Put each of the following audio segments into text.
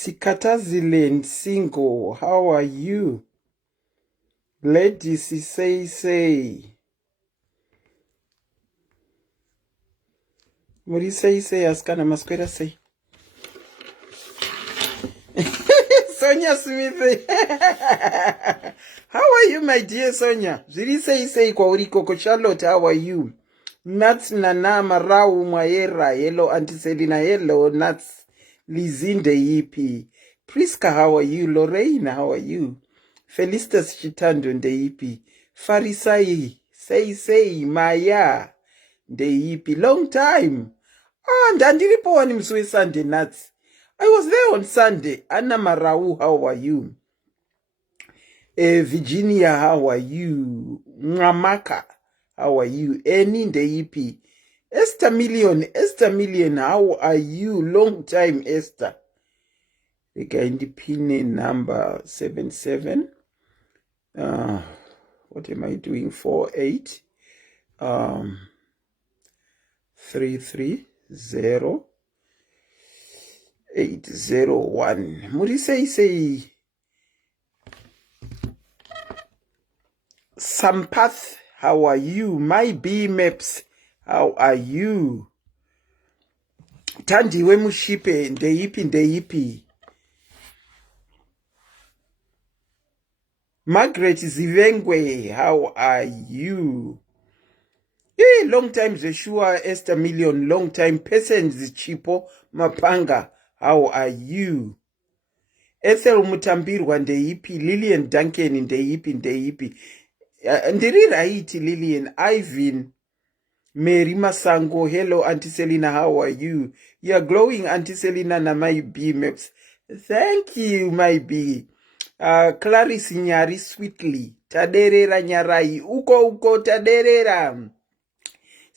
Sikataziland single, how are you? Ladies, say. What do you say, askana masquera say? Sonia Smith. How are you, my dear Sonia? Ziri say kwa uriko Charlotte, how are you? Nuts Nana Marau Maera, hello Auntie Selina, hello Nuts Lizinde EP. Priska, how are you? Lorraine, how are you? Felicitas Chitando Ndeipi. Farisai, say, Maya Ndeipi. Long time. And Andiripo on him Sunday Nuts. I was there on Sunday. Anna Marau, how are you? Virginia, how are you? Ngamaka, how are you? Eni Ndeipi. Esther Million, how are you? Long time, Esther. The guy in the pin number 77. What am I doing? 48 330 801. Muri say Sampath, how are you? My B Maps, how are you? Tandi Wemushipe, Ndeipi. Margaret Zivengwe, how are you? Hey, long time Joshua Esther Million, long time Persons Chipo Mapanga, how are you? Ethel Mutambirwa Ndeipi, Lillian Duncan in Ndeipi. Ndiri right, Lillian, Ivan, Mary Masango, hello Auntie Selina, how are you? You are glowing, Auntie Selina, na my B Maps. Thank you, my B. Clarice Nyari Sweetly, Taderera Nyarai, uko Taderera,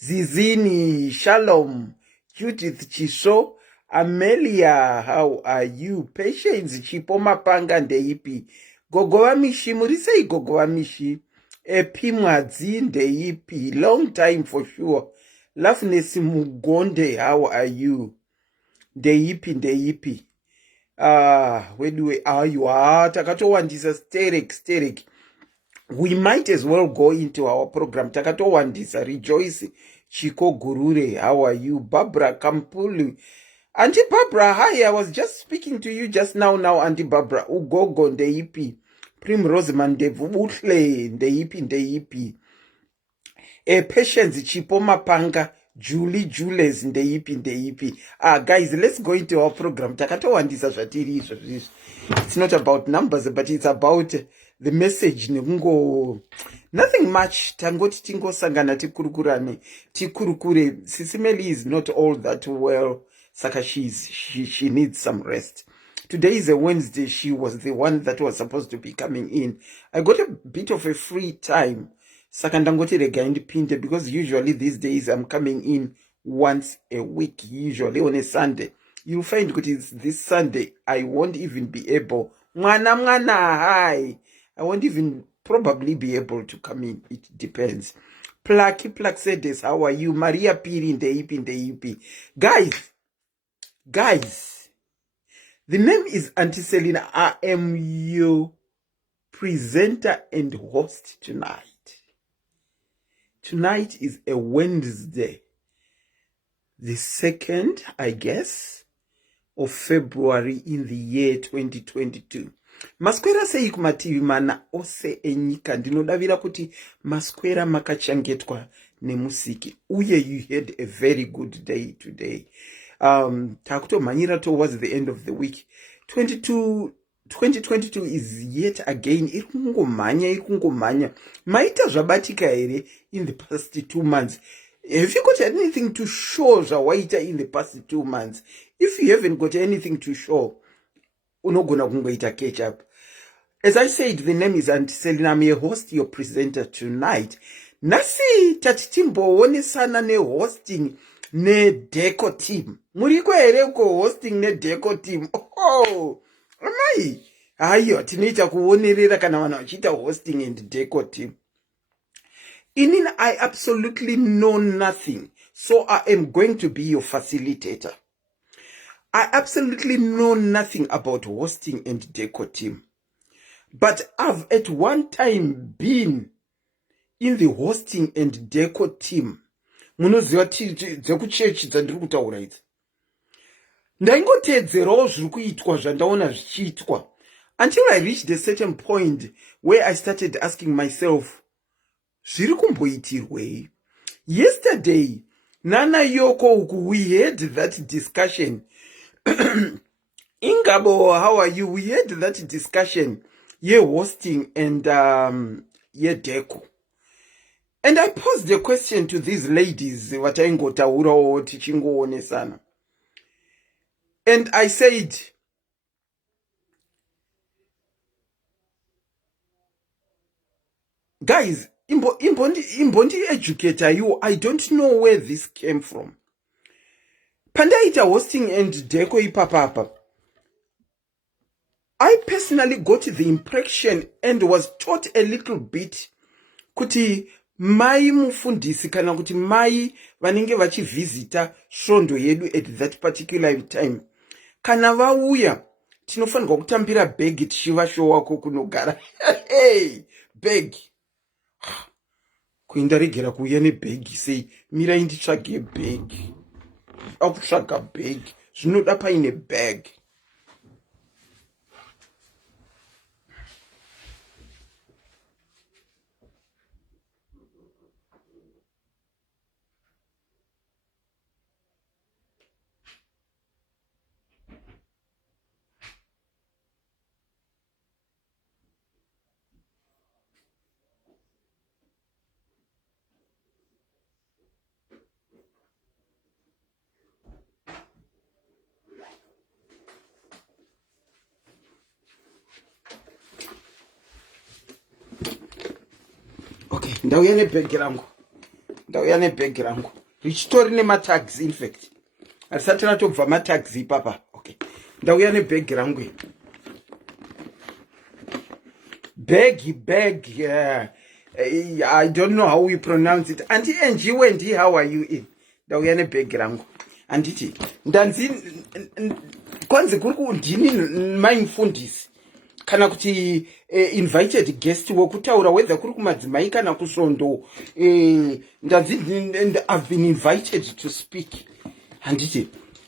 Zizini, Shalom, Judith Chiso, Amelia, how are you? Patience, Chipoma Panga Ndeipi, Gogowamishi, Murisei Gogowamishi, Epimwadzi Ndeipi, long time for sure. Loveness Mugonde, how are you? Ndeipi. Where are you? Takatowandisa Sterek. We might as well go into our program. Takatowandisa Rejoice Chiko Gurure, how are you? Barbara Kampulu. Auntie Barbara, hi, I was just speaking to you just now, Auntie Barbara. Ugogo Ndeipi. Primrose Mandevu Utle Ndeipi. Patience Chipoma Panga. Jules Ndeipi. Guys, let's go into our program. It's not about numbers, but it's about the message. Nothing much. Tangoti tingo sangana tikurukurane. Tikurukure. SIS MELLY is not all that well. Saka she needs some rest. Today is a Wednesday. She was the one that was supposed to be coming in. I got a bit of a free time. Sakandangote again pinte, because usually these days I'm coming in once a week, usually on a Sunday. You'll find it's this Sunday I won't even be able. Hi. I won't even probably be able to come in. It depends. Plak said this. How are you? Maria Piri in the EP. Guys. The name is Auntie Selina. I am your presenter and host tonight. Tonight is a Wednesday, the 2nd, I guess, of February in the year 2022. Maskwera sei kumativi mana ose enyika ndinodavira kuti maskwera makachengetwa nemusiki. Uye you had a very good day today. Takutomanyira towards the end of the week. 2022 is yet again irikungomanya. Maita zvabatika here in the past 2 months. Have you got anything to show zvawaita in the past 2 months? If you haven't got anything to show, unogona kungoita catch up. As I said, the name is Auntie Selina. I'm a host, your presenter tonight. Nasi tatitimbowonesana ne-hosting ne-Decor team. Muriko here ko-hosting ne-Decor team. Oh! Amai, ayo, tinoita kuonerera kana vanhu vachiita hosting and Decor team. I absolutely know nothing, so I am going to be your facilitator. I absolutely know nothing about hosting and decor team. But I've at one time been in the hosting and decor team. Munoziva dzekuchechi dzandiri kutaura idzi. Ndaingoteedzerawo zviri kuitwa zvandaona zvichiitwa until I reached a certain point where I started asking myself, zviri kumboitirwei? Yesterday, Nana Yoko, we had that discussion. Ingabo, how are you? We had that discussion. Yeah, hosting and yeah, Decor. And I posed the question to these ladies, wataingotaura tichingoonesa. And I said, guys, imbondi educator you, I don't know where this came from. Pandaita hosting and decor ipapapa. I personally got the impression and was taught a little bit kuti mai mufundisi kana kuti mai vanenge vachivisita svondo yedu at that particular time. Kana vauya, tinofanirwa kutambira bag tichivashowa kunogara. Hey, bag. Kuindaregera kuuya nebag sei mirai nditsvage bag. Akutsvaga bag. Zvinoda paine bag. Okay, ndauya nebhegi rangu. Richitori nematags, in fact. Harisati ratobva matags ipapa. Okay. Ndauya nebhegi rangu. Bag, yeah. I don't know how we pronounce it. Auntie Angie, Wendy, how are you in? Ndauya nebhegi rangu. Anditi, ndanzi kwanze kuri kundini maimfundisi. Kana kuti invited guest wokutaura whether kuri kumadzimai kana kusvondo ndanzi I've been invited to speak. Handiti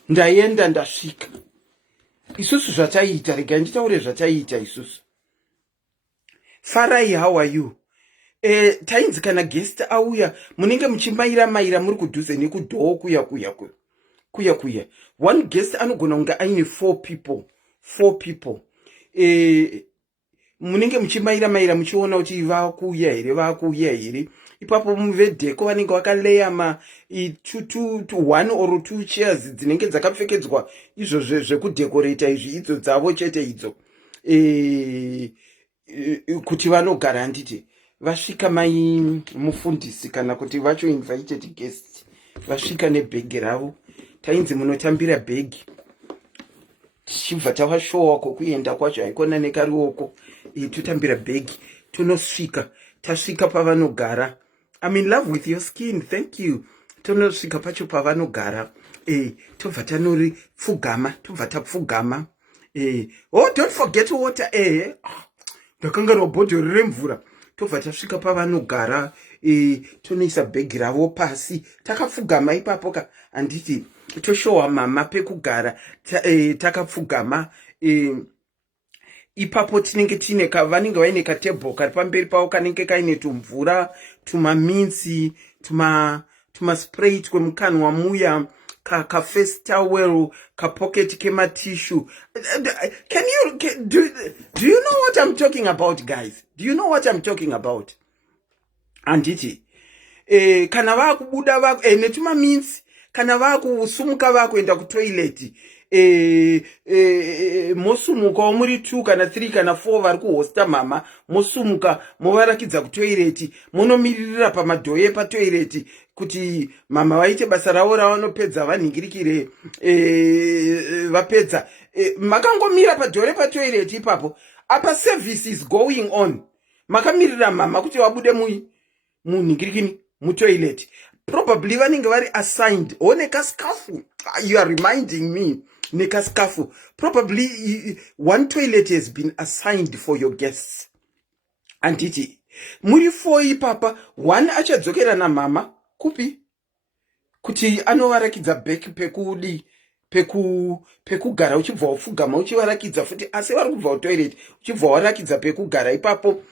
ndaenda ndasvika. Isusu zvataita, rega nditaure zvataita isusu. Farai, how are you? Tainzi kana guest auya munenge muchimaira muri kudhuze nekudhoo kuya. One guest anogona kunge aine 4 people. Munenge muchimaira muchiona kuti vakuuya here. Ipapo muvedheko vanenge vakaleya 1 or 2 chairs dzinenge dzakapfekedzwa izvo zvekudekoreta izvi idzo dzavo chete idzo. Kuti vanogara. Handiti vasvika mai mufundisi kana kuti vacho invited guest vasvika nebhegi ravo. Tainzi munotambira bhegi. Tichibva tavashowa kuenda kwacho haikona nekaruoko. Totambira bhegi. Tunosvika. Tasvika pavanogara. I'm in love with your skin. Thank you. Tonosvika pacho pavanogara. Tobva tapfugama. Oh, don't forget water. Ndakanganwa bhodhoro remvura. Tobva tasvika pavanogara. Tonoisa bhegi ravo pasi. Takapfugama ipapo ka. Handiti toshowa mama pekugara. Takapfugama. Ipapo tinenge tine vanenge vaine katebhuru kari pamberi pavo kanenge kaine tumvura, tumaminzi, tumaspray twemukanwa muya, face towel, pocket kematishu. Do you know what I'm talking about, guys? Do you know what I'm talking about? Anditi. Kana vakubuda vako netumaminzi, kana vakusumuka vakuenda kutoilet. Mosumuka muri 2 kana 3 kana 4 vari kuhosta mama, mosumuka movarakidza kutoireti, monomiririra pamadhoo epatoireti kuti mama vaite basa ravo ravanopedza vanhingirikire. Vapedza makangomira padhoo repatoireti ipapo, apa service is going on, makamirira mama kuti vabude munhingirikini mutoilet. Probably vanenge vari assigned. Oneka scarf. You are reminding me. nekaskafu. Probably one toilet has been assigned for your guests. Anditi, muri 4 ipapa, one achadzokera na mama, kupi? Kuti anovarakidza bheki pekugara uchibva wafugama uchivarakidza futi asi vari kubva kutoilet uchibva warakidza pekugara ipapo.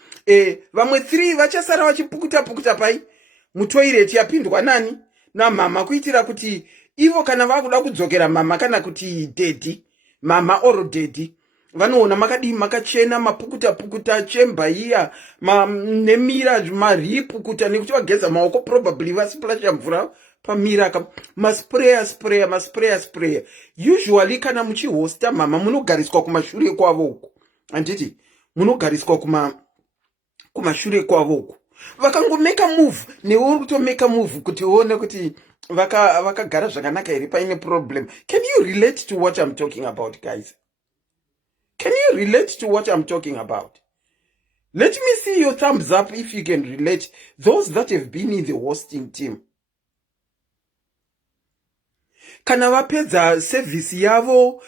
Vamwe 3 vachasara vachipukuta pai mutoilet yapindwa nani namama, kuitira kuti ivo kana vakuda kudzokera mama kana kuti dedi mama or dedi vanoona makadii makachena, mapukuta chemba iya nemira maripukuta nekuti vageza maoko, probably vasiplasha mvura pamira ka masprayer. Usually kana muchihosta mama munogariswa kumashure kwavo uko, anditi munogariswa kumashure kwavo uko. Vakangomeka move newe uri kutomeka move kuti uone kuti vakagara zvakanaka here, paine problem. Can you relate to what I'm talking about, guys? Can you relate to what I'm talking about? Let me see your thumbs up if you can relate, those that have been in the hosting team. Kana vapedza service yavo,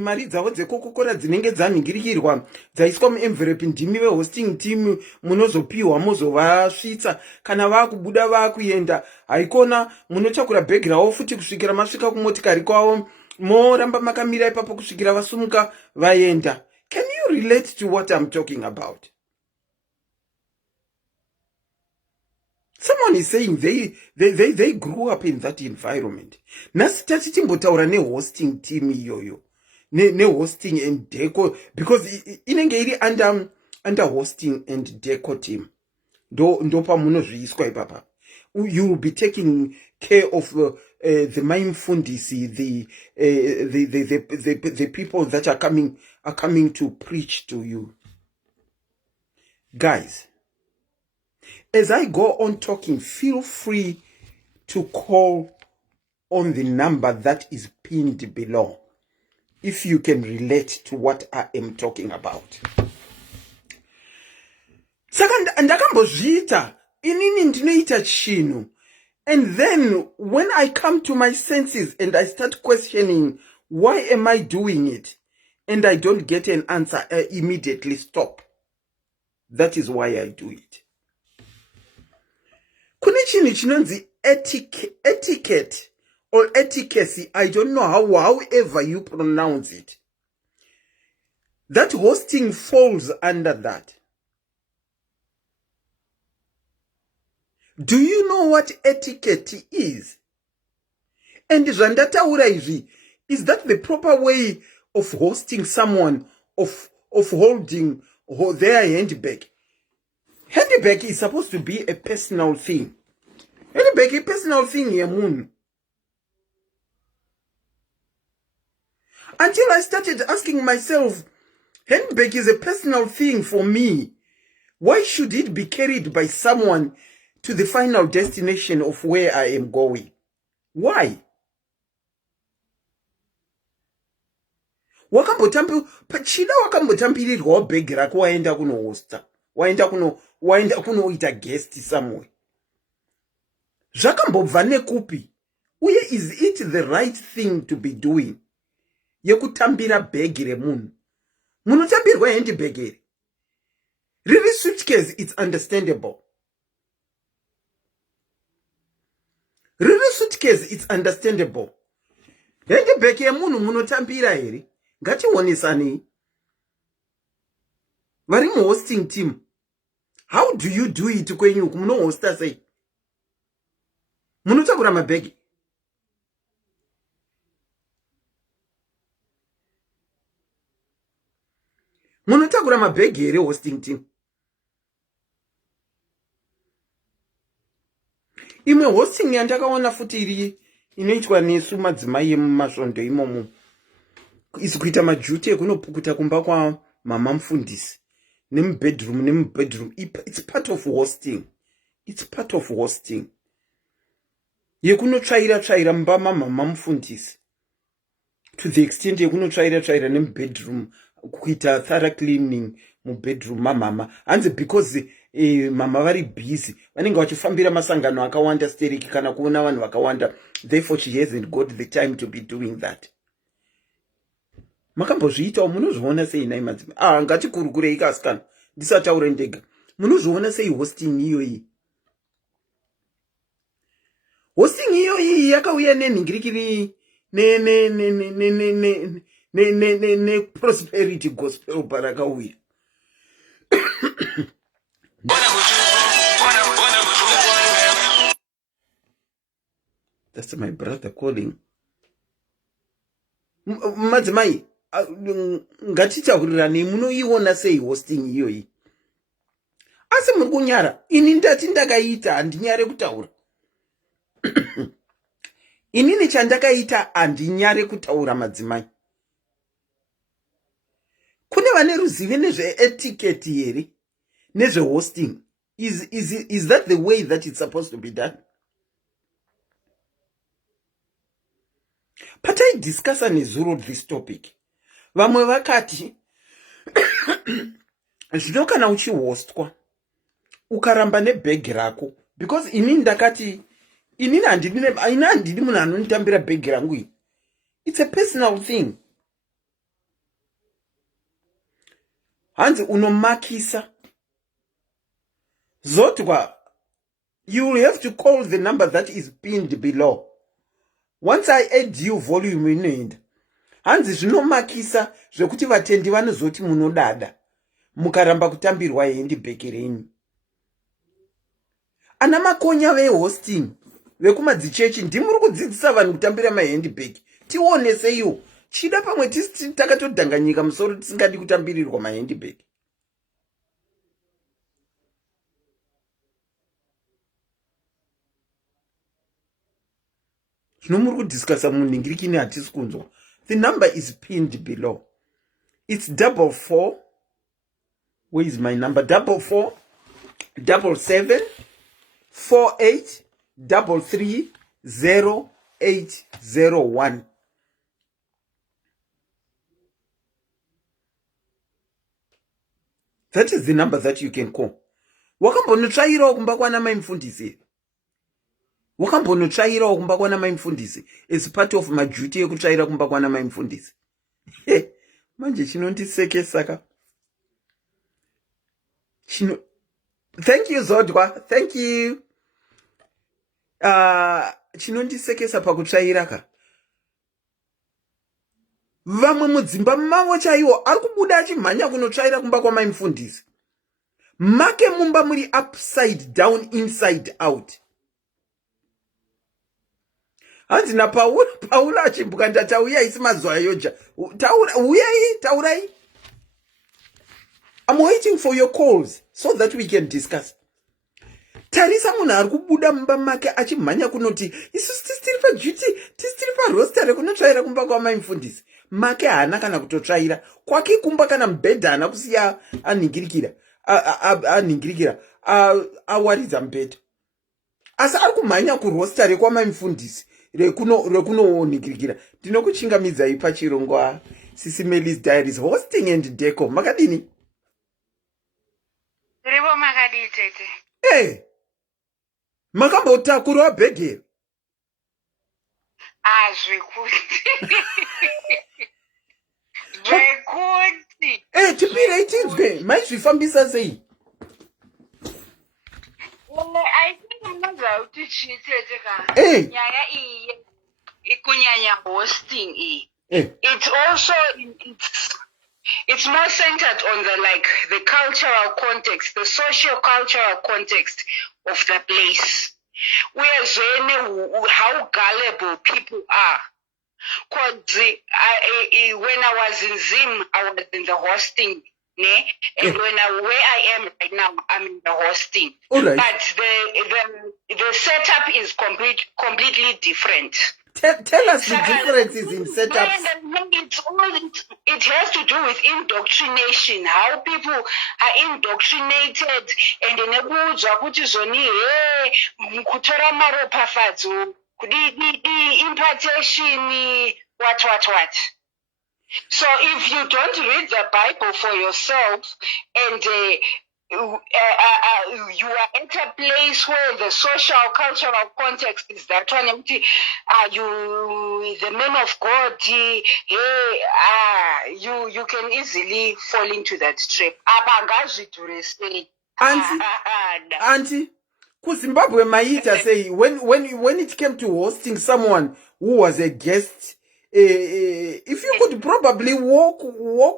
mari dzavo dzekokokora dzinenge dzaningirikirwa dzaiswa muenvelope, ndimi hosting team munozopiwa mozovasvitsa. Kana vakubuda vakuenda, haikona munotakura bhegi ravo futi kusvikira masvika kumotikari kwavo, moramba makamira ipapo kusvikira vasumuka vaenda. Can you relate to what I'm talking about? Someone is saying they grew up in that environment. Nasi tachimbotaura hosting team iyoyo, ne hosting and decor, because inenge iri under hosting and decor team. Ndo pamunozviiswa ipapa. You will be taking care of the mindfundisi, the people that are coming to preach to you. Guys, as I go on talking, feel free to call on the number that is pinned below if you can relate to what I am talking about. Saka ndakambozviita inini ndinoita chinhu, and then when I come to my senses and I start questioning why am I doing it, and I don't get an answer, I immediately stop. That is why I do it. Kune chinhu chinonzi etiquette or etiquette, I don't know however you pronounce it. That hosting falls under that. Do you know what etiquette is? And zvandataura izvi, is that the proper way of hosting someone, of holding their handbag? Handbag is supposed to be a personal thing. Handbag is a personal thing here, moon. Until I started asking myself, handbag is a personal thing for me. Why should it be carried by someone to the final destination of where I am going? Why? Pachida wakambotambirirwa bhegi rako waenda kunohosta, waenda kunoita guest somewhere. Zvakambobva nekupi? Uye is it the right thing to be doing? Yekutambira bhegi remunhu. Munotambirwa handbag here. Really suitcase, it's understandable. Really suitcase, it's understandable. Handbag yemunhu munotambira here. Ngationesani. Vari hosting team. How do you do it kwenyu munohosta sei? Munotakura mabhegi. Munotakura mabhegi here hosting team. Imwe hosting yandakaona futi iri inoitwa nesu madzimai emumasvondo imomo. Isi kuita majuti ekunopukuta kumba kwa mama mufundisi. Bedroom. It's part of hosting. It's part of hosting. Yekunotsvaira mba mama mufundisi. To the extent yekunotsvaira bedroom, kuita thorough cleaning bedroom mama. And because mama vari busy, vanenge vachifambira masangano akawanda stereki kana kuona vanhu vakawanda, therefore she hasn't got the time to be doing that. Makambozviitawo munozviona sei nai madzimai? Ngatikurukure ikasikana ndisataure ndega. Munozviona sei hosting iyoyi? Hosting iyoyi yakauya nenhingirikiri ne prosperity gospel parakauya. That's my brother calling. Madzimai, ngatitaurirane, munoiona sei hosting iyoyi? Asi muri kunyara, ini ndati ndakaita handinyare kutaura. Inini chandakaita handinyare kutaura madzimai. Kune vane ruzivo nezveetiquette here nezvehosting. Is that the way that it's supposed to be done? Pataidiscussa nezuro this topic, vamwe vakati zvino kana uchihostwa ukaramba nebhegi rako, because ini ndakati inini handidi munhu anonditambira bhegi rangu iyi. It's a personal thing. Hanzi unomakisa zotwa, you will have to call the number that is pinned below. Once I add you volume inoenda. Hanzi zvinomakisa zvekuti vatendi vanozoti munodada mukaramba kutambirwa handbag renyu. Ana makonya vehosting vekumadzichechi ndimuri kudzidzisa vanhu kutambira mahandbag. Tioneseiwo chida pamwe tisi takatodhanganyika musoro tisingadi kutambirirwa mahandbag. Zvinomuri kudiscussa munhingirikini hatisi kunzwa. The number is pinned below. It's 44. Where is my number? 44 77 48 33 0801. That is the number that you can call. Wakambonotsvairawo kumba kwana mai mufundisi. Wakambonotsvairawo kumba kwana mai mufundisi as part of my duty yekutsvaira kumba kwana mai mufundisi. Manje chinondisekesa ka. Thank you Zodwa, thank you. Chinondisekesa pakutsvaira ka. Vamwe mudzimba mavo chaiwo ari kubuda achimhanya kunotsvaira kumba kwamai mufundisi. Make mumba muri upside down inside out. Hanzi naPaula achimbuka ndati Huyai isi mazuva yoja. Huyai, taurai. I'm waiting for your calls so that we can discuss. Tarisa munhu ari kubuda mumba make achimhanya kunoti isusu tisiri paduty, tisiri paroster rekunotsvaira kumba kwamai mufundisi. Make haana kana kutotsvaira. Kwake kumba kana mubhedha haana kusiya anhingirikira. Awaridza mubhedha. Asi ari kumhanya kuroster rekwamai mufundisi. Rekunoonhingirikira. Ndinokuchingamidzai pachirongwa SIS MELLY's Diaries, hosting and decor. Makadini? Rivo makadi tete. Hey! Makambotakurawo bhegi. Zvekuti. Zvekuti. Tipirei tinzwe, maizvifambisa sei? I think unoziva kuti chii tete ka. Nyaya iyi kunyanya hosting iyi. It's also it's more centered on the cultural context, the socio-cultural context of the place. How gullible people are. Because when I was in Zim, I was in the hosting. And where I am right now, I'm in the hosting. Right. But the setup is completely different. Tell us the differences in setups. It has to do with indoctrination, how people are indoctrinated, and nekuudzwa kuti zoni kutora maropafadzo, impartation, what. So if you don't read the Bible for yourself and you are at a place where the social cultural context is that one. You the man of God, hey, you can easily fall into that trap. Auntie, Zimbabwe Maita say when it came to hosting someone who was a guest, if you could probably walk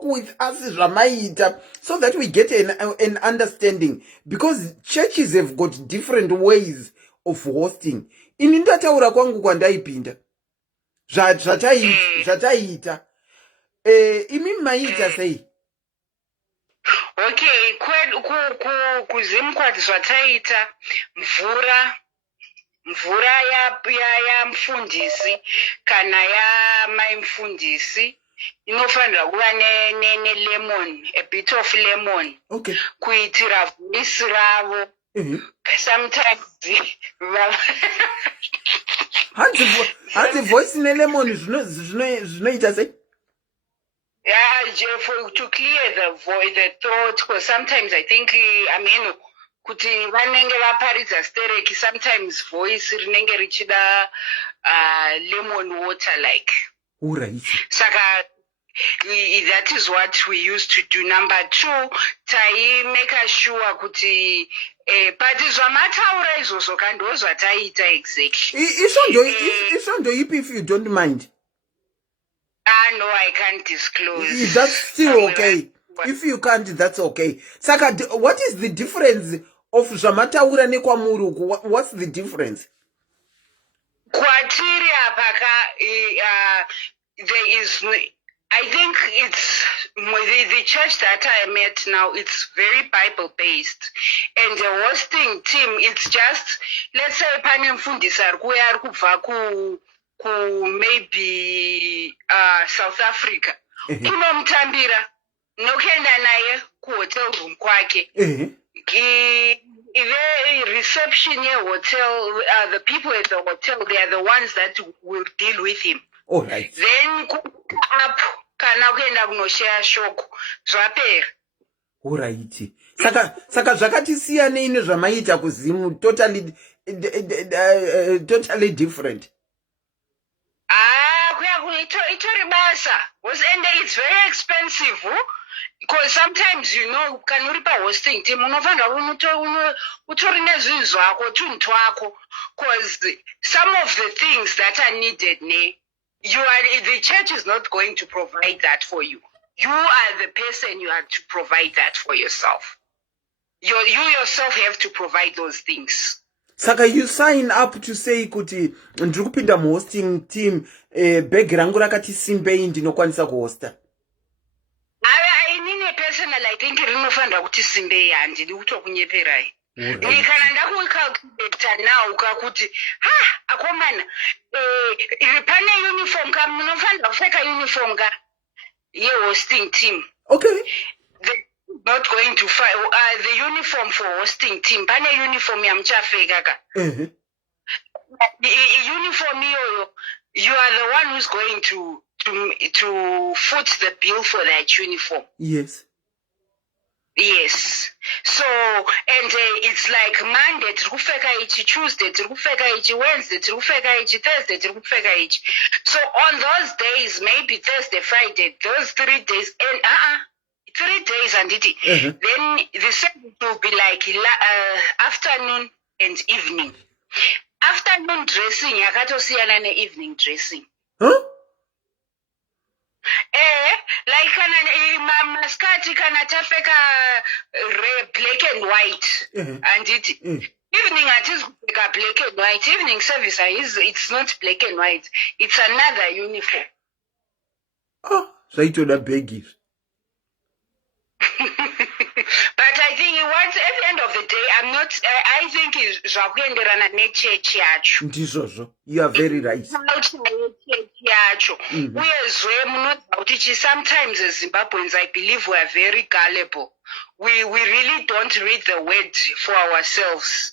with us Ramaita so that we get an understanding, because churches have got different ways of hosting. Ini ndataura kwangu kwandaipinda zvataita imi Maita say. Okay, kuzimkwati zvataita mvura ya mfundisi kana ya mai mfundisi inofanira kuva ne lemon, a bit of lemon. Okay. Kuitira voice ravo. Sometimes hanzi voice ne lemon zvinoita sei? Yeah, to clear the throat, because sometimes I think, kuti vanenge vaparidza stereki, sometimes voice rinenge richida lemon water like. Alright. Saka, that is what we used to do. Number 2, make sure kuti pati zvamataura izvozvo kandi zvataita exactly. Ishondo ipi if you don't mind? No, I can't disclose. That's still okay. If you can't, that's okay. Saka, what is the difference of Zamataura Nekwamuruku? What's the difference? Kwatiri apaka, there is, I think it's the church that I met now, it's very Bible based. And the hosting team, it's just, let's say, panemfundisa kuya kubva maybe South Africa. Kunomtambira nokenda naye ku hotel room kwake. The reception here hotel, the people at the hotel, they are the ones that will deal with him. All right. Then up kana kuenda kunoshare shoko zvapera. All right. Saka zvakati siyane ine zvamaita kuzimu totally different. And it's very expensive, because sometimes, can you ripa hosting team, because some of the things that are needed, the church is not going to provide that for you. You are the person, you have to provide that for yourself. You yourself have to provide those things. Saka you sign up to say kuti ndikupinda hosting team background rakati simbei ndinokwanisa kuhosta. Inini personal I think rinofanira kuti simbei handidi kutokunyeperai. Kana ndakucalculate now ukakuti akomana pane uniform ka munofanira kupfeka uniform ka ye hosting team. Okay. Not going to fight the uniform for hosting team. Pane uniform ya mchafeka ka. Uniform you are the one who's going to foot the bill for that uniform. Yes. Yes. So, and it's like Monday, Tuesday, Wednesday, Thursday, so on those days, maybe Thursday, Friday, those 3 days, and 3 days and it. Then the service will be like afternoon and evening. Afternoon dressing, yakatosiyana ne-evening dressing. Huh? Like maskati kana tapeka black and white and it. Evening at is black and white. Evening service it's not black and white. It's another uniform. So it would have beggies. But I think at the end of the day, I think zvakuenderana nechurch yacho. You are very right. Sometimes as Zimbabweans, I believe we are very gullible. We really don't read the word for ourselves.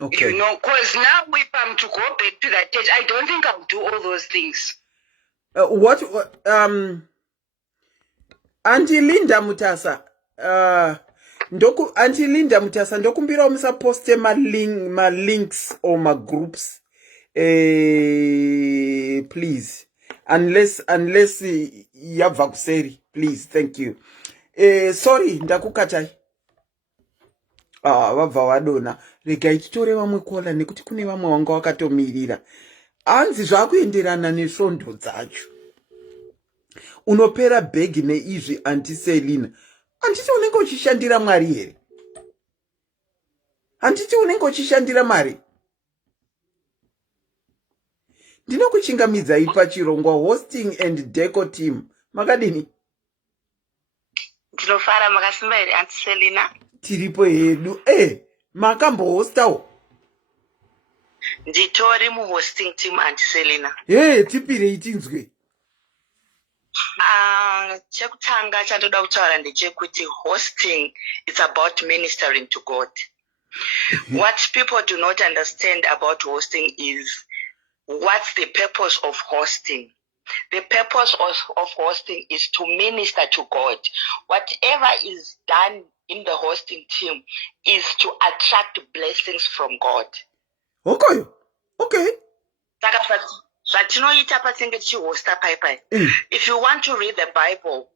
Okay. Because now if I'm to go back to that church, I don't think I'll do all those things. Auntie Linda Mutasa, ndoku Auntie Linda Mutasa ndokumbira musa poste ma links or ma groups please, unless yabva kuseri, please. Thank you. Sorry ndakukatai. Vabva vadona. Regai titore vamwe kola nekuti kune vamwe wanga wakatomirira. Anzi zvakuenderana nesvondo dzacho. Unopera bhegi neizvi Auntie Selina. Handiti unenge uchishandira Mwari here? Handiti unenge uchishandira Mwari? Ndinokuchingamidzai pachirongwa hosting and decor team. Makadini? Ndinofara makasimba here Auntie Selina. Tiripo hedu. Makambohostawo. Nditori muhosting team Auntie Selina. Tipirei tinzwe. Chekutanga chandoda kutaura ndechekuti hosting is about ministering to God. What people do not understand about hosting is what's the purpose of hosting. The purpose of hosting is to minister to God. Whatever is done in the hosting team is to attract blessings from God. Okay. If you want to read the Bible,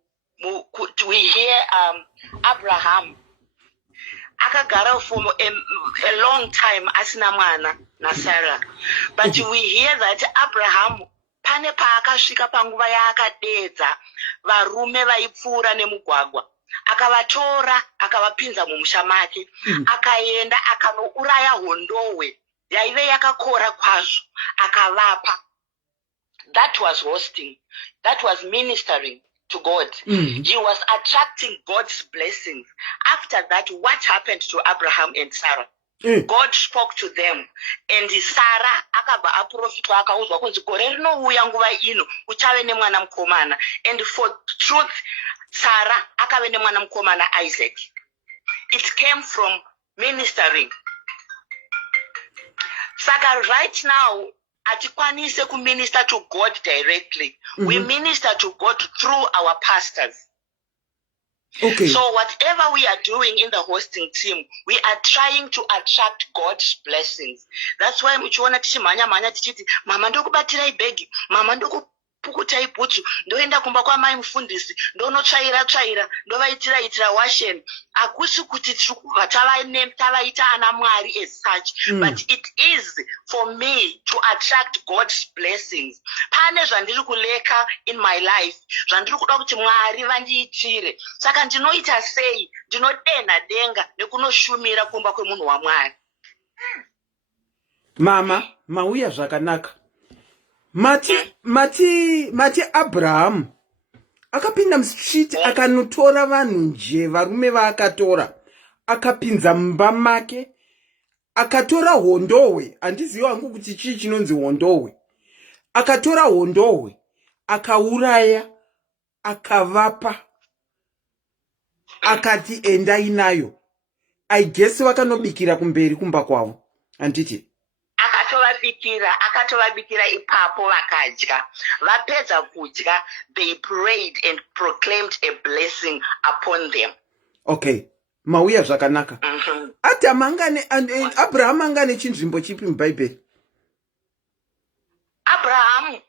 we hear Abraham akagara for a long time asina mwana na Sarah, but we hear that Abraham pane paakasvika panguva yaakadedza varume vaipfuura nemugwagwa akavatora akavapinza mumusha make akaenda akanouraya hondowe yaive yakakora kwazvo akavapa. That was hosting. That was ministering to God. He was attracting God's blessings. After that, what happened to Abraham and Sarah? God spoke to them, and Sarah akabva aprofitwa akauzwa kunzi gore rinouya nguva ino uchave nemwana mukomana, and for truth Sarah akave nemwana mukomana Isaac. It came from ministering. Saka right now atikwanise ku minister to God directly. We minister to God through our pastors. Okay. So whatever we are doing in the hosting team, we are trying to attract God's blessings. That's why muchiona tichimhanya tichiti mama ndokubatirai bhegi, mama ndokupukutai bhutsu, ndoenda kumba kwamai mufundisi, ndonotsvaira, ndovaitira washeni. Akusi kuti tirikubva tavaita ana Mwari as such, but it is for me to attract God's blessings. Pane zvandiri kuleka in my life, zvandiri kuda kuti Mwari vandiitire. Saka ndinoita sei? Ndinodenha denga nekunoshumira kumba kwemunhu waMwari. Mama, mauya zvakanaka. Mati Abraham akapinda mustreet akanotora vanhu nje varume vaakatora akapinza mumba make akatora hondowe. Handizivi hangu kuti chii chinonzi hondowe. Akatora hondowe akauraya akavapa akati endai nayo. I guess vakanobikira kumberi kumba kwavo. Handiti? Akatovabikira ipapo vakadya. Vapedza kudya, they prayed and proclaimed a blessing upon them. Okay. Mauya zvakanaka. Adam Abraham angane chinzvimbo chipi muBhaibheri? Abraham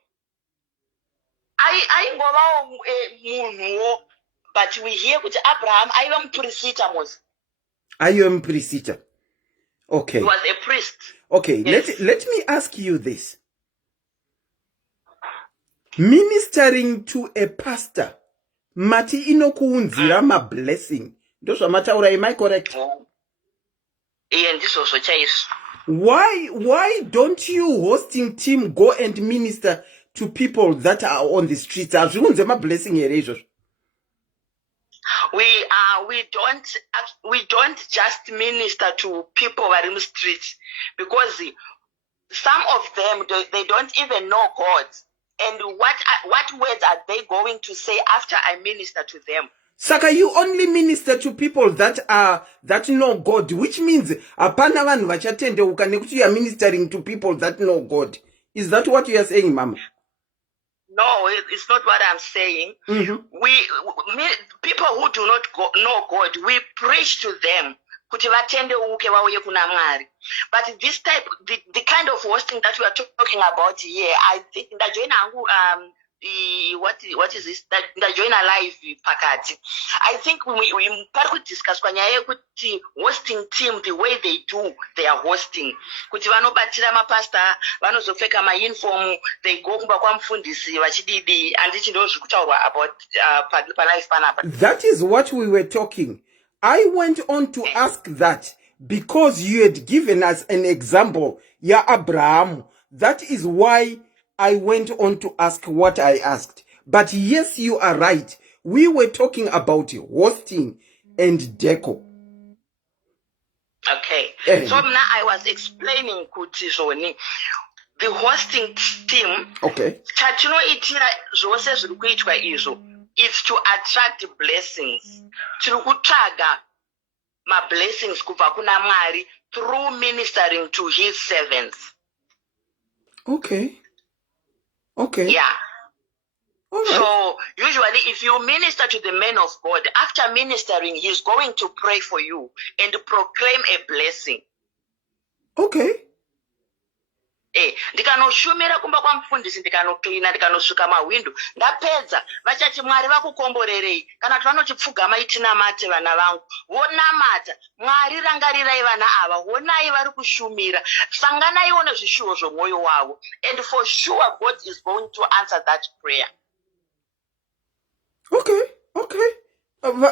aingovawo munhuwo, but we hear kuti Abraham aiva muprista mos. Aiva muprista. Okay. He was a priest. Okay, yes. Let me ask you this. Ministering to a pastor, mati inokuunzira ma blessing. Ndozvamataura, am I correct? Why don't you hosting team go and minister to people that are on the streets? Azviunze ma blessing here izvozvo. We don't just minister to people in the streets, because some of them they don't even know God, and what words are they going to say after I minister to them? Saka, you only minister to people that know God, which means apana vanhu vachatendeuka nekuti you are ministering to people that know God. Is that what you are saying, Mama? No, it's not what I'm saying. People who do not know God, we preach to them. But this type, the kind of hosting that we are talking about here, I think that what is this? That join a live pakati. I think we discuss hosting team, the way they do their hosting. Kuti vanobatira mapasta, vanozopfeka uniform, they go kumba kwa mfundisi vachididi, and it knows about life panapa. That is what we were talking. I went on to ask that because you had given us an example, Ya Abraham. That is why I went on to ask what I asked. But yes, you are right. We were talking about hosting and decor. Okay. So now I was explaining Kuti Zoni. The hosting team. Okay. It's to attract blessings. Tirikutaga my blessings kuva kuna Mwari through ministering to his servants. Okay. Okay. Yeah. All right. So usually if you minister to the man of God, after ministering, he's going to pray for you and proclaim a blessing. Okay. Ndikanoshumira kumba kwa mfundisi, ndikanoklina, ndikanosuka mawindo, ndapedza vachati Mwari vakukomborerei kana vanochipfugama itinamate vana vangu. Vonamata, Mwari rangarirai vana ava, vonai vari kushumira, sanganaiwo nezvishuwo zvomwoyo wavo, and for sure God is going to answer that prayer. Okay, okay. And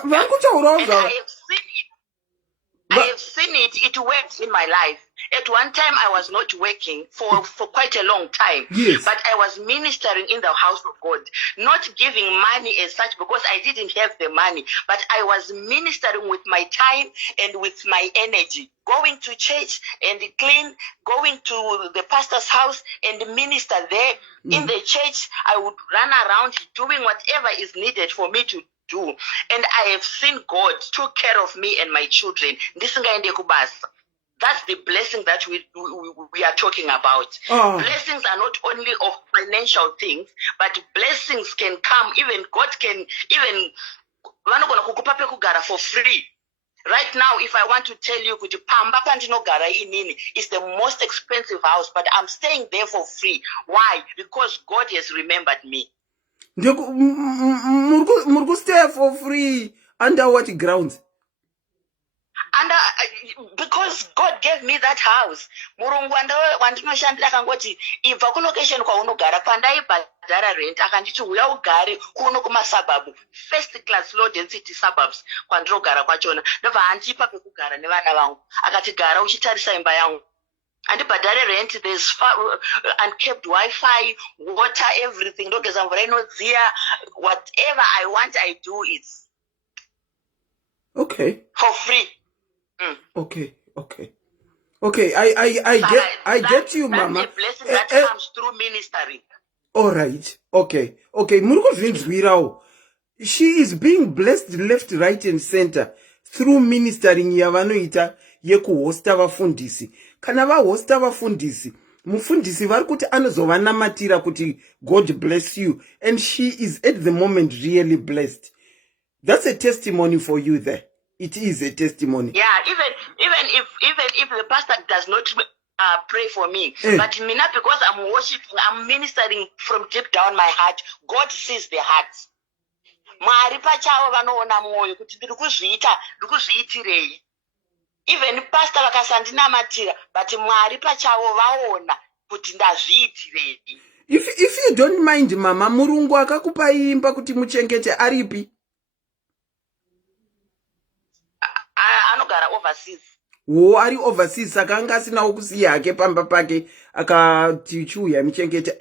I have seen it. It works in my life. At one time, I was not working for quite a long time. Yes. But I was ministering in the house of God, not giving money as such because I didn't have the money. But I was ministering with my time and with my energy, going to church and clean, going to the pastor's house and minister there. In the church, I would run around doing whatever is needed for me to do. And I have seen God took care of me and my children. That's the blessing that we are talking about. Blessings are not only of financial things, but blessings can come. Even God can even for free. Right now, if I want to tell you, it's the most expensive house, but I'm staying there for free. Why? Because God has remembered me. Murgu stay for free under what grounds? Because God gave me that house. Murungu wandinoshandira akangoti ibva kulocation kwaunogara pandaibhadhara rent akanditi uya ugare kuno kumasababu first class low density suburbs kwandinogara kwachona ndobva handipa pekugara nevana vangu akati gara uchitarisa imba yangu handibhadhare rent, there's unkept Wi-Fi, water, everything. Whatever I want, I do it. Okay. For free. Okay. I get you, Mama. That's a blessing that comes through ministering. All right. Okay. She is being blessed left, right, and center through ministering yavanoita yekuhosta vafundisi. Kana vahosta vafundisi, mufundisi vari kuti anozovanamatira kuti God bless you, and she is at the moment really blessed. That's a testimony for you there. It is a testimony. Yeah, even if the pastor does not pray for me, but mina, because I'm worshiping, I'm ministering from deep down my heart, God sees the hearts. Mwari pachavo vanoona mwoyo kuti ndiri kuzviitirei. Even pastor vakasandinamatira, but Mwari pachavo vaona kuti ndazviitirei. If you don't mind, Mama, Murungu akakupa imba kuti muchengete aripi? Anogara overseas. Ari overseas, saka anga asinawo kusiya hake pamba pake akati chiuya muchengete.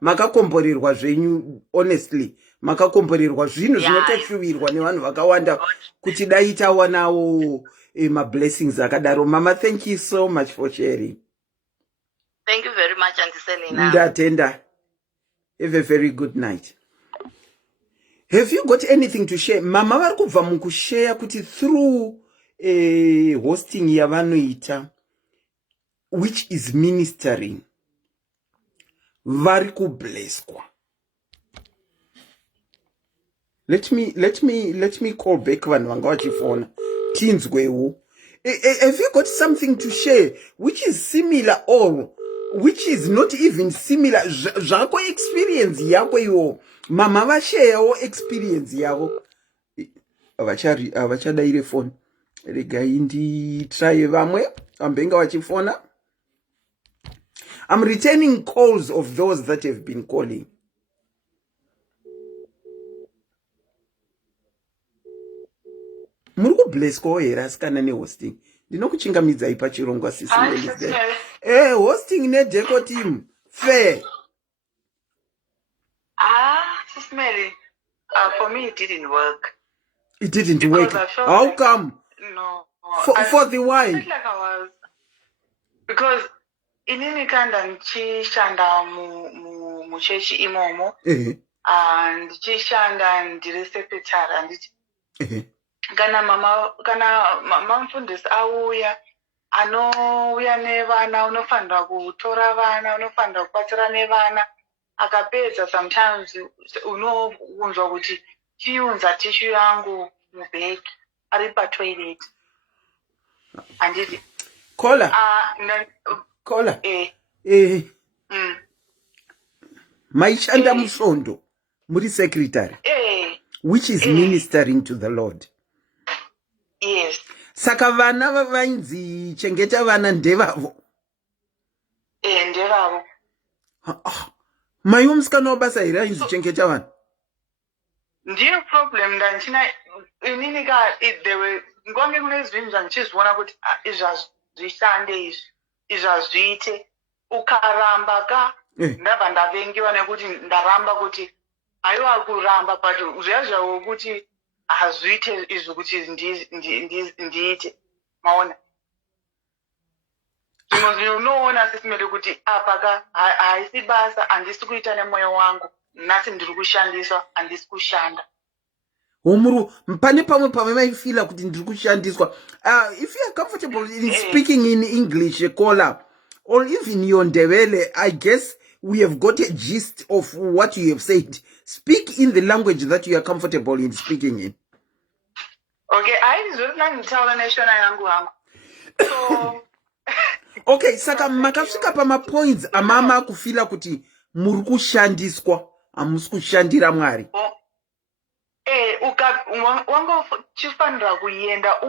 Makakomborerwa zvenyu, honestly. Makakomborerwa zvinhu zvinotoshuvirwa nevanhu vakawanda kuti dai tawanawo my blessings akadaro. Mama, thank you so much for sharing. Thank you very much, Auntie Selina. Ndatenda. Have a very good night. Have you got anything to share? Mama vari kubva mukushare kuti through hosting yavanoita, which is ministering, vari kublesswa. let me call back vanhu vanga vachifona tinzwewo. Have you got something to share which is similar or which is not even similar? Zvako experience yako iwo mama vasharewo experience yavo. Avachadaire phone. Regai nditry vamwe vambenga vachifona. I'm returning calls of those that have been calling. Muri kubless ko here asikana ne-hosting. Ndinokuchingamidzai pachirongwa sisi Wednesday. Hosting ne-Decor team. Fair. SIS MELLY. For me, it didn't work. It didn't work. How come? No. For the why? I felt like I was. Because inini kanda nchishanda mu chechi imomo. And ndichishanda ndiri secretary and kana mama mfundisi auya anouya nevana unofanira kutora vana unofanira kubatsira nevana akapedza sometimes unounzwa kuti chiunza tishu yangu mubhegi ari patoilet handiti kola maishanda musvondo muri secretary which is ministering to the Lord. Yes. Saka vana vainzi chengeta vana ndevavo. Ndevavo. Maiwo musikana wabasa here ainzi chengeta vana. Ndiyo problem ndanchina inini ka dewe ngonge kune zvinhu zvandichizviona kuti izvazvishande izvazviite ukaramba ka ndabva ndavengiwa nekuti ndaramba kuti aiwa kuramba but zviya zvawo kuti hazviite izvo kuti ndiite maona zvimwe zvinhu unoona SIS MELLY kuti apa ka haisi basa handisi kuita nemwoyo wangu nhasi ndiri kushandiswa handisi kushanda homuru pane pamwe maifila kuti ndiri kushandiswa. If you are comfortable in speaking in English Kola or even Ndebele, I guess we have got a gist of what you have said. Speak in the language that you are comfortable in speaking in. Okay, I national yangu hangu. So okay, saka makasvika pama points amama kufila kuti muri kushandiswa hamusi kushandira Mwari. Wango chifanira kuenda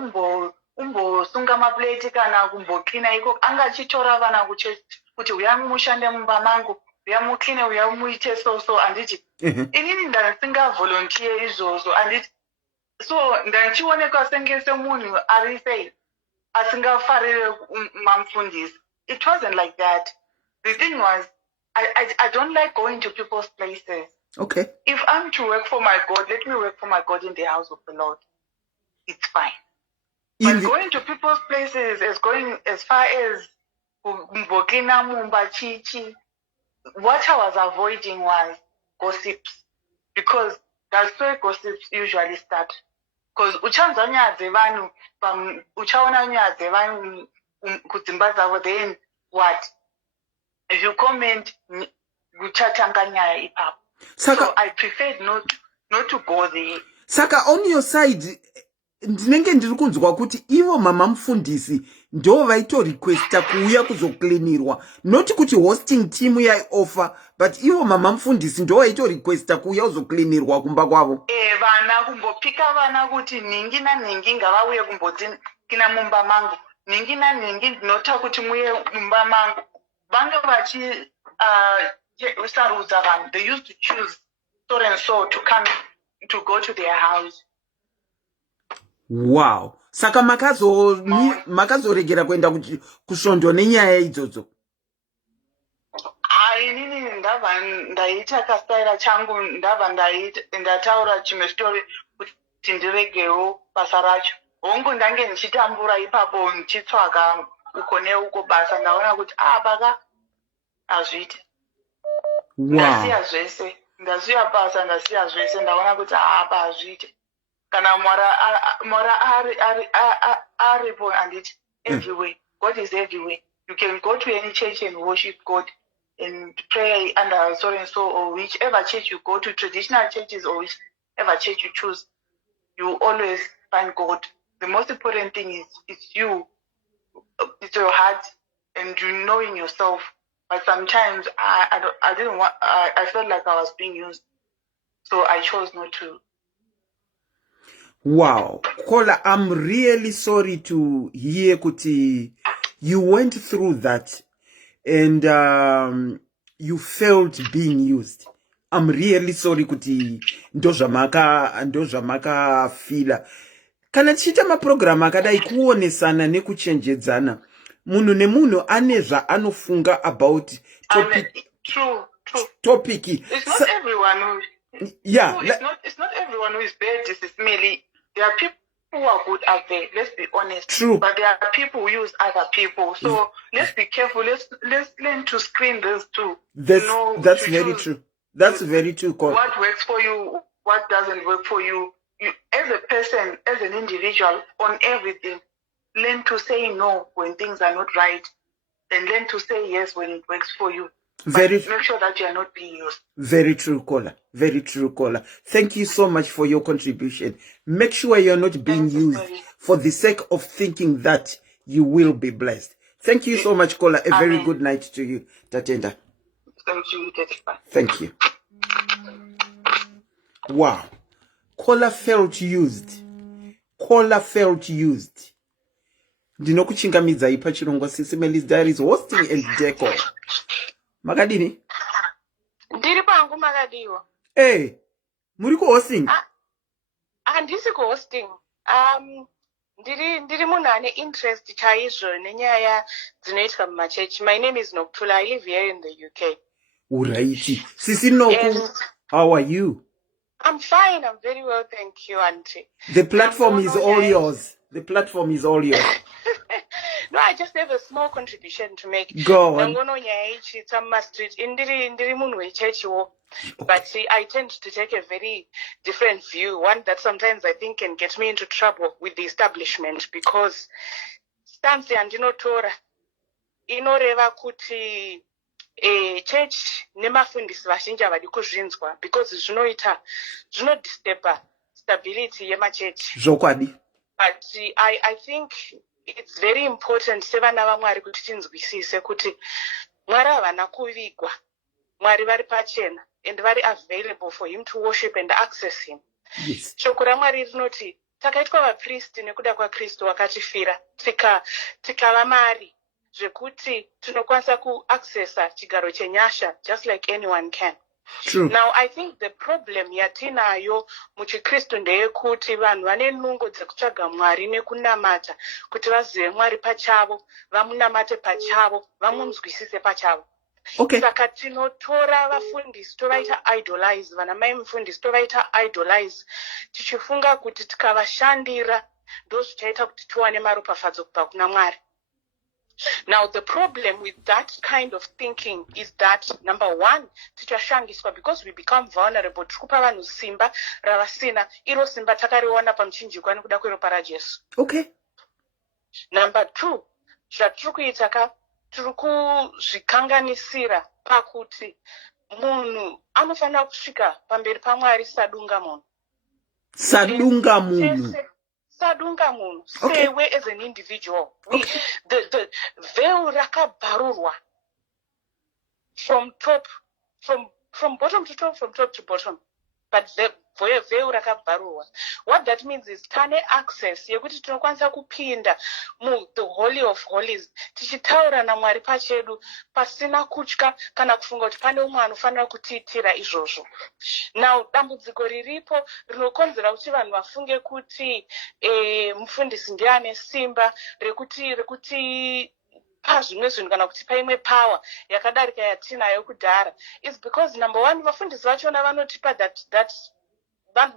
umbosunga maplate kana kumbocleana iko anga chitora vana kuti uya mushande mumba mangu uya mucleane uya muite so anditi inini ndasinga volunteer izvozvo anditi so ndanchioneka senge semunhu ari sei asingafarire mamfundisi. It wasn't like that. The thing was I don't like going to people's places. Okay. If I'm to work for my God, let me work for my God in the house of the Lord. It's fine. But going to people's places is going as far as Mbokina Mumba Chichi. What I was avoiding was gossips. Because that's where gossips usually start. Because uchanza nyadze vanu, uchaona nyadze vanu kudzimba dzavo, then what? If you comment, uchatanga nyaya ipapo. So I preferred not to go there. Saka on your side, ndinenge ndiri kunzwa kuti ivo mama mufundisi ndo vaito requesta kuuya kuzoklinirwa, not kuti hosting team yai offer, but ivo mama mufundisi ndo vaito requesta kuuya kuzoklinirwa kumba kwavo. Vana kumbopika vana kuti ningi na ningi ngavauye kumbokina mumba mangu, ningi na ningi ndinota kuti muye mumba mangu. Vange vachi they used to choose so and so to come to go to their house. Wow. Saka makazoregera kuenda kusvondo nenyaya idzodzo. Inini ndabva ndaita kastaira changu ndabva ndataura chimwe story kuti ndiregewo basa racho. Hongu ndange ndichitambura ipapo ndichitsvaga uko neuko basa ndaona kuti paka hazviiti. Ndasiya zvese ndasiya basa ndasiya zvese ndaona kuti hapa hazviiti. Kana Mwara aripo anditi everywhere. God is everywhere. You can go to any church and worship God and pray under so and so, or whichever church you go to, traditional churches or which whatever church you choose, you always find God. The most important thing is it's you, it's your heart, and you knowing yourself. But sometimes I felt like I was being used, so I chose not to. Wow, Kola, I'm really sorry to hear kuti you went through that and you felt being used. I'm really sorry kuti ndozvamaka fila. Kana tichita maprogram akadai kuonesana nekuchenjedzana, munhu nemunhu ane zvaanofunga about topic. True. Topic. It's not everyone who. Yeah. It's not everyone who is bad. This is merely. There are people who are good out there. Let's be honest. True. But there are people who use other people. So let's be careful. Let's learn to screen those two. That's very true. That's very true. What works for you, what doesn't work for you. You, as a person, as an individual, on everything, learn to say no when things are not right, and learn to say yes when it works for you. Make sure that you are not being used. Very true, Kola. Very true, Kola. Thank you so much for your contribution. Make sure you're not being used for the sake of thinking that you will be blessed. Thank you so much, Kola. A very good night to you, Tatenda. Thank you, Tetipa. Thank you. Wow. Kola felt used. Kola felt used. Ndinokuchingamidza ipa chirongwa SIS MELLY's Diaries hosting and decor. Makadini? Ndiri pangu makadiwa. Muri ku hosting? Handisi ku hosting. Ndiri munhu ane interest chaizvo nenyaya dzinoitwa mumachechi. My name is Noktula. I live here in the UK. Uraiti. Sisi Noku, how are you? I'm fine. I'm very well, thank you, Auntie. The platform is all yours. The platform is all yours. No, I just have a small contribution to make. Go on. But I tend to take a very different view, one that sometimes I think can get me into trouble with the establishment, because stance yandinotora inoreva kuti church nemafundisi vazhinji havadi kuzvinzwa, because zvinodisturba stability yemachechi. Zvokwadi. But I think it's very important sevana vaMwari kuti tinzwisise kuti Mwari havana kuvigwa, Mwari vari pachena, and vari available for him to worship and access him. Yes. Shoko raMwari rinoti takaitwa vapristi nekuda kwaKristu wakatifira, tikava mari zvekuti tinokwanisa kuaccessa chigaro chenyasha just like anyone can. True. Now I think the problem yatinayo muchiKristu ndeyekuti vanhu vane nungo dzekutsvaga Mwari nekunamata kuti vazive Mwari pachavo, vamunamate pachavo, vamunzwisise pachavo. Okay. Saka tinotora vafundisi tovaita idolize, vanamai mufundisi tovaita idolize, tichifunga kuti tikavashandira ndozvichaita kuti tiwane maropafadzo kubva kuna Mwari. Now, the problem with that kind of thinking is that, number one, tichashangiswa, because we become vulnerable. Tikupa vanhu simba ravasina, iro simba takariona pamuchinjikwa nekuda kweropa raJesu. Okay. Number two, zvatiri kuita tiri kuzvikanganisira pakuti munhu anofanira kusvika pamberi paMwari sadunga munhu. Sadunga munhu. Sadunga munhu. Sewe as an individual. The veil rakabharurwa from bottom to top, from top to bottom. But the veil rakabharurwa. What that means is tane access yekuti tinokwanisa kupinda mu the holy of holies, tichitaura naMwari pachedu pasina kutya kana kufunga kuti pane umwe anofanira kutiitira izvozvo. Now dambudziko riripo rinokonzera kuti vanhu vafunge kuti mufundisi ndiye ane simba rekuti pazvimwe zvinhu kana kuti paimwe power yakadarika yatinayo kudhara, is because number one, vafundisi vachona vanotipa that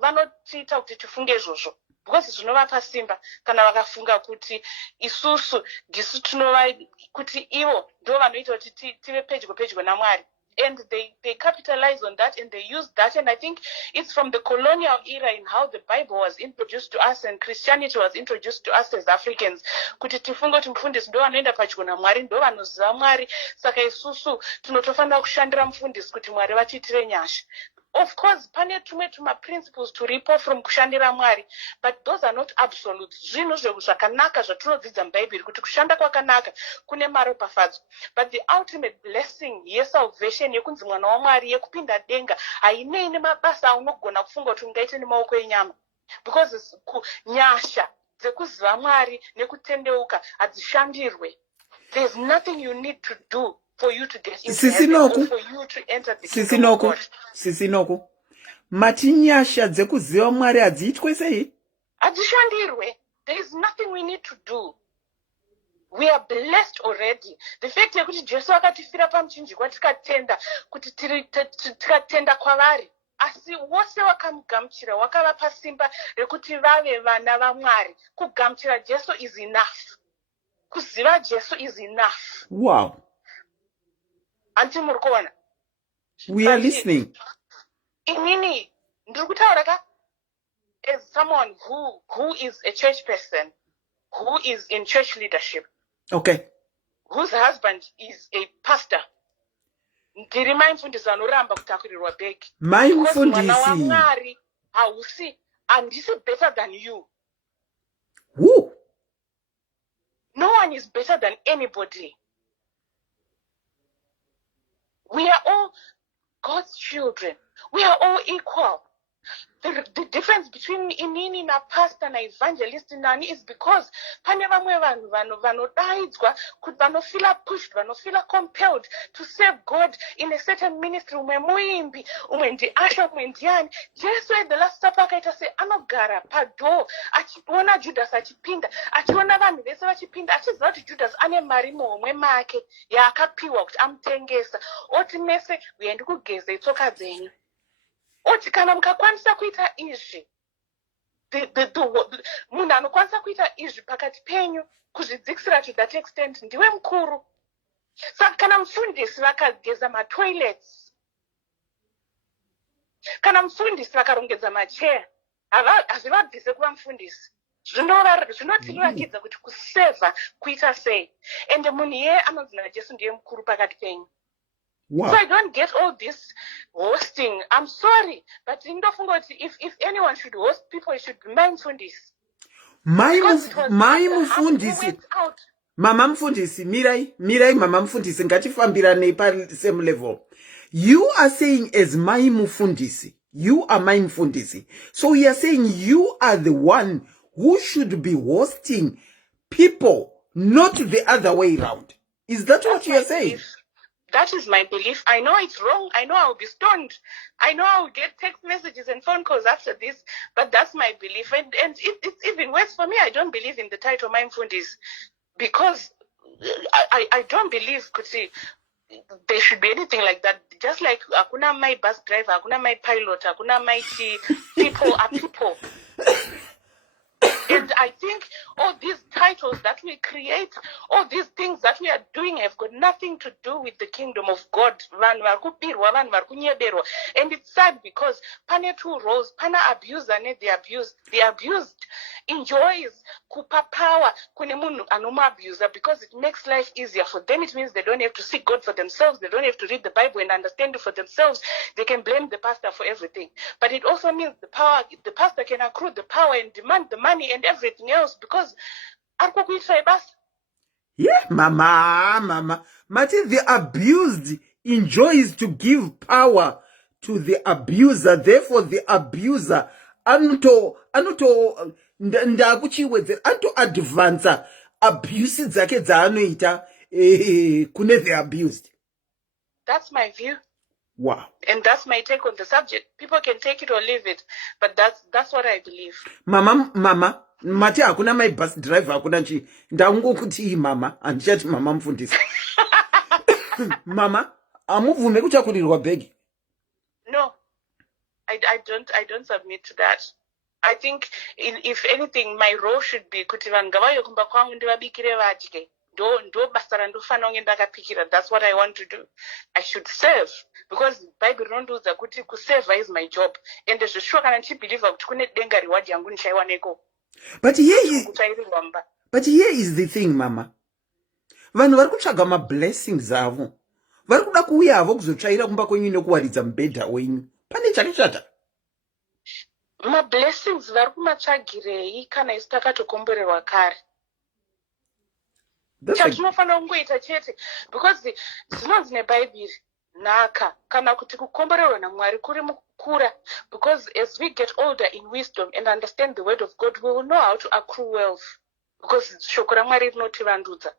vanotiita kuti tifunge izvozvo, because zvinovapa simba kana vakafunga kuti isusu ndisu tinova kuti ivo ndo vanoita kuti tive pedyo naMwari. And they capitalize on that and they use that. And I think it's from the colonial era in how the Bible was introduced to us and Christianity was introduced to us as Africans. Kuti tifunga kuti mufundisi ndo vanoenda padyo naMwari, ndo vanoziva Mwari, saka isusu tinotofanira kushandira mufundisi kuti Mwari vatiitire nyasha. Of course, pane tumwe principles to ripo from kushandira Mwari, but those are not absolute. Zvinhu zvakanaka zvatinodzidza muBhaibheri kuti kushanda kwakanaka kune maropafadzo. But the ultimate blessing yesalvation yekunzi mwana waMwari yekupinda denga hainei nemabasa aunogona kufunga kuti ungaite nemaoko enyama. Because nyasha dzekuziva Mwari nekutendeuka hadzishandirwe. There's nothing you need to do for you to get into heaven or for you to enter the kingdom of God. Sisinoko. Matinyasha dzekuziva Mwari hadziitwe sei? Hadzishandirwe. There is nothing we need to do. We are blessed already. The fact yekuti Jesu akatifira pamuchinjikwa tikatenda kuti tikatenda kwavari. Asi wose wakamugamuchira wakavapa simba rekuti vave vana vaMwari. Kugamuchira Jesu is enough. Kuziva Jesu is enough. Wow. Anti murikuona. We are listening. Inini ndikutaura ka as someone who is a church person, who is in church leadership. Okay. Whose husband is a pastor. Ndiri mai mufundisi anoramba kutakurirwa bhegi. Mai mufundisi. Mwana waMwari hausi handisi better than you. Who? No one is better than anybody. We are all God's children. We are all equal. The difference between inini na pastor na evangelist nani is because pane vamwe vanhu vanodaidzwa kuti vanofila pushed, vanofila compelled to serve God in a certain ministry. Umwe muimbi, umwe ndiasha, umwe ndiani. Jesu at the last supper akaita se anogara pado achiona Judas achipinda, achiona vanhu vese vachipinda, achiziva kuti Judas ane mari muhomwe make yaakapiwa kuti amutengesa. Oti mese uyendi kugeze tsoka dzenyu. Oti kana mukakwanisa kuita izvi, munhu anokwanisa kuita izvi pakati penyu kuzvidzikisira to that extent ndiwe mukuru. Saka kana mufundisi vakageza matoilets, kana mufundisi vakarongedza macheya, hazvivabvise kuva mufundisi. Zvinotirakidza kuti kuseva kuita sei. Ende munhu iye anonzi naJesu ndiye mukuru pakati penyu. Wow. So I don't get all this hosting. I'm sorry, but if anyone should host people, it should be my mfundisi. My mfundisi. Mama mfundisi, mirai mama mfundisi, ngatifambirane pa same level. You are saying as my mfundisi. You are my mfundisi. So you are saying you are the one who should be hosting people, not the other way around. Is that what you are saying? Belief. That is my belief. I know it's wrong. I know I'll be stoned. I know I'll get text messages and phone calls after this, but that's my belief. And it's even worse for me. I don't believe in the title my mfundisi because I don't believe Kuti there should be anything like that. Just like akuna my bus driver, akuna my pilot, akuna my people are people. And I think all these titles that we create, all these things that we are doing have got nothing to do with the kingdom of God. And it's sad because pane two roles, pana abuse and the abused. The abused enjoys kupa power kune munhu anoma abuser because it makes life easier for them. It means they don't have to seek God for themselves. They don't have to read the Bible and understand it for themselves. They can blame the pastor for everything. But it also means the pastor can accrue the power and demand the money and everything else because yeah, mama. Mati, the abused enjoys to give power to the abuser. Therefore, the abuser anto advance abuse dzake dzaanoita kune the abused. That's my view. Wow. And that's my take on the subject. People can take it or leave it, but that's what I believe. Mama, mati hakuna my bus driver hakuna nchi ndaungokuti mama andichati mama mfundisi. Mama, amuvume kuchakurirwa begi. No. I don't submit to that. I think if anything my role should be kuti vanhu ngavayokumba kwangu ndivabikire vadye. That's what I want to do. I should serve because Bible ronduza kuti kuseva is my job. And there's a sure kana chibeliever kuti kune denga reward yangu nishaiwa neko. But here is the thing, mama. Vanhu vari kutsvaga ma blessings avo. Vari kuda kuuya avo kuzotsvaira kumba kwenyu nekuwaridza mubhedha wenyu. Pane chakashata. My blessings vari kumatsvagirei kana isu takatokomborerwa kare. Chatinofanira kungoita chete because zvinonzi nebhaibheri nhaka kana kuti kukomborerwa naMwari kuri mukukura, because as we get older in wisdom and understand the word of God, we will know how to accrue wealth because shoko raMwari rinotivandudza.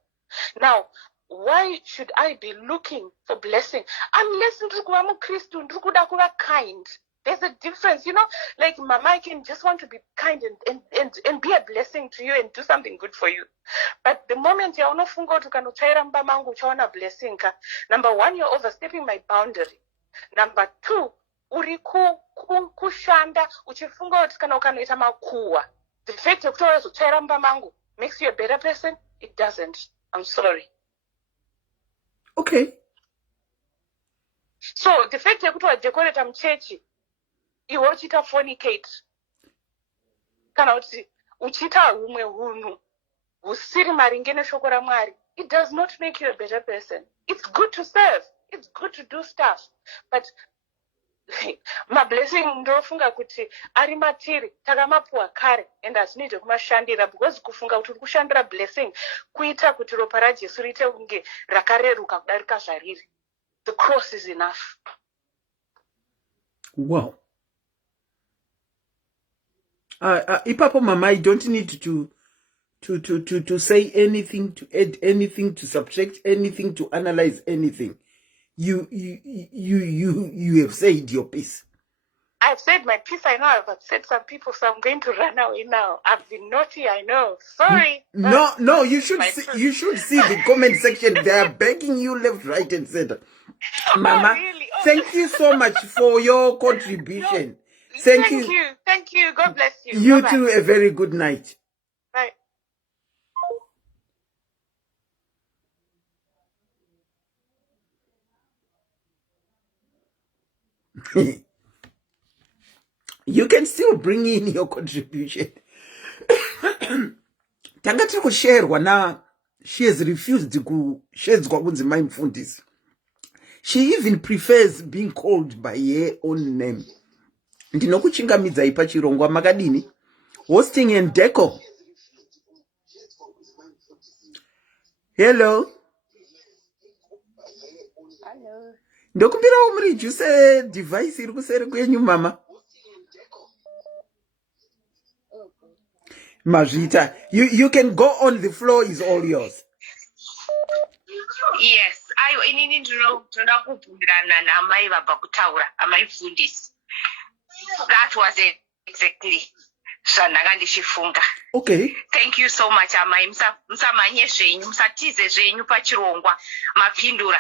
Now, why should I be looking for blessing unless ndiri kuva muKristu, ndiri kuda kuva kind? There's a difference, you know, like Mama, I can just want to be kind and be a blessing to you and do something good for you. But the moment you're unofunga kuti ukanotsvaira mumba mangu uchaona blessing ka, number one, you're overstepping my boundary. Number two, uri kushanda uchifunga kuti kana ukanoita makuhwa. The fact yekuti wazotsvaira mumba mangu makes you a better person? It doesn't. I'm sorry. Okay. So the fact yekuti wadecorate muchechi iwe uchita fornicate kana kuti uchita humwe hunhu husiri maringe neshoko raMwari, it does not make you a better person. It's good to serve, it's good to do stuff, but mablessing ndofunga kuti ari matiri takamapuwa kare and hatinide kumashandira, because kufunga kuti uri kushandira blessing kuita kuti ropa raJesu riite kunge rakareruka kudarika zvariri. The cross is enough. Wow. Ipapo Mama, I don't need to say anything, to add anything, to subtract anything, to analyze anything. You have said your piece. I've said my piece. I know I've upset some people, so I'm going to run away now. I've been naughty, I know. Sorry. No, you should see the comment section. They are begging you left, right, and center. Mama, really? Thank you so much for your contribution. No, thank you. God bless you. You Bye-bye. too, a very good night. Bye. You can still bring in your contribution. Tanga tiri kusherwa na she has refused to share kunzi mai mfundisi. She even prefers being called by her own name. Ndinokuchingamidzai pachirongwa makadini. Hosting and Decor. Hello. Hello. Ndokumbira muri juice device iri kuseri kwenyu Mama. Majita, you can go on, the floor is all yours. Yes, I inini ndinoda kubvunzirana namai vabva kutaura amaifundisi. That was exactly zvandanga ndichifunga. Okay. Thank you so much amai, musamhanye zvenyu, musatize zvenyu pachirongwa mapindura.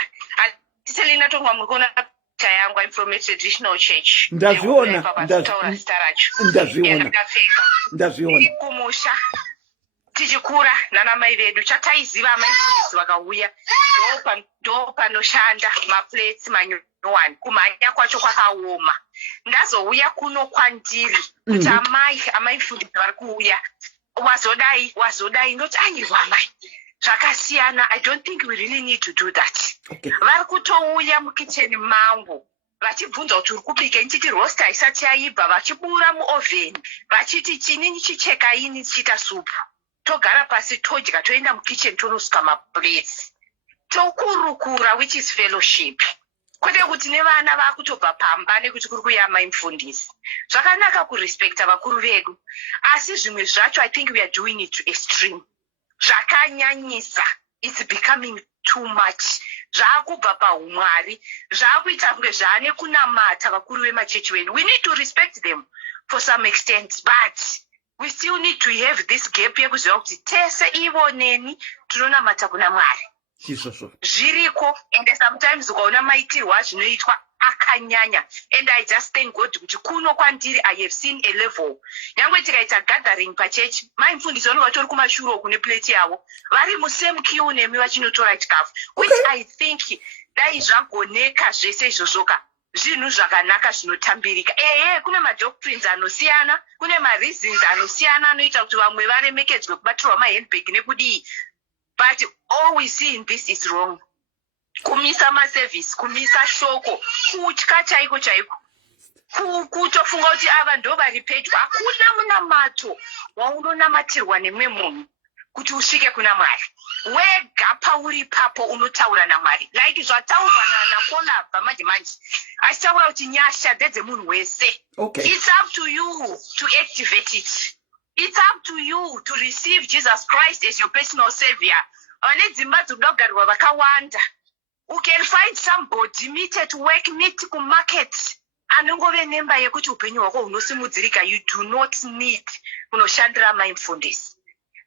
Tiselina tongwa muri kuona picha yangu, I'm from a traditional church. Ndazviona. Ndiri kumusha tichikura nanamai vedu chataiziva amaifundisi vakauya ndo panoshanda maplates manyowani, kumhanya kwacho kwakaoma. Ndazouya kuno kwandiri kuti amai amaifundisi vari kuuya, wazodai ndoti anyirwa amai zvakasiyana. I don't think we really need to do that. Okay. Vari kutouya mukicheni mangu vachibvunza kuti uri kubika, ndichiti rosta isati yaibva, vachibura muovheni vachiti chini chicheka ini chiita supu. Togara pasi todya, toenda mukicheni tonosuka maplates, tokurukura, which is fellowship. Kwete kuti nevana vakutobva pamba nekuti kuri kuuya maimufundisi. Zvakanaka kurespekta vakuru vedu, asi zvimwe zvacho I think we are doing it to extreme. Zvakanyanyisa, it's becoming too much. Zvakubva paumwari, zvakuita kunge zvane kunamata vakuru vemachechi vedu. We need to respect them for some extent, but we still need to have this gap yekuziva kuti tese ivo neni tinonamata kuna Mwari. Zviriko, and sometimes ukaona maitirwa zvinoitwa akanyanya, and I just thank God kuti kuno kwandiri I have seen a level. Nyangwe tikaita gathering pachechi, maimufundisi vanhu vatori kumashure kune plate yavo, vari musame queue nemi vachinotora chikafu, which I think dai zvagoneka zvese izvozvoka zvinhu zvakanaka zvinotambirika. Kune madoctrines anosiyana, kune mareasons anosiyana anoita kuti vamwe varemekedzwe kubatirwa mahandbag nekudii, but all we see in this is wrong. Kumisa maservice, kumisa shoko, kutya chaiko chaiko. kutofunga kuti ava ndo vari pedyo. Hakuna munamato waunonamatirwa nemwe munhu kuti usvike kuna Mwari. Wega pauri papo unotaura naMwari. Like zvataurwa naKolabva manje. Achitaura kuti nyasha ndedzemunhu wese. Okay. It's up to you to activate it. It's up to you to receive Jesus Christ as your personal savior. Vane dzimba dzinogarwa vakawanda. You can find somebody, meet at work, meet ku market. Anongove nemba yekuti upenyu hwako hunosimudzirika. You do not need kunoshandira mindfulness.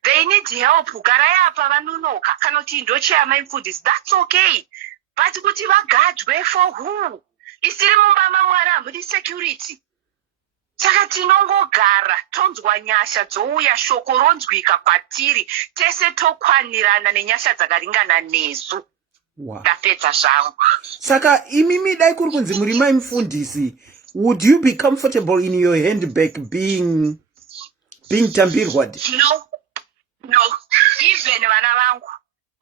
They need help. Garaya apa vanonoka. Kana kuti ndocheya mindfulness. That's okay. But kuti vagadwe for who? Isiri mumba maMwari hamudi security. Saka tinongogara tonzwa nyasha dzouya shoko ronzwika kwatiri tese tokwanirana nenyasha dzakaringana nesu. Wow. Ndapedza zvangu. Saka imimi dai kuri kunzi muri mufundisi, would you be comfortable in your handbag being tambirwa? No. Even vana vangu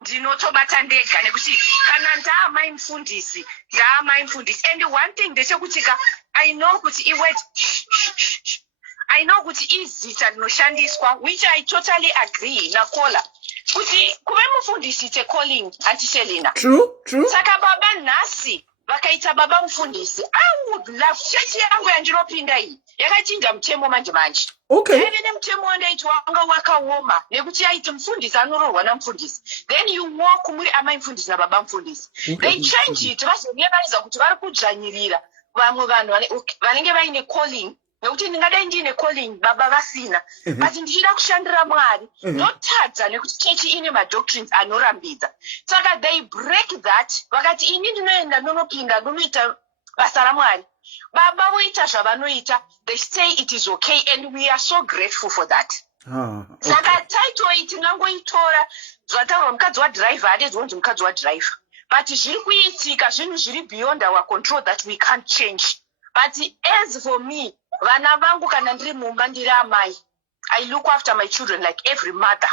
ndinotobata ndega nekuti kana ndaamai mufundisi. And one thing ndechekuti I know kuti izita rinoshandiswa, which I totally agree naKola. Kuti kuve mufundisi it's a calling, Auntie Selina. True. Saka baba nhasi vakaita baba mufundisi. I would love chechi yangu yandiropinda iyi yakachinja mutemo manje. Okay. Eve nemutemo wandaitwa wanga wakaoma nekuti yaiti mufundisi anorohwa namufundisi. Then you walk muri amai mufundisi nababa mufundisi. They change it. Vazorealiza kuti vari kudzvanyirira vamwe vanhu vanenge vaine calling. Nekuti ndingadai ndine calling baba vasina. But ndichida kushandira Mwari. Ndotadza nekuti chechi ine madoctrines anorambidza. Saka they break that. Vakati ini ndinoenda ndonopinda ndonoita basa raMwari. Baba voita zvavanoita. They say it is okay and we are so grateful for that. Okay. Saka title iti ngangoitora zvataurwa mukadzi wadriver hadezonzi mukadzi wadriver. But zviri kuitika zvinhu zviri beyond our control that we can't change. But as for me, vana vangu kana ndiri mumba ndiri amai, I look after my children like every mother.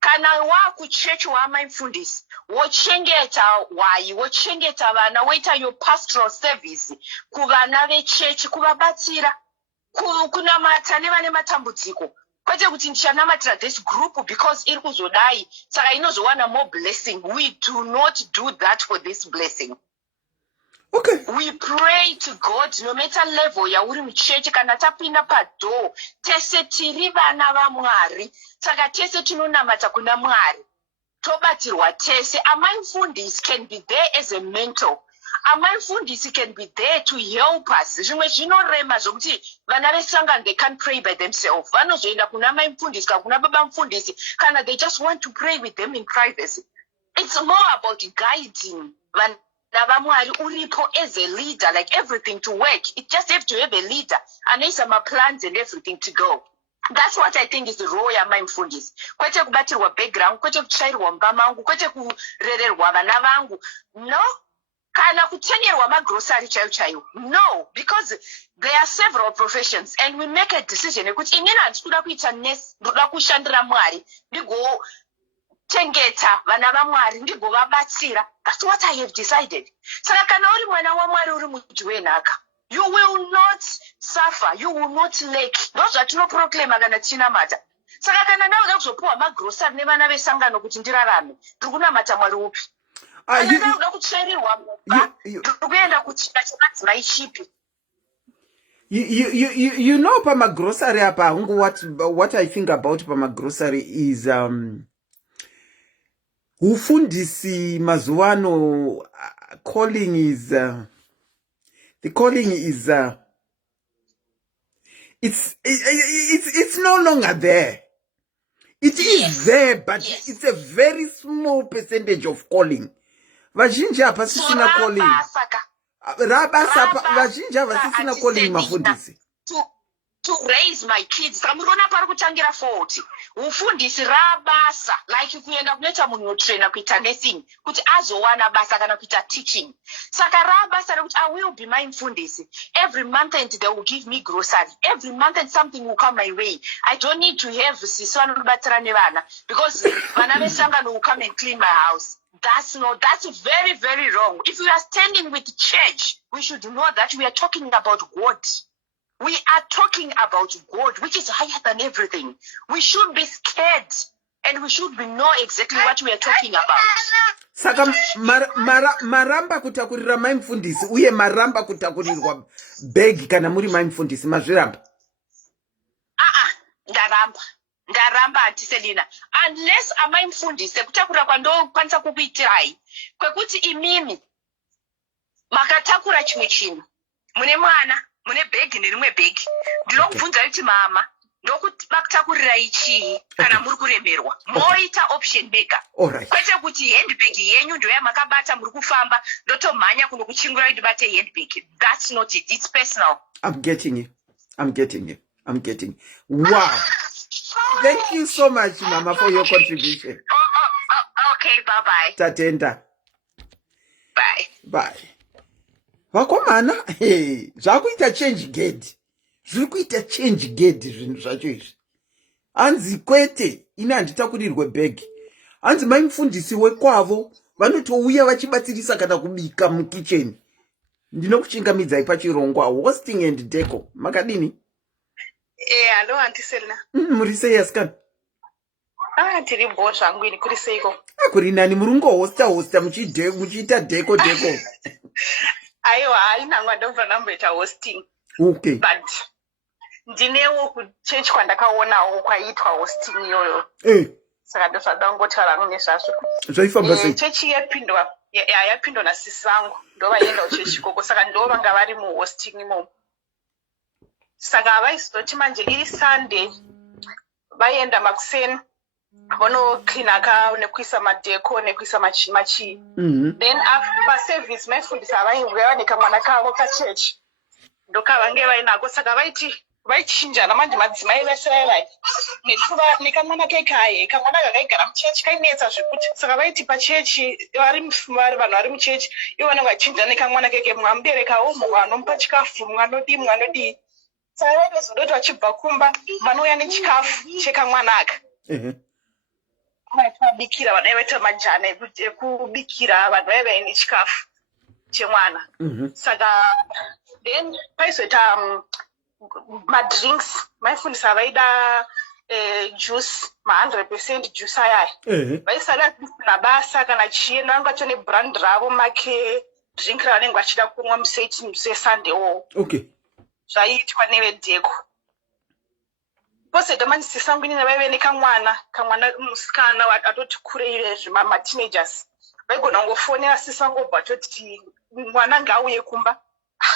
Kana wakuchechi waamai mufundisi, wochengeta hwai, wochengeta vana, woita your pastoral service kuvana vechechi, kuvabatsira, kunamata nevane matambudziko. Kwete kuti ndichanamatira this group because iri kuzodai, saka inozowana more blessing. We do not do that for this blessing. Okay. We pray to God no matter level yauri muchechi kana tapinda pado tese tiri vana vaMwari. Saka tese tinonamata kuna Mwari. Tobatirwa tese. Amai mufundisi can be there as a mentor. Amai mufundisi can be there to help us. Zvimwe zvinorema zvokuti vana vesangano they can't pray by themselves. Vanozoenda kuna amai mufundisi kana kuna baba mufundisi kana they just want to pray with them in privacy. It's more about guiding vana Mwari uripo as a leader, like everything to work. It just have to have a leader and some plans and everything to go. That's what I think is the role ya my mfundisi. Kwete kubatirwa background, kwete kuchairwa mbamangu, kwete kurererwa vana vangu. No. Kana kutengerwa magrocery chayo. No, because there are several professions and we make a decision. Kuti inina ndikuda kuita nurse, ndoda kushandira Mwari, ndigo chengeta vana vaMwari ndigovabatsira. That's what I have decided. Saka kana uri mwana waMwari uri mudyi wenhaka, you will not suffer, you will not lack. Ndozvatinoproclaima kana tichinamata. Saka kana ndauda kuzopuwa magrocery nevana vesangano kuti ndirarame, ndiri kunamata Mwari upi? Kana ndauda kutsvairirwa mumba, ndiri kuenda kuchimba chemadzimai chipi? You know pamagrocery apa, what I think about pamagrocery is ufundisi mazuano calling is the calling is it's no longer there. It is there, but it's a very small percentage of calling. Vazhinji apa sisina calling. Rabasa vazhinji apa sisina calling mafundisi. To raise my kids. Kamurona pari kutangira 40. Ufundisi rabasa. Like kuenda kunoita munhu trainer kuita nursing. Kuti azowana basa kana kuita teaching. Saka rabasa rekuti I will be my mfundisi. Every month and they will give me grocery. Every month and something will come my way. I don't need to have siswano kubatsira nevana. Because vana vesangano will come and clean my house. That's very, very wrong. If we are standing with church, we should know that we are talking about God. We are talking about God, which is higher than everything. We should be scared and we should know exactly what we are talking about. Saka maramba kutakurira maimfundisi uye maramba kutakurirwa bag kana muri maimfundisi mazviramba. Ndaramba atiselina unless amaimfundise kutakurira kwandokwanisa kukuitirai kwekuti imimi makatakura chimwe chinhu mune mwana mune bhegi nerimwe bhegi ndinokubvunza kuti mama ndokuti makutakurira ichii kana muri kuremerwa moita option maker kwete kuti handbag yenyu ndoya makabata muri kufamba ndotomhanya kunokuchingura kuti ndibate handbag. That's not it. It's personal. I'm getting you. Wow. Thank you so much, Mama, for your contribution. Okay, bye-bye. Tatenda. Bye. Vakomana, zvakuita change gate. Zvirikuita change gate zvinhu zvacho izvi. Anzi kwete ine handitakurirwe bag. Anzi maimufundisi wekwavo vanotouya vachibatsirisa kana kubika mukitchen. Ndinokuchingamidzai pachirongwa hosting and decor. Makadini? Hello, Auntie Selna. Muri sei asikana? Tiri bo zvangu ini kuri seiko. Kuri nani murungo hosta muchiita decor. Aiwa, haina ngadobva namboita hosting. Okay. But ndinewo kuchurch kwandakaonawo kwaitwa hosting iyoyo. Saka ndozvada kungotaura nezvazvo. Zvaifamba sei? Chechi yapindwa nasisi vangu ndovaenda kuchechi ikoko saka ndovanga vari muhosting imomo. Saka vaizoti manje iri Sunday vaenda makuseni vonocleanaka nekuisa madeko nekuisa machi. Then after service maifundisa vainguya nekamwana kavo kachechi ndokavange vainako saka vaichinjana manje madzimai vese vaivai nekamwana kekaye kamwana kakaigara muchechi kainetsa zvekuti saka vaiti pachechi vanhu vari muchechi ivo vanenge vachinjana nekamwana keke mumwe amuberekawo mumwe anomupa chikafu mumwe anodii saka vaitozodoti vachibva kumba vanouya nechikafu chekamwana aka vaivabikira vanhu vaivaita majana ekubikira vanhu vaivai nechikafu chemwana. Saka then paizoita madrinks maifundisa vaida juice 100% juice ayaya vaisada nabasa kana chienda vanga vacho nebrand ravo make drink ravanenge vachida kumwa musesunday wo. Okay. Zvaiitwa nevedeko pozoita manje sisangu inini vaive nekamwana musikana atoti kurei mateenagers vaigona kungofonera sisangu obva atoti mwana ngaauye kumba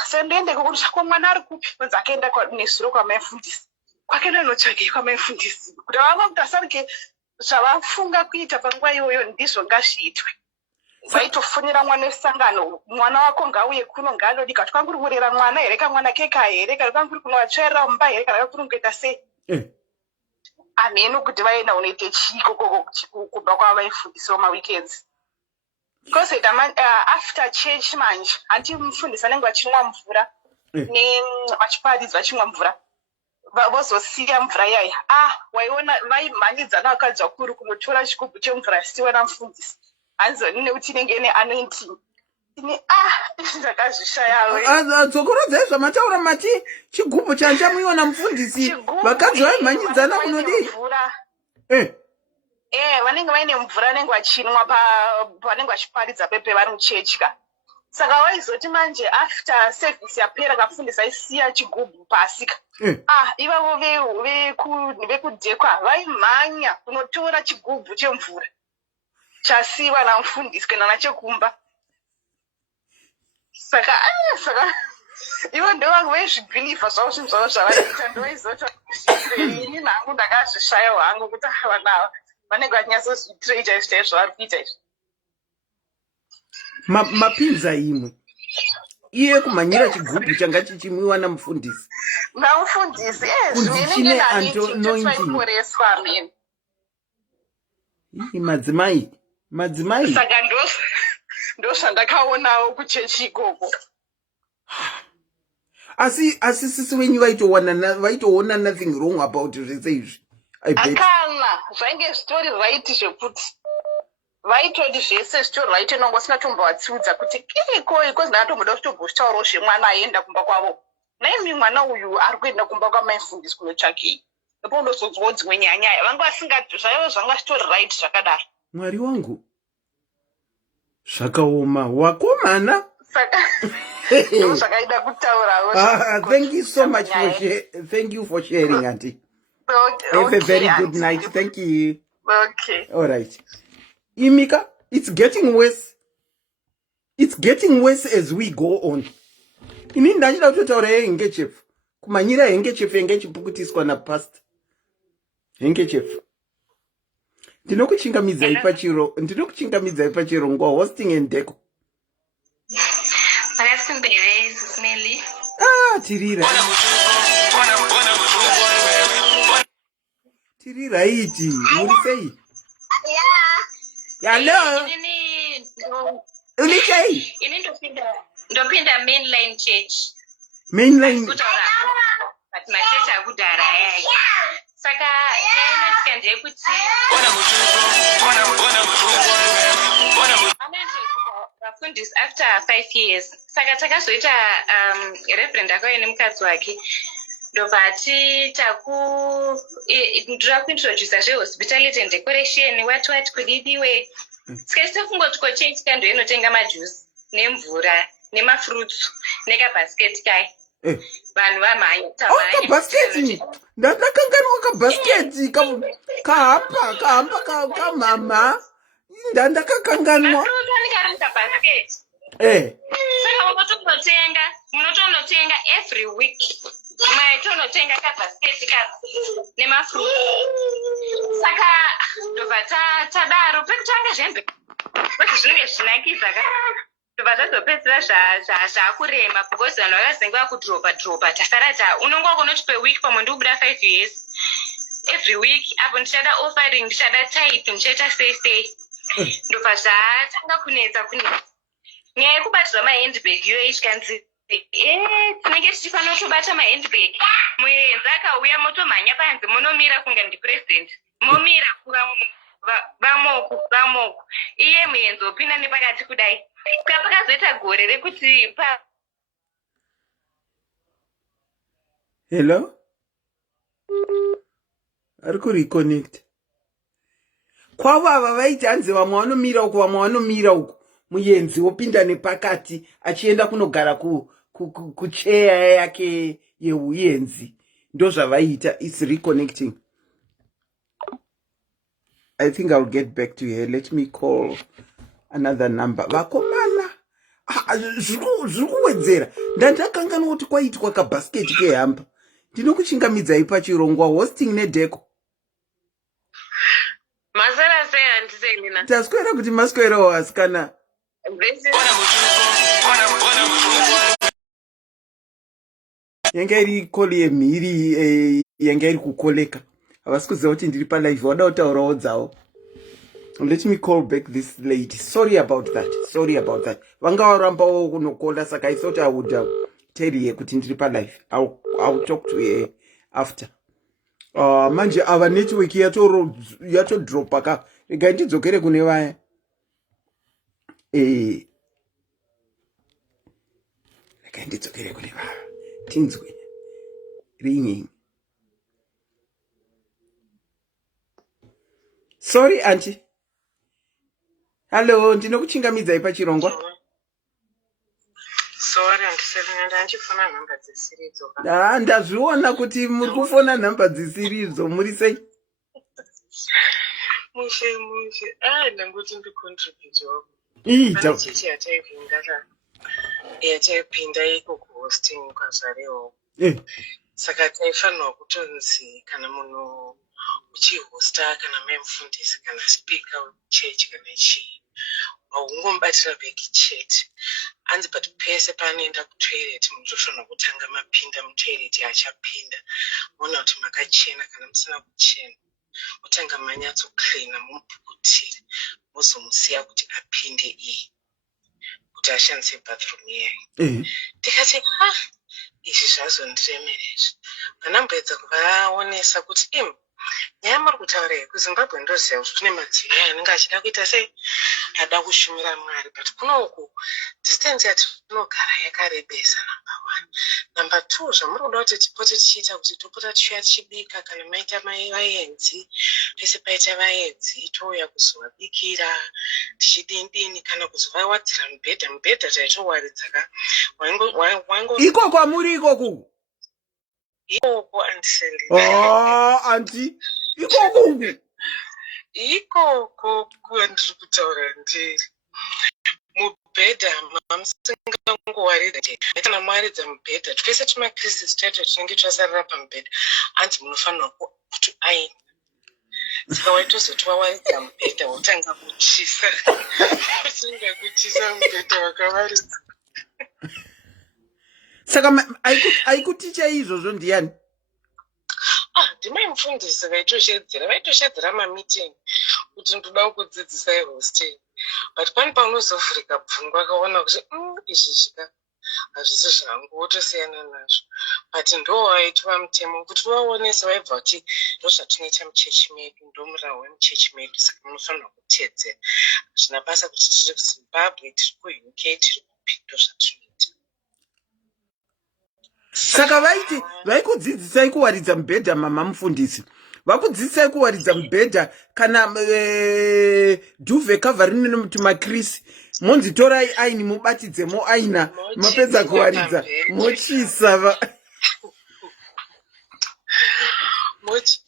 sendoendeko kuti chako mwana ari kupi kunzi akaenda nesuro kwamaifundisi kwakenda notsvagei kwamaifundisi kuti vava kuti asarike zvavafunga kuita panguva iyoyo ndizvo ngazviitwe. Vaitofonera mwana wesangano mwana wako ngauye kuno ngaanodi kati kwanguri kurera mwana here kamwana keka here kana kwanguri kunovatsvairira mumba here kana kwanguri kuita sei. Ameno kuti vaenda unoite chikoko kubva kwavaifundisi wamaweekends. Kozoita after church manje handi mufundisi anenge vachimwa mvura vachiparidza vachimwa mvura vozosiya mvura yaya waiona vaimhanyidzana vakadza kuri kunotora chigubhu chemvura siwana mufundisi hanzoni nekuti inenge ine anointing ini ndakazvishayawe dzokorodzai zvamataura mati chigubhu chanchamuiona mufundisi vakadzi vaimhanyidzana kunodii vanenge vaine mvura vanenge vachinwa vanenge vachiparidza pepe vari muchechika. Saka vaizoti manje after service yapera kafundisa aisiya chigubhu pasika ivavo vekudhekwa vaimhanya kunotora chigubhu chemvura chasiwa namufundisi kuenda nachekumba. Saka ivo ndovangu vaizvibhilivha zvavo zvinhu zvavo zvavaiita ndovaizoti ini nangu ndakazvishayawo hangu kuti vanava vanenge vachinyatsoziitira ichaizvo chaizvo zvavari kuita izvi. Mapinza imwe iye kumhanyira chigubhu changa chichimwiwa namufundisi kunzi chine anointing. Madzimai saka ndozvandakaonawo kuchechi ikoko. asi sisi wenyu vaitoona nothing wrong about zvese izvi. Akana zvainge zvitori right zvekuti vaitodi zvese zvitorwaite nongo sina tombovatsiudza kuti kiko because ndatomboda kutombozvitaurawo zvemwana aenda kumba kwavo. Naimi mwana uyu ari kuenda kumba kwamaifundisi kunotsvakei. Ndipo unozonzwawo dzimwe nyaya vanga vasingati zvaivo zvanga zvitori right zvakadaro. Mwari wangu zvakaoma wakomana. Zvakaida kutaurawo. Thank you so much thank you for sharing, auntie. Have a very good night. Thank you. Okay. All right. Imika, it's getting worse. It's getting worse as we go on. Ini ndachida kutotaura handkerchief. Kumanyira handkerchief kutiswa na past. Handkerchief. Ndinokuchingamidzai pachirongwa hosting and deco. SIS MELLY. Tiri right. Muri sei? Hello. Uli sei? Ini ndopinda mainline church. Mainline. But my church akudara yai. Saka yainotika ndeyekuti vafundisi after 5 years. Saka takazoita reverend akauya nemukadzi wake. Ndobva ndira kuintroduce zvehospitality and decoration what kudidiwe. Tikaisefungoti kochechi kando inotenga majuice nemvura nemafruits nekabhasiketi kai. Vanhu vamhanya tamanya. Basket. Ndakanganwa kabhasiketi kahamba kamama. Ndakakanganwa. Saka munotonotenga every week. Maitonotenga kabhasiketi nemafruit. Saka ndobva tadaro pekutanga zvembe. Kuti zvinenge zvinakidza ka. Ndobva tadzopedzera zvakurema because vanhu vakazenga vakudropa tasara unonga kunoti per week pamwe ndikubuda 5 years. Every week apo ndichada offering ndichada type ndichaita sei. Ndobva zvatanga kunetsa. Nyaya yekubatirwa mahandbag iyo ishikanzi tinenge tichifanira kutobata mahandbag. Muenzi akauya motomhanya panze munomira kunga ndipresident. Momira vamoku. Iye muenzi opinda nepakati kudai. Pakazoita gore rekuti Hello? Ari kureconnect. Kwavo ava vaiti hanzi vamwe vanomira uku. Muenzi opinda nepakati achienda kunogara kucheya yake yeuenzi. Ndo zvavaita. It's reconnecting. I think I'll get back to her. Let me call another number. Vakomana. Zviri kuwedzera. Ndandakanganwa kuti kwaitwa kabhasiketi kehamba. Ndinokuchingamidzai pachirongwa hosting nedeco. mazara sei handisenina. Taswera kuti maswerawo asikana. Yanga iri koli yemhiri yanga iri kukoleka. Havasi kuziva kuti ndiri palive wada kutaurawo dzavo. Let me call back this lady. Sorry about that. Vanga varambawo kunokola saka I thought I would tell her kuti ndiri palive. I'll talk to her after. Manje ava network yatodropa ka. Rega ndidzokere kune vaya. Rega ndidzokere kune vaya. Tinzwe. Ringing. Sorry, auntie. Hello, ndinokuchingamidzai pachirongwa. Sorry, ndandifona nhamba dzisiridzo. Ndazviona kuti muri kufona nhamba dzisiridzo, muri sei? Mushe. Ndangoti ndicontributewo. Chichi yataipinda iko kuhosting kwazarewo. Saka taifanirwa kutonzi kana munhu uchihosta kana memufundisi kana speaker wechechi kana chii haungomubatira bhegi chete. Hanzi but pese paanoenda kutoilet munotofanira kutanga mapinda mutoilet achapinda muona kuti makachena kana musina kuchena. Motanga manyatsoklina mumupukutire mozomusiya kuti apinde iyi kuti ashandise bathroom iyai. Ndikati izvi zvazondiremerezvo. Vanamboedza kuvaonesa kuti nyaya muri kutaura kuzimbabwe ndoziva kuti kune madzimai anenge achida kuita sei ada kushumira Mwari, but kuno uku distance yatinogara yakarebesa. Number 2, zvamuri kuda kuti tipote tichiita kuti topota tichiuya tichibika kana maita vaenzi, pese paita vaenzi touya kuzovabikira tichidini kana kuzovawadzira mubhedha taitowaridza ka iko kwamuri ikoku ikoko andisendi anti ikoku ikoko kwandiri kutaura ndiri mubhedha mamusingangowaridza kana mwaridza mubhedha twese tumakristu taito tinenge twasarira pamubhedha anti munofanirwa kuti aini saka waitozoti wawaridza mubhedha wotanga kuchisa usinga kuchisa mubhedha wakawaridza. saka aikuticha izvozvo ndiani? Ndimai mufundisi vaitoshedzera mamiting kuti ndoda kudzidzisa ihostel, but pane paunozovhurika pfungwa akaona kuti izvi zvika hazvisi zvangu wotosiyana nazvo, but ndo waitwa mutemo kuti vaonese vaibva kuti ndo zvatinoita muchechi medu, ndo murau wemuchechi medu, saka munofanirwa kuteedzera. Hazvina basa kuti tiri kuzimbabwe, tiri kuuk, tiri kupi, ndo zvatinoita. Saka vaikudzidzisai kuwaridza mubhedha mama mufundisi, vakudzidzisai kuwaridza mubhedha kana duve covering nomuti makrisi monzi torai aini mubatidzemo aina mapedza kuwaridza mochisa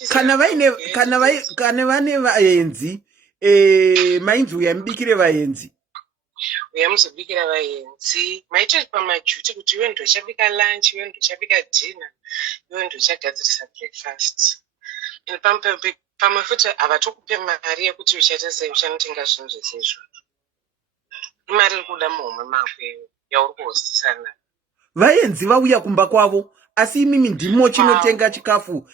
kana vane vaenzi mainzi uya mubikire vaenzi uyamuzobikira vaenzi maitoti pamajuti kuti iwe ndo uchabika lunch, iwe ndo uchabika dinner, iwe ndo uchagadzirisa breakfast. Pamafuta havatokupe mari yekuti uchaita sei, uchanotenga zvinhu zvese izvozvo. Imari iri kuda muhomwe mako yauri kuhostisana. Vaenzi vauya kumba kwavo, asi imimi ndimo chinotenga chikafu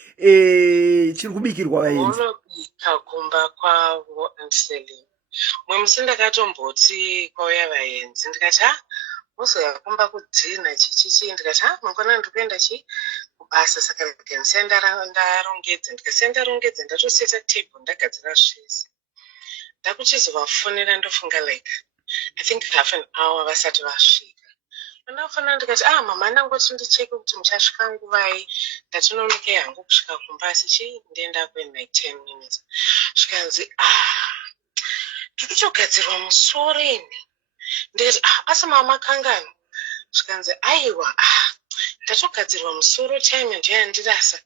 chiri kubikirwa vaenzi. Unobika kumba kwavo andiseli. Mwe musi ndakatomboti kwauya vaenzi ndikati muzoya kumba kudhina chichichi, ndikati mangwana ndikuenda kubasa, saka ndikasiya ndarongedza, ndatoseta table ndagadzira zvese. Ndakuchizovafonera ndofunga like I think half an hour vasati vasvika. Ndafanira ndikati mama ndangoti ndicheke kuti muchasvika nguvai, ndatinonoke hangu kusvika kumba asi ndenda kuenda 10 minutes. Zvikanzi tirichogadzirwa musoro ini. Ndikati asi mama kangani. Zvikanzi aiwa ndatogadzirwa musoro time ndoyandirasa.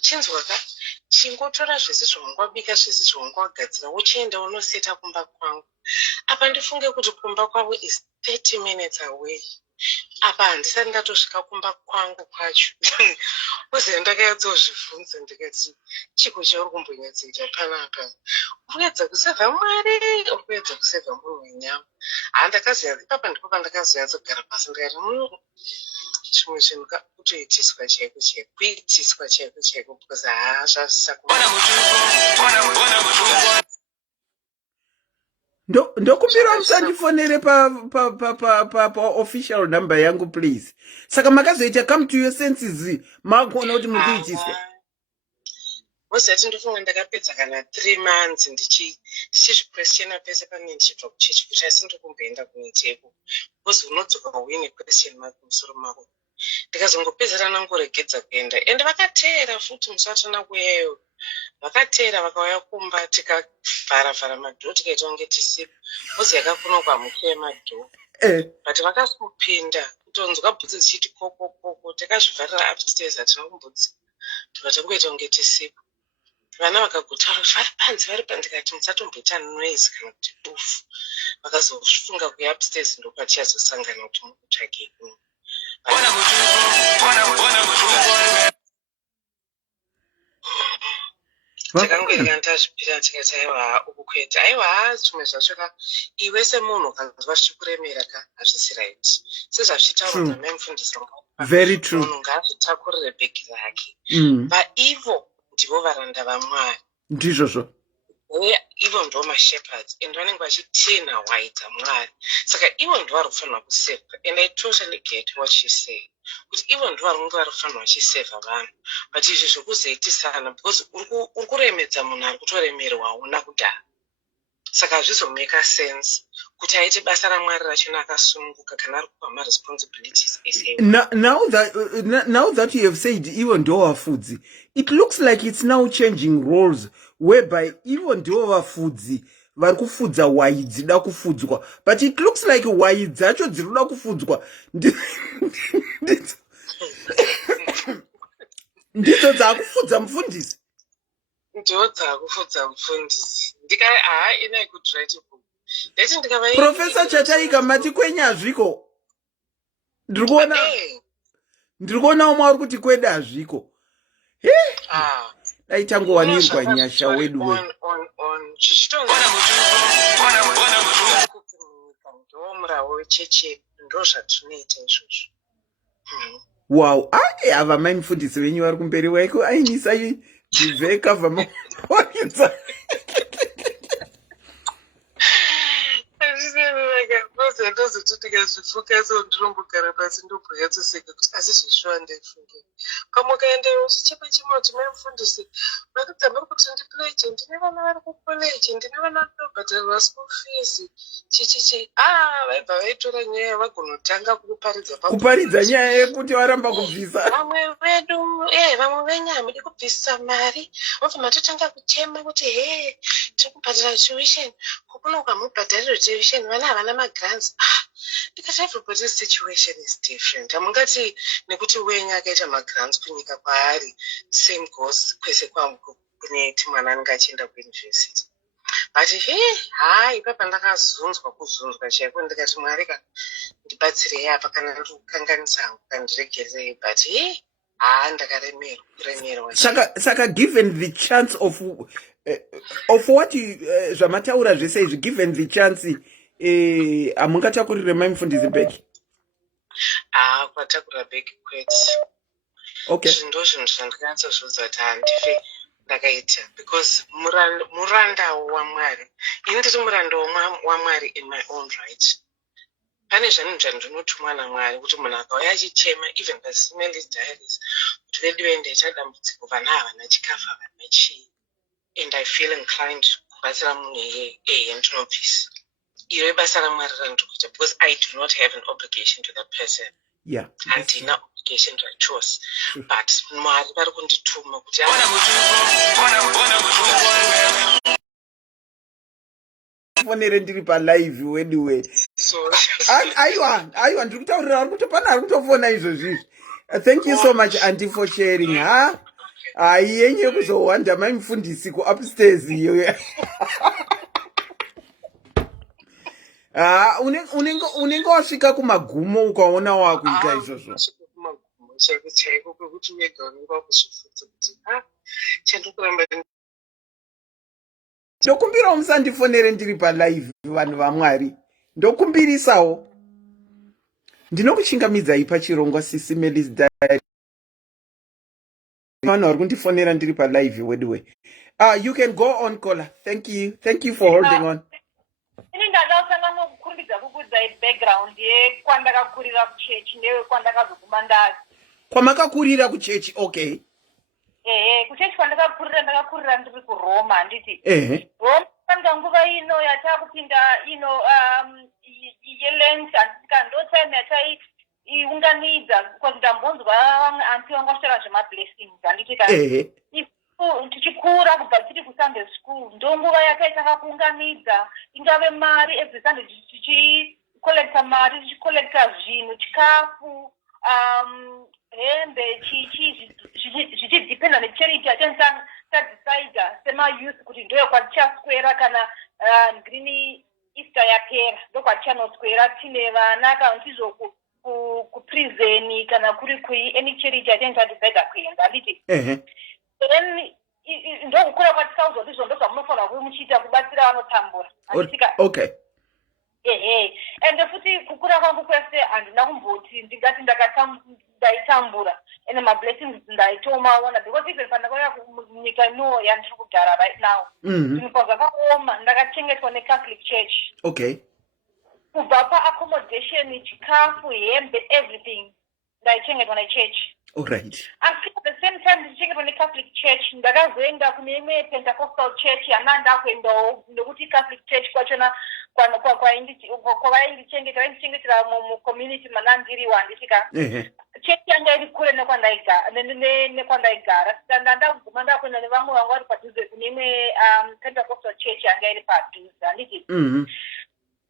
Chinzwa ka chingotora zvese zvawangwabika, zvese zvawangwagadzira uchienda unoseta kumba kwangu. Apa ndifunge kuti kumba kwavo is 30 minutes away. Apa handisati ndatosvika kumba kwangu kwacho. Uze ndakadzozvibvunza ndikati chiko chauri kumbonyatsoita panapa. Urikuedza kusevha Mwari, urikuedza kusevha munhu wenyama. Ndakaziva ipapa ndipo pandakazoyatsogara pasi ndikati chimwe chinhu kutoitiswa chaiko chaiko, kuitiswa chaiko chaiko, because zvazvisakuona. Ndokumbira musandifonere pa official number yangu please. Saka makazoita come to your senses makuona kuti muri kuitiswa. Mozati ndofunga ndakapedza kana 3 months ndichizviquestiona pese pane ndichibva kuchechi kuti asi ndokumboenda kumiteko. Because unodzoka uine question mark musoro mako. Ndikazongopedzera nangoregedza kuenda. Ende vakateera futi musatona kuyayo. Vakateera vakauya kumba tikavhara madhoo tikaita kunge tisipo. Kozi yakakunokwa muke madhoo. But vakazopinda kutonzwa bhutsi dzichiti koko takazvivharira upstairs hatina kumbudzi. Tikatongoita kunge tisipo. Vana vakagutaura vari panze ndikati musatomboita noise kana kuti bufu. Vakazofunga kuya upstairs ndopachazosangana kuti mukutsvakei. Takangoenda ndazvipira tikati aiwa ukukweta aiwa zvimwe zvacho ka iwe semunhu ukanzwa zvichikuremera ka hazvisi right sezvazvitaurwa namai mufundisi wangu. Very true. Munhu ngaazvitakurire bhegi rake. Vaivo ndivo varanda vaMwari. Ndizvozvo. Ivo ndo mashepherds and vanenge vachitina waita Mwari. Saka ivo ndo vari kufanirwa kusevha, and I totally get what she said. kuti ivo ndo varungu vari kufanirwa vachisevha vanhu but izvi zvokuzoitisana because uri kuremedza munhu ari kutoremerwawo nakudhara saka hazvizomeka sense kuti aite basa ramwari rachona akasununguka kana ari kupa maresponsibilities ese. Now that you have said even ndo vafudzi, it looks like it's now changing roles whereby even ndo vafudzi vari kufudza hwai dzida kufudzwa, but it looks like hwai dzacho dziri kuda kufudzwa ndidzo dzakufudza mufundisi. Ndiwo dzakufudza mufundisi inai kudwrite book leti ndikava Professor Chataika mati kwenye hazviko. Ndiri kuona umwe ari kuti kwedu hazviko. Dai tangowanirwa nyasha wedu we. Ndomurawo wecheche ndo zvatinoita izvozvo. Wow, ava mai mufundisi wenyu vari kumberi waiko ainisai dziveka vamawaridza. Ndozototika zvifuka so ndinombogara pasi ndobhoyatsoseka kuti asi zvishuwa ndaifunge pamukaendeyo chichepa chimoti maimufundisi vakudza muri kuti ndipuleje ndine vana vari kukoleji ndine vana vanobhadharirwa school fees chichichi vaibva vaitora nyaya vagonotanga kuparidza nyaya yekuti varamba kubvisa vamwe vedu vamwe venyu hamudi kubvisa mari vobva matotanga kuchema kuti tiri kubhadhara tuition kukuno kwamubhadhariro tuition vana havana magrants. Because everybody's situation is different. Hamungati nekuti wenyu akaita magrants kunyika kwaari same goes kwese kwangu kune mwana anenge achienda kuuniversity. But ipapa ndakazunzwa kuzunzwa chaiko ndikati mwari ndibatsirei apa kana ndiri kukanganisa hangu kandiregerei but ndakaremerwa. Saka given the chance of what zvamataura zvese izvi given the chance hamungatakurire mai mufundisi bheki? Kwatakurira bheki kwete. Okay. Ndo zvinhu zvandinyatsozvudza kuti handife ndakaita because muranda waMwari. Ini ndiri muranda waMwari in my own right. Pane zvanhu zvandinotumwa naMwari kuti munhu akauya achichema even paSmelly's diaries kuti vedu vendaita dambudziko vana havana chikafu havana chii and I feel inclined kubatsira munhu ndinobvisa. Iro basa raMwari randokuita because I do not have an obligation to that person. Yeah. Handina obligation to a choice. But Mwari vari kundituma kuti fonere ndiri palive wedu we. Aiwa ndiri kutaurira vari kutopana ari kutofona izvozvizvi. Thank you so much auntie for sharing. Yenye kuzowanda mai mufundisi ku-upstairs iyo. Unenge wasvika kumagumo ukaona wakuita izvozvo? chaiko kwekuti wega unenge wakuzvifudza kuti chandokuramba. Ndokumbirawo musandifonere ndiri palive vanhu vaMwari. Ndokumbirisawo. Ndinokuchingamidzai pachirongwa SIS MELLY's diary. Vanhu vari kundifonera ndiri palive wedu we. You can go on caller. Thank you for holding on. Ini ndakasanga nokukumbidza kukudzai background yekwandakakurira kuchechi nekwandakazoguma ndari. Kwamakakurira kuchechi, okay. Kuchechi ndakakurira ndiri kuRoma handiti. Roma kanga nguva ino yatakupinda yelens handisika ndo time yataiunganidza because ndambonzwa vamwe anti vanga vachitaura zvemablessings handiti kana. Tichikura kubva tiri kuSunday school ndonguva yakaita kuunganidza ingave mari every Sunday tichikolekta mari tichikolekta zvinhu chikafu hembe zvichidhipenda necharity yatinga tadecida semayouth kuti ndoyo kwatichaswera kana green Easter yapera ndokwatichanoswera tine vana kana tizvo kuprison kana kuri kui any charity yatinga tadecida kuenda handiti. Then ndokukura kwatikaudzwa kuti izvo ndo zvamunofanira kuti muchiita kubatsira vanotambura. Okay. Ende futi kukura kwangu kwese handina kumboti ndingati ndaitambura ene mablessings ndaitomaona because even pandakauya munyika ino yandiri kugara right now zvinhu zvakaoma ndakachengetwa neCatholic Church. Okay. Kubva paaccommodation chikafu hembe everything ndaichengetwa nechurch. All right. And at the same time ndichengetwa neCatholic church ndakazoenda kune imwe Pentecostal church yanga ndakuendawo nekuti Catholic church kwachona kwavaindichengetera mucommunity mana ndiriwo handisvika. Church yanga iri kure nekwandaigara ndandaguma ndakuenda nevamwe vanga vari padhuze kune imwe Pentecostal church yanga iri padhuze handiti.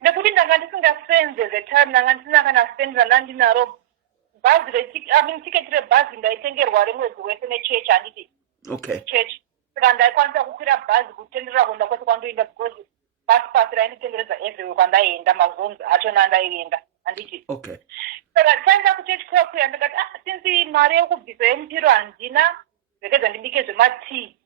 Nekuti ndanga ndisingasenze the time ndanga ndisina kana sendi randandinaro bhazi tiketi rebhazi ndaitengerwa remwedzi wese nechechi handiti. Okay. Church saka ndaikwanisa kukwira bhazi kutenderera kuenda kwese kwandoenda because bus pass rainditenderedza everywhere kwandaienda mazonzi achona andaienda handiti. Okay. Saka taenda kuchechi kuyakuya ndikati sinzi mari yekubvisa yemutiro handina zvekedza ndibike zvematii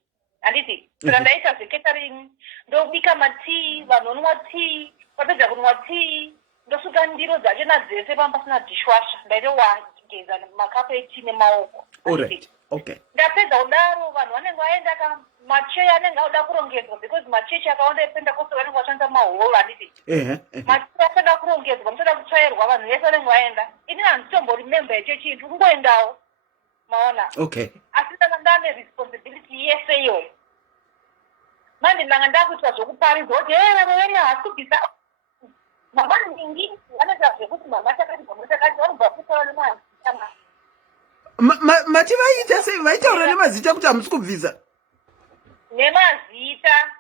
handiti. Saka ndaita zveketering ndobika matii vanhu vonwa tii vapedza kunwa tii ndosuka ndiro dzachena dzese pamba pasina dishwasha ndaitowageza makapu etii nemaoko. Alright. Okay. Ndapedza kudaro vanhu vanenge vaenda macheya anenge auda kurongedzwa because machechi akawanda ePentecostal vanenge vashandisa mahall handiti. Macheya akada kurongedzwa mutoda kutsvairwa vanhu vese vanenge vaenda. Ini handitombori member yechechi ndiri kungoendawo maona. Okay. Asi ndanga ndane responsibility yese iyoyo. Manje ndanga ndakuitwa zvokuparidza kuti vamwe veri hasi kubvisa mama ningi vanoita zvekuti mama takati pamotakati vanobva kutaura nemazita mati vaita sei vaitaura nemazita kuti hamusi kubvisa nemazita.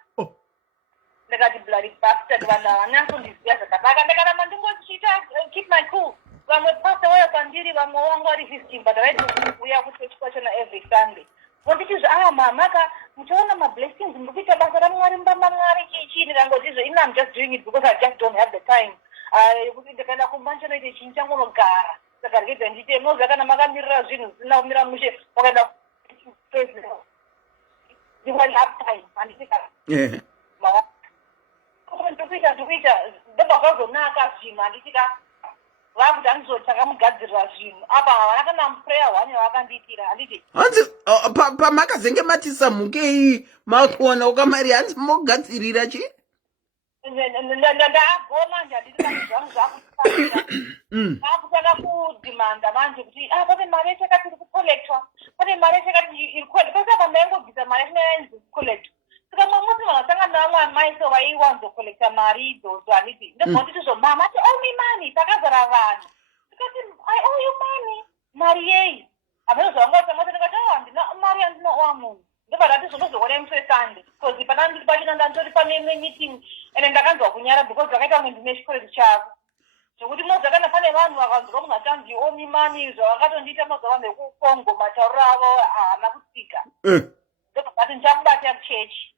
Ndakati bloody bastard vanhu havanyatsondiziva zvakanaka ndakaramba ndingochiita keep my cool. Vamwe pasta vauya kwandiri vamwe vanga vari visiting but vaitouya kuchechi kwachona every Sunday. Vonditi mamaka muchaona mablessings ndikuita basa ramwari mbamba mwari chichini rangotizvo ini I'm just doing it because I just don't have the time. Kuti ndikaenda kumanje noite chinhu changonogara saka rikedza ndiite moza kana makamirira zvinhu zvisina kumira mushe wakaenda time handisika ndikuita ndobva zvazonaka zvinhu handisika vakuti handizotsvaka mugadzirira zvinhu apa havana kana muprayer hwane vakandiitira handiti. Hanzi pamakazenge matisa mukei makuwana ukamari hanzi mogadzirira chi ndagona manje handiti vanhu zvangu zvakuaa vakutanga kudhimanda manje kuti pane mari yese yakati iri kukolektwa pane mari yese yakati iri kukolektwa pesa pandaingobvisa mari yese yainzi kukolektwa saka mamusi vanatanga navamwe amai so vaiwanzokolekta mari idzodzo handiti ndobvonditizvo mama ati owe me money takazara vanhu tikati I owe you money mari yei avanozvangotamata ndikati handina mari yandinowa munhu ndobva ndati zvonozoona musi weSunday because pana ndiri pachina ndantori pane imwe meeting ende ndakanzwa kunyara because zvakaita kunge ndine chikoreti chavo zvokuti mozakana pane vanhu vakanzwa munhu achanzi owe me money zvavakatondiita mazuva vekukongo matauriro avo haana kusika ndobva ndati ndichakubata kuchechi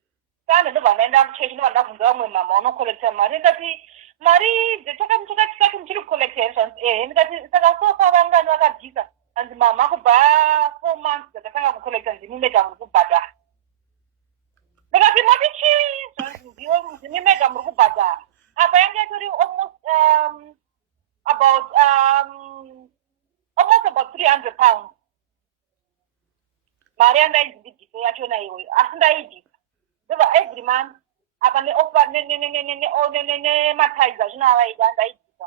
sande ndobva ndaenda kuchechi ndobva ndabvunza vamwe mama unokolekta mari ndikati mari dzetakati muchiri kukolekta here zvanzi ndikati saka sofa vangani vakabvisa hanzi mama kubva 4 months dzakatanga kukolekta ndimi mega muri kubhadhara ndikati mati chii zvanzi ndiwe ndimi mega muri kubhadhara apa yanga itori almost about 300 pounds mari yandaidibhisa yachona iyoyo asi ndaidhisa ndobva every month apa neofa nemataizi achona avaida ndaidhisa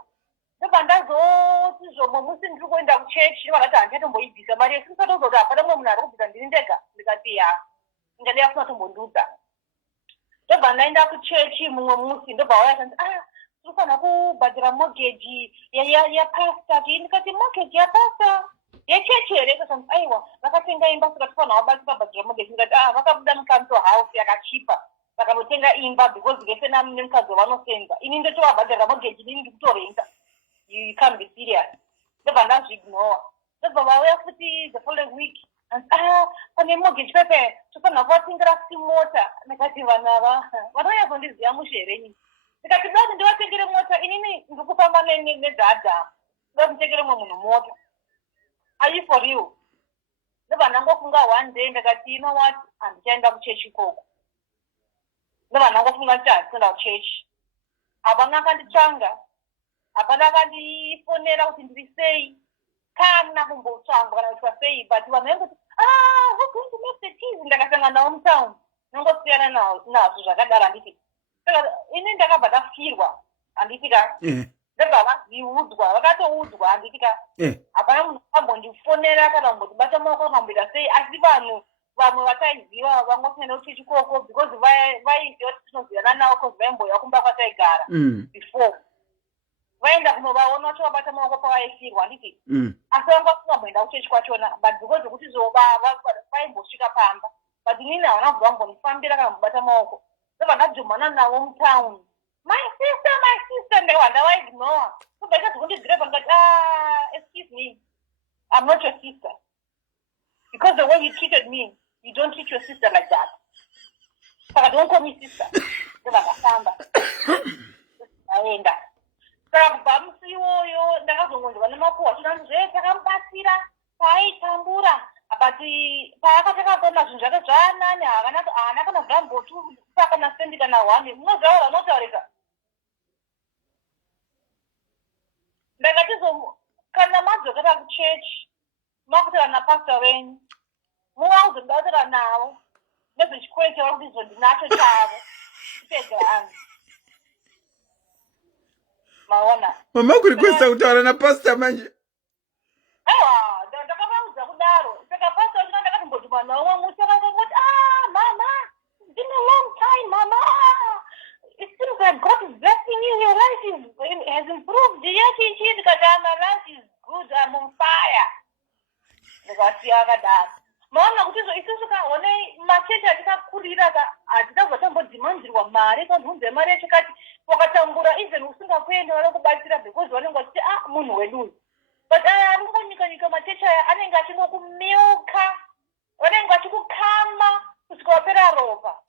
ndobva ndazoti zvomo musi ndiri kuenda kuchechi ndobva ndati handichatomboidhisa mari yesindisatonzoti hapana mumwe munhu ari kubvisa ndini ndega ndikati ya ndikati yafuna tombondiudza ndobva ndaenda kuchechi mumwe musi ndobva waya kanzi tinofanira kubhadhira mortgage yapasta ndikati mortgage yapasta yechechi here kasanzi aiwa vakatenga imba saka tofanira wabati pabhadhira mortgage ndikati vakabuda mucancel house yakachipa saka notenga imba because vese nemukadzi wavanosenza ini ndotovabhadhira mortgage inini ndikutorenta you can't be serious ndobva ndazviignora ndobva vauya futi the following week pane mortgage pepe tofanira kuvatengera simota ndikati vanhu ava vanonyazondiziva musherenyi ndikati dati ndivatengere mota inini ndikufamba nedhaadhamu ndokutengere mwe munhu mota are you for real ndobva ndangofunga one day ndikati you know what handichaenda kuchechi ikoko ndobva ndangofunga kuti handikuenda kuchechi hapana akanditsvanga hapana akandifonera kuti ndiri sei kana kumbotsvangwa kana kuitwa sei but vanhu vaingoti we're going to make the teas ndakasangana navo mutown nongosiyana nazvo zvakadaro handiti saka ini ndakabva ndafirwa handiti ka ndebva vaziudzwa vakatoudzwa handitika hapana munhu akambondifonera kana kumbondibata maoko akamboita sei asi vanhu vamwe vataiziva vangosinaenda kuchechi ikoko because vaiziva kuti tinozivana navo cause vaimboya kumba kwataigara before vaenda kunovaona vachovabata maoko pavaifirwa handiti asi vanga kusamboenda kuchechi kwachona but because zvokuti vaimbosvika pamba but inini havana kubva vambondifambira kana kubata maoko ndovandadhumana navo mutown my sister ndavandavaignore kubaita zvokundigreba ndikati excuse me, I'm not your sister because the way you treated me, you don't treat your sister like that. Saka don't call me sister. Ndovandafamba aenda saka kubva musi iwoyo ndakazongonzwa nemakuhwa chinanzve takamubatsira paaitambura but paakatakaona zvinhu zvake zvaanani haana kana zvambotu pakana sendi kana hwani munozvaura anotaurika ndakatizo kana madzokera kuchechi makutaura napastor wenyu muvauzodautira navo nezvechikoro chavari kutizondinacho chavo kupedza angu maona mama kurikwesa kutaura napastor manje aiwa ndakavaudza kudaro saka pastor china ndakatimbodhuma nawo musi akangoti mama it's been a long time mama it seems like God is blessing you, your life has improved chichi ndikati my life is good, I'm on fire ndikasiya akadaro maona kuti isusu kaone machechi atikakurira hatikazotambodhimanzirwa mari kanhunze mari yechikati wakatambura even usingakuenda vari kubatsira because vanenge vachiti munhu weduyu but arungonyika machechi aya anenge achingokumilka vanenge vachikukama kusvika wapera ropa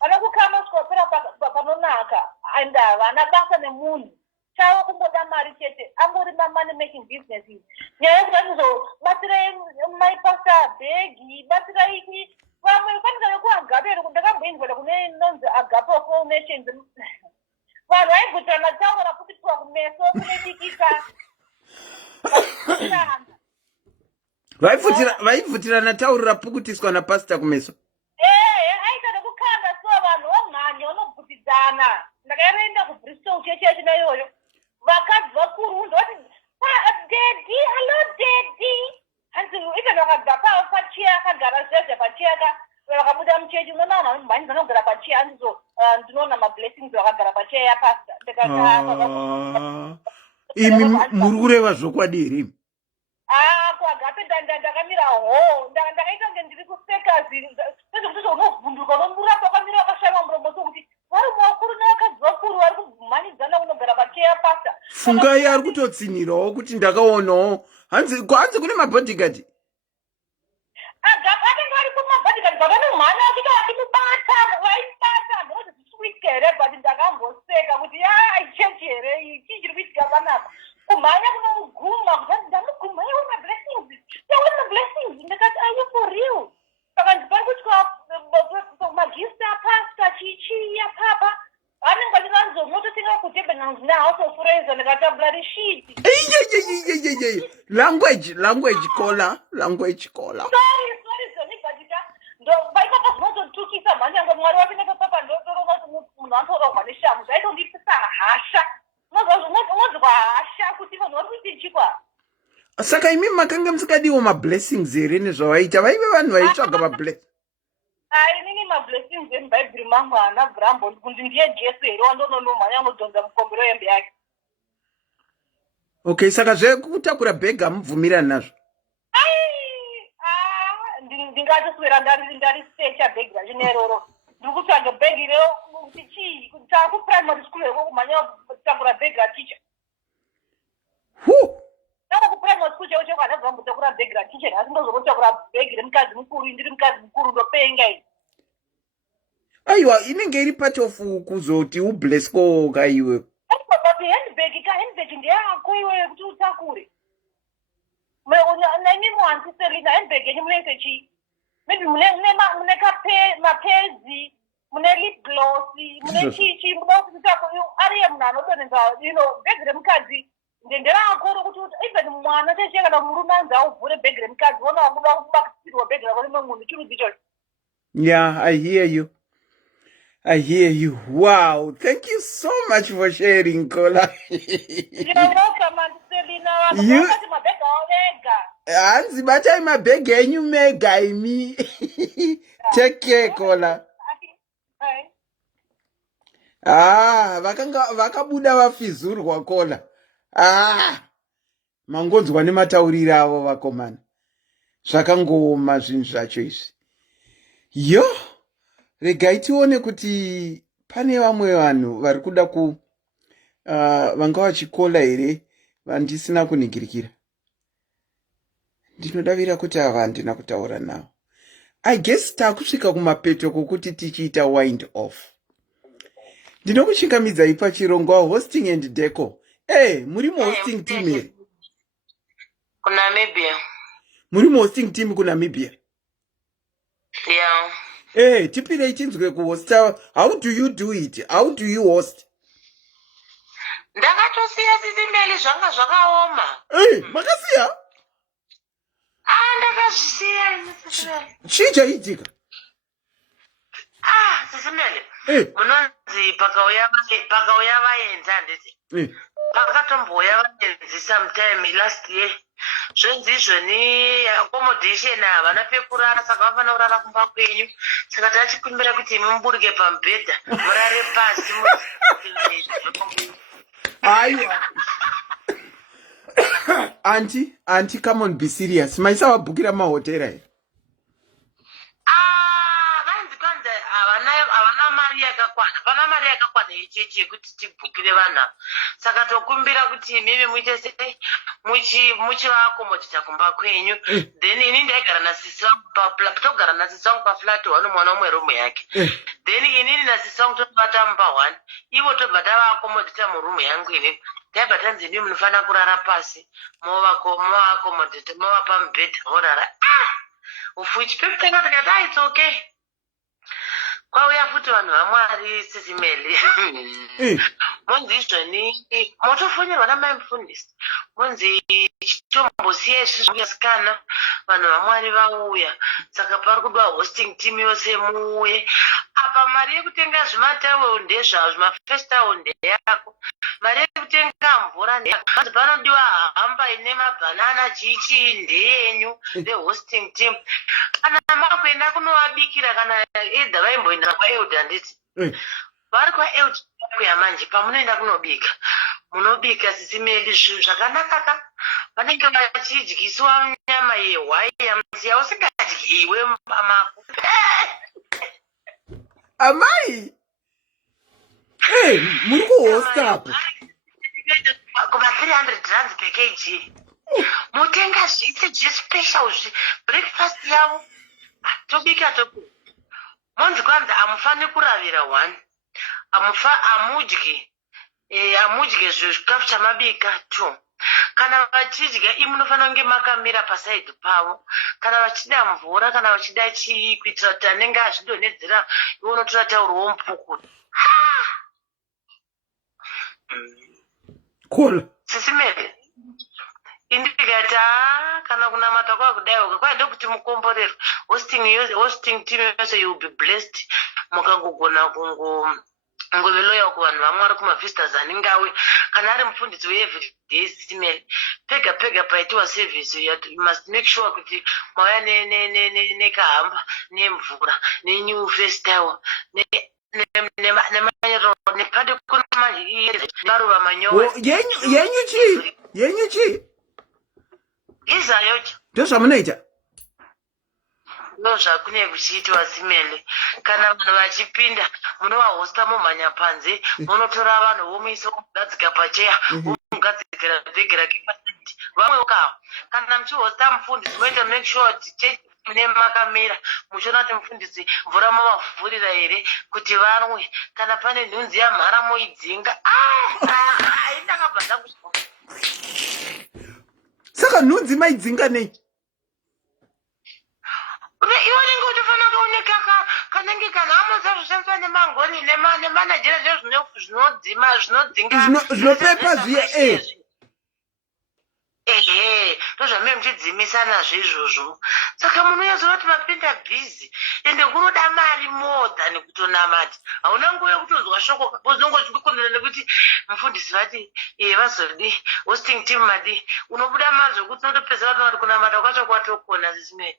vanokukama kusvika wapera panonaka and havana basa nemunhu chavo kumboda mari chete angori money making businesses nyaya yekuti vanizobatsirai maipasta bhegi batsirai iki vamwe fanika nekuagape ndakamboinzwera kune nonzi agape of all nations vanhu vaibvutirana tauro rapukitiswa kumeso kunedikika vaibvutirana tauro rapukutiswa napasta kumeso aita nekukanda so vanhu vomhanya vanobvutidzana ndakaenda kubristol chechi yachina iyoyo vakadzi vakuru ndovati dedi hello dedi hanzi even vakabva pavo pachiya akagara zvezve pachiya vakabuda muchechi unoona vanhu vanomhanyi vanogara pachiya handizo ndinoona mablessings vakagara pachiya yapasta imi muri kureva zvokwadiri kuagape ndakamira ho ndakaita kunge ndiri kuseka nezvekuti zvaunobvunduka unomurapa wakamira wakashama muromo sokuti vari mavakuru nevakadzi vakuru vari kumhanidzana unogara pacheya pasta fungai ari kutotsinhirawo kuti ndakaonawo hanzi kune mabhodhigadi anenge ari kumabhodhigadi vakanomhanya vakiti vatikubata vaibata ndinoti zviswiki here but ndakamboseka kuti aichechi here iyi chii chiri kuitika panapa kumhanya kunomuguma kuti ndamuguma iwe mablessings blessings ndikati are you for real saka ndipari kutya magifti apasta chichi yapapa anenge achikanzo mototenga kutebhenanzi nehouse of fraser ndikati bloody shit language caller sorry zonibhatika vaipapa zvinozotukisa mhanyanga mwari wapinda papapa ndotorova kuti munhu anotorogwa neshamu zvaitondipisa hasha unozwa hasha kuti vanhu vari kuiti chikwa saka imi makanga musikadiwo mablessings here nezvavaita vaive vanhu vaitsvaga mablessings inini mablessings emubhaibheri mangu haana brambo kuti ndiye jesu here wandononomhanya unodhonza mukombero yembe yake okay saka zvekutakura bhegi hamubvumirani nazvo ndingatoswera ndari stecha bhegi racho neroro ndiri kutsvaga bhegi reo kuti chii kuti taakuprimary school yeko kumhanya kutakura bhegi raticha tava kuprimary school cheko cheko handabva mbotakura bhegi raticha asi ndozokotakura bhegi remukadzi mukuru ndiri mukadzi mukuru ndopenga ini aiwa inenge iri part of kuzoti ublesco kaiwe handbag ndeyako iweyo kuti utakure nini muhansiselina handbag yenyu munoise chii maybe mune mapezi mune lip gloss mune chichi ariye munhu anodonenza bhegi remukadzi nderako rokuti even mwana cheshe kana murume anzi auvhure bhegi remukadzi ona wanguda kubakisirwa bhegi rako rimwe munhu chirudzi ichocho yeah I hear you I hear you. Wow. Thank you so much for sharing, Kola. You're welcome, Auntie Selina. You Hansi batai mabhegi enyu mega imi. Take care, Kola. Vakabuda vafizurwa Kola. Mangonzwa nematauriro avo vakomana. Zvakangooma zvinhu zvacho izvi. Yo, regai tione kuti pane vamwe vanhu vari kuda vanga vachikola here vandisina kuningirikira. Ndinodavira kuti ava handina kutaura navo. I guess takusvika kumapeto kokuti tichiita wind off. Ndinokuchingamidzai pachirongwa hosting and decor. Muri hosting team here? Kunamibia. Muri hosting team kunamibia? Yeah. Tipirei tinzwe kuhosta. How do you do it? How do you host? Ndakatosiya SIS MELLY zvanga zvakaoma. Makasiya? Ndakazvisiya. Chii chaitika? SIS MELLY. Munonzi pakauya vaenzi handiti. Pakatombouya vaenzi sometime last year. Zvenzi izvoni accommodation havana pekurara saka vafana kurara kumba kwenyu. Saka tachikumbira kuti muburike pamubhedha murare pasi. Aiwa. Auntie, come on, be serious. Maisa wabukira mahotera here. Vanzi kwanza havana mari yakakwana. Pana mari yakakwana ichechi yekuti tibhukire vanhu. Saka tokumbira kuti maybe muite sei muchivaakomodita kumba kwenyu. Then ini ndaigara nasisi vangu togara nasisi vangu paflat 1 mwana umwe rumu yake. Then inini nasisi vangu tobata mumba 1. Ivo tobva tavaakomodita murumu yangu ini. Taibva tanzi ndimi munofanira kurara pasi. Movaakomodita movapa mubhedha morara. Ufu ichipeputanga tikati it's okay. Kwauya futi vanhu vaMwari SIS MELLY. Monzi izvoni motofonyerwa namai mufundisi. Monzi chitombosiya izvi zvakasikana vanhu vaMwari vauya. Saka pari kudwa hosting team yose muuye. Apa mari yekutenga zvimatawero ndezvavo, zvimafirst towel ndeyako. Mari yekutenga mvura ndeyako. Vanzi panodiwa hamba ine mabhanana chichi ndeyenyu hosting team. Kana makuenda kunovabikira kana edha vaimboenda kwaEUD handiti. Vari kwaEUD kuya manje pamunoenda kunobika. Munobika SIS MELLY zvinhu zvakanaka. Vanenge vachidyisiwa nyama yehwai yamusiya usingadyiwe mumba mako. Amai! Muri kuhosta apa? Kuma 300 rands per kg. Mutenga zvise special breakfast yavo. Tobika toku. Monzi kwanza amufani kuravira 1. Amudyi. Amudyi zvikafu chamabika 2. Kana vachidya munofanira kunge makamira paside pavo. Kana vachida mvura kana vachida chii kuitira kuti anenge azvidonhedzera iwe unotora tauro womupukuta. Cool. SIS MELLY. Indikati kana kunamata kwakudai kwaida kuti mukomborerwe. Hosting team yose you will be blessed. Mukangogona kungoveloya kuvanhu vaMwari kumavisitors anenge auya. Kana ari mufundisi weEveryday SIS MELLY. Pega paitiwa service you must make sure kuti mauya nekahamba nemvura nenew first towel nepade maruva manyowa. Yenyu chi? Izayocha. Ndozvamunoita? Ndozvakunenge kuchiitwa SIS MELLY. Kana vanhu vachipinda munovahosta mumhanya panze. Munotora vanhu vomuisa vomugadzika pacheya. Vomugadzikira bhegi rake pasiti. Vamwe ukava. Kana muchihosta mufundisi munoita make sure kuti chechi mune makamira. Muchiona kuti mufundisi mvura mavavhurira here kuti vanwe. Kana pane nhunzi yamhara moidzinga. Ndakabva ndakuzwa. Saka nhunzi maidzinga nei? Iwe unenge utofanira kuoneka kanenge kana amoza zvishandiswa nemangoni nemanajira zvinodzinga zvinopepa zviye. ndozvamene muchidzimisana zvezvozvo. Saka munoyaziva kuti mapinda busy ende kunoda mari more than kutonamata. Hauna nguva yekutozwa shoko unongochikonzera nekuti mufundisi vati vazodi hosting team madi unobuda mari zvokuti unotopedzera kuti kunamata kwacho kwatokona zvisinei.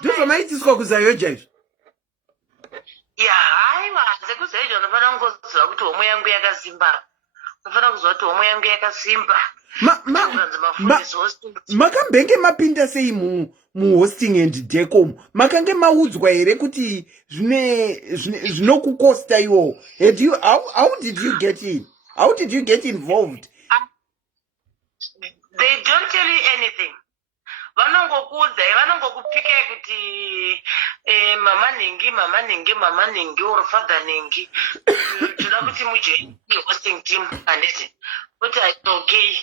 ndozvamaitiswa kuzayoja izvo. Ya haiwa sekuzayoja unofanira kungoziva kuti homwe yangu yakasimba. Unofanira kuziva kuti homwe yangu yakasimba. Makambenge mapinda sei muhosting and decor makange maudzwa here kuti zvinokukosta iwo? How did you get in? How did you get involved? They don't tell you anything. Vanongokuudza vanongokupika kuti mama ningi or father ningi toda kuti mujoin hosting team handiti kuti okay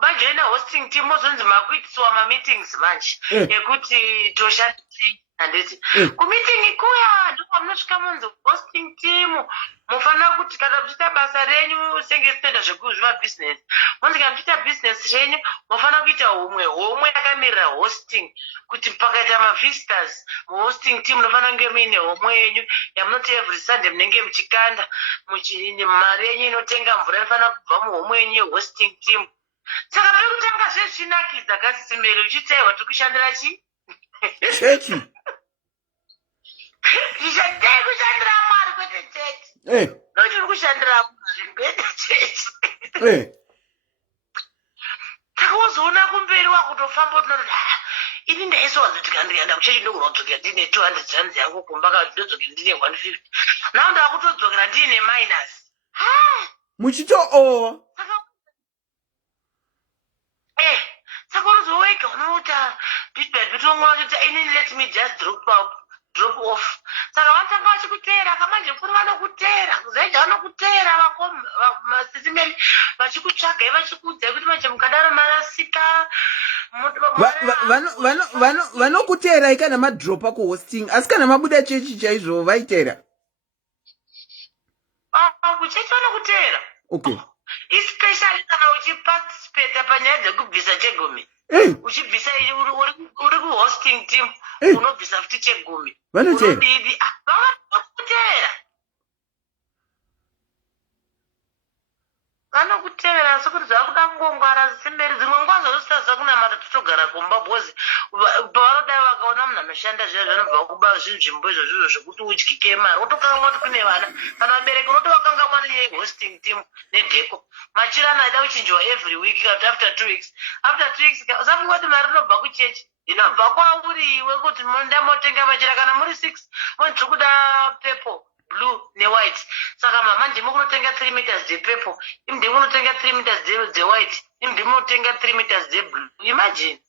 majoina hosting team mozonzi makuitiswa mameetings manje ekuti toshandisi handiti kumeeting kuya ndopamunosvika munzi hosting team mufanira kuti kana muchiita basa renyu senge sitoita zvemabhizinesi munzi kana muchiita bhizinesi renyu mufanira kuita homwe yakamirira hosting kuti pakaita mavisitors muhosting team munofanira kunge muine homwe yenyu yamunoti every sunday munenge muchikanda mari yenyu inotenga mvura inofanira kubva muhomwe yenyu yehosting team. Saka pekutanga zvezvinakidza kasisimero uchitaiwa tiri kushandira chi chechi ndichatei kushandira mwari kwete chechi ndochiri kushandira mwari kwete chechi. Takazoona kumberi wakutofamba utinoti ini ndaisowanzoti kana ndikaenda kuchechi ndokunodzokera ndine 200 rands yangu kumba kana ndodzokera ndine 150 nao ndakutodzokera ndine minus muchitoowa. Saka unozowega unota bitomwa kuti inini let me just drop off. Saka vanotanga vachikutera kamanje kuri vanokutera kuzaija vanokutera masisime vachikutsvagai vachikuudza kuti manje mukadaro marasika vanokutera ikana madropa kuhosting asi kana mabuda chechi chaizvo vaitera kuchechi vanokutera. Okay. Especially kana uchiparticipate panyaya dzekubvisa chegumi uchibvisa uri kuhosting team unobvisa futi chegumi unodidi vanokutera vanokutera sekuti zvakuda kungongwara zisimberi dzimwe nguva zvazositaza kunamata totogara kumba bhozi pavanoda vakaona munhu anoshanda zviya zvanobva kuba zvinzvimbo izvozvizvo zvekuti udyike mari wotokangamwa kuti kune vana kana vabereki unotovakangamwa nehosting team nedheco machirana aida kuchinjiwa every week kana after 2 weeks usafunga kuti mari inobva kuchechi inobva kwauri iwe kuti ndamotenga machira kana muri 6 tiri kuda purple blue newhite saka mama ndimi kunotenga 3 meters dzepurple imi ndimi kunotenga 3 meters dzewhite imi ndimi kunotenga 3 meters dzeblue. Imagine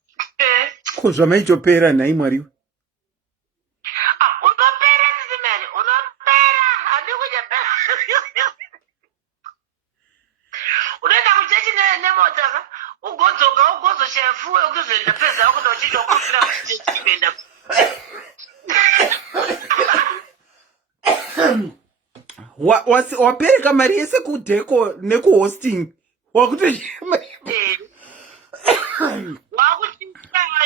ko zvamaitopera nhai mwariwe. Unopera sisimeni unopera handi kuchapera unoenda kuchechi nemota ugodzoka ugozoshaya fuwe ukuzoenda peza kuti uchiita kufira kuchechi kuenda wapereka mari yese kudheco nekuhosting wakuchishaya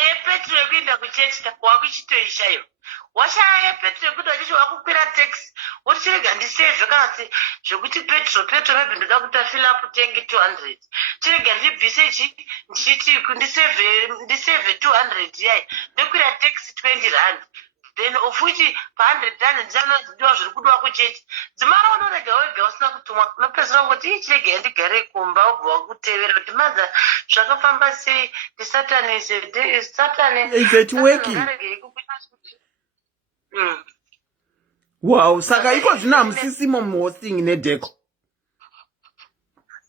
yepetro yekuenda kuchechi wakuchitoishaiwa washaya yepetro yekuti wachichi wakukwira taxi woti chirega ndisevhe kana zvekuti petro maybe ndoda kuita fill up tank 200 chirega ndibvise ichi ndichiti ndisevhe 200 yai ndokwira taxi 20 rand then of which pa100 rand ndichanozidiwa zviri kudiwa kuchechi dzimara unorega wega usina kutumwa unopedzera kuti chirega ndigare kumba wobva wakutevera kuti madza zvakafamba sei ndisatani wow saka iko zvino hamusisimo muhosting nedheco.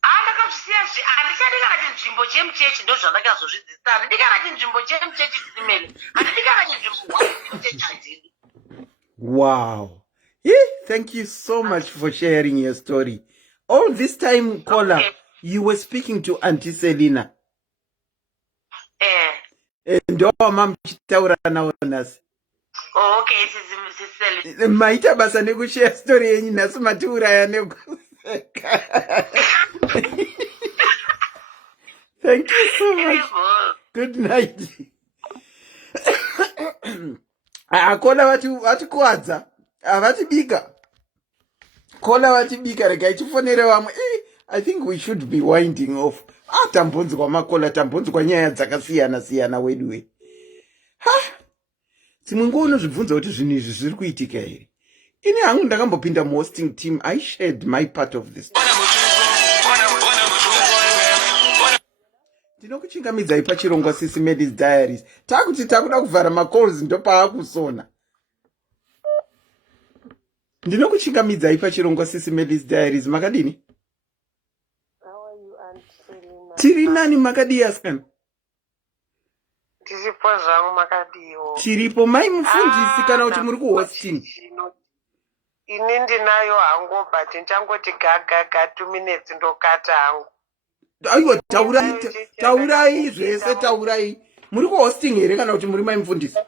Andakazvisiya handichadi kana chinzvimbo chemuchechi ndo zvandakazozvidzidzisa handidi kana chinzvimbo chemuchechi simeni handidi kana chinzvimbo chemuchechi hadzidi. Wow. Thank you so much for sharing your story. All this time, caller, you were speaking to Auntie Selina. Ndo mama mchitaura nawo nasi. Okay, Selina. Maita basa nekushare story yenyu nasi matiuraya neko. Thank you so much. Good night. Kola vati kuadza. Vati bika. Kola vati bika rega ichifonere vamwe. I think we should be winding off. Tambonzwa makola, tambonzwa nyaya dzakasiyana wedu we. Dzimwe nguva unozvibvunza kuti zvinhu izvi zviri kuitika here. Ini hangu ndakambopinda muhosting team. I shared my part of this. Ndinokuchingamidzai pachirongwa SIS MELLY's Diaries. Takuti takuda kuvhara macalls ndopaakusona. Ndinokuchingamidzai pachirongwa SIS MELLY's Diaries. Makadini? How are you, Aunt Selina? Tiri nani makadi askana? Tiripo zvangu makadiwo. Chiripo mai mufundisi kana kuti muri kuhosting? Ini ndinayo hangu but ndichangoti gaga 2 minutes ndokata hangu. Aiwa taurai zvese taurai. Muri kuhosting here kana kuti muri mai mufundisi?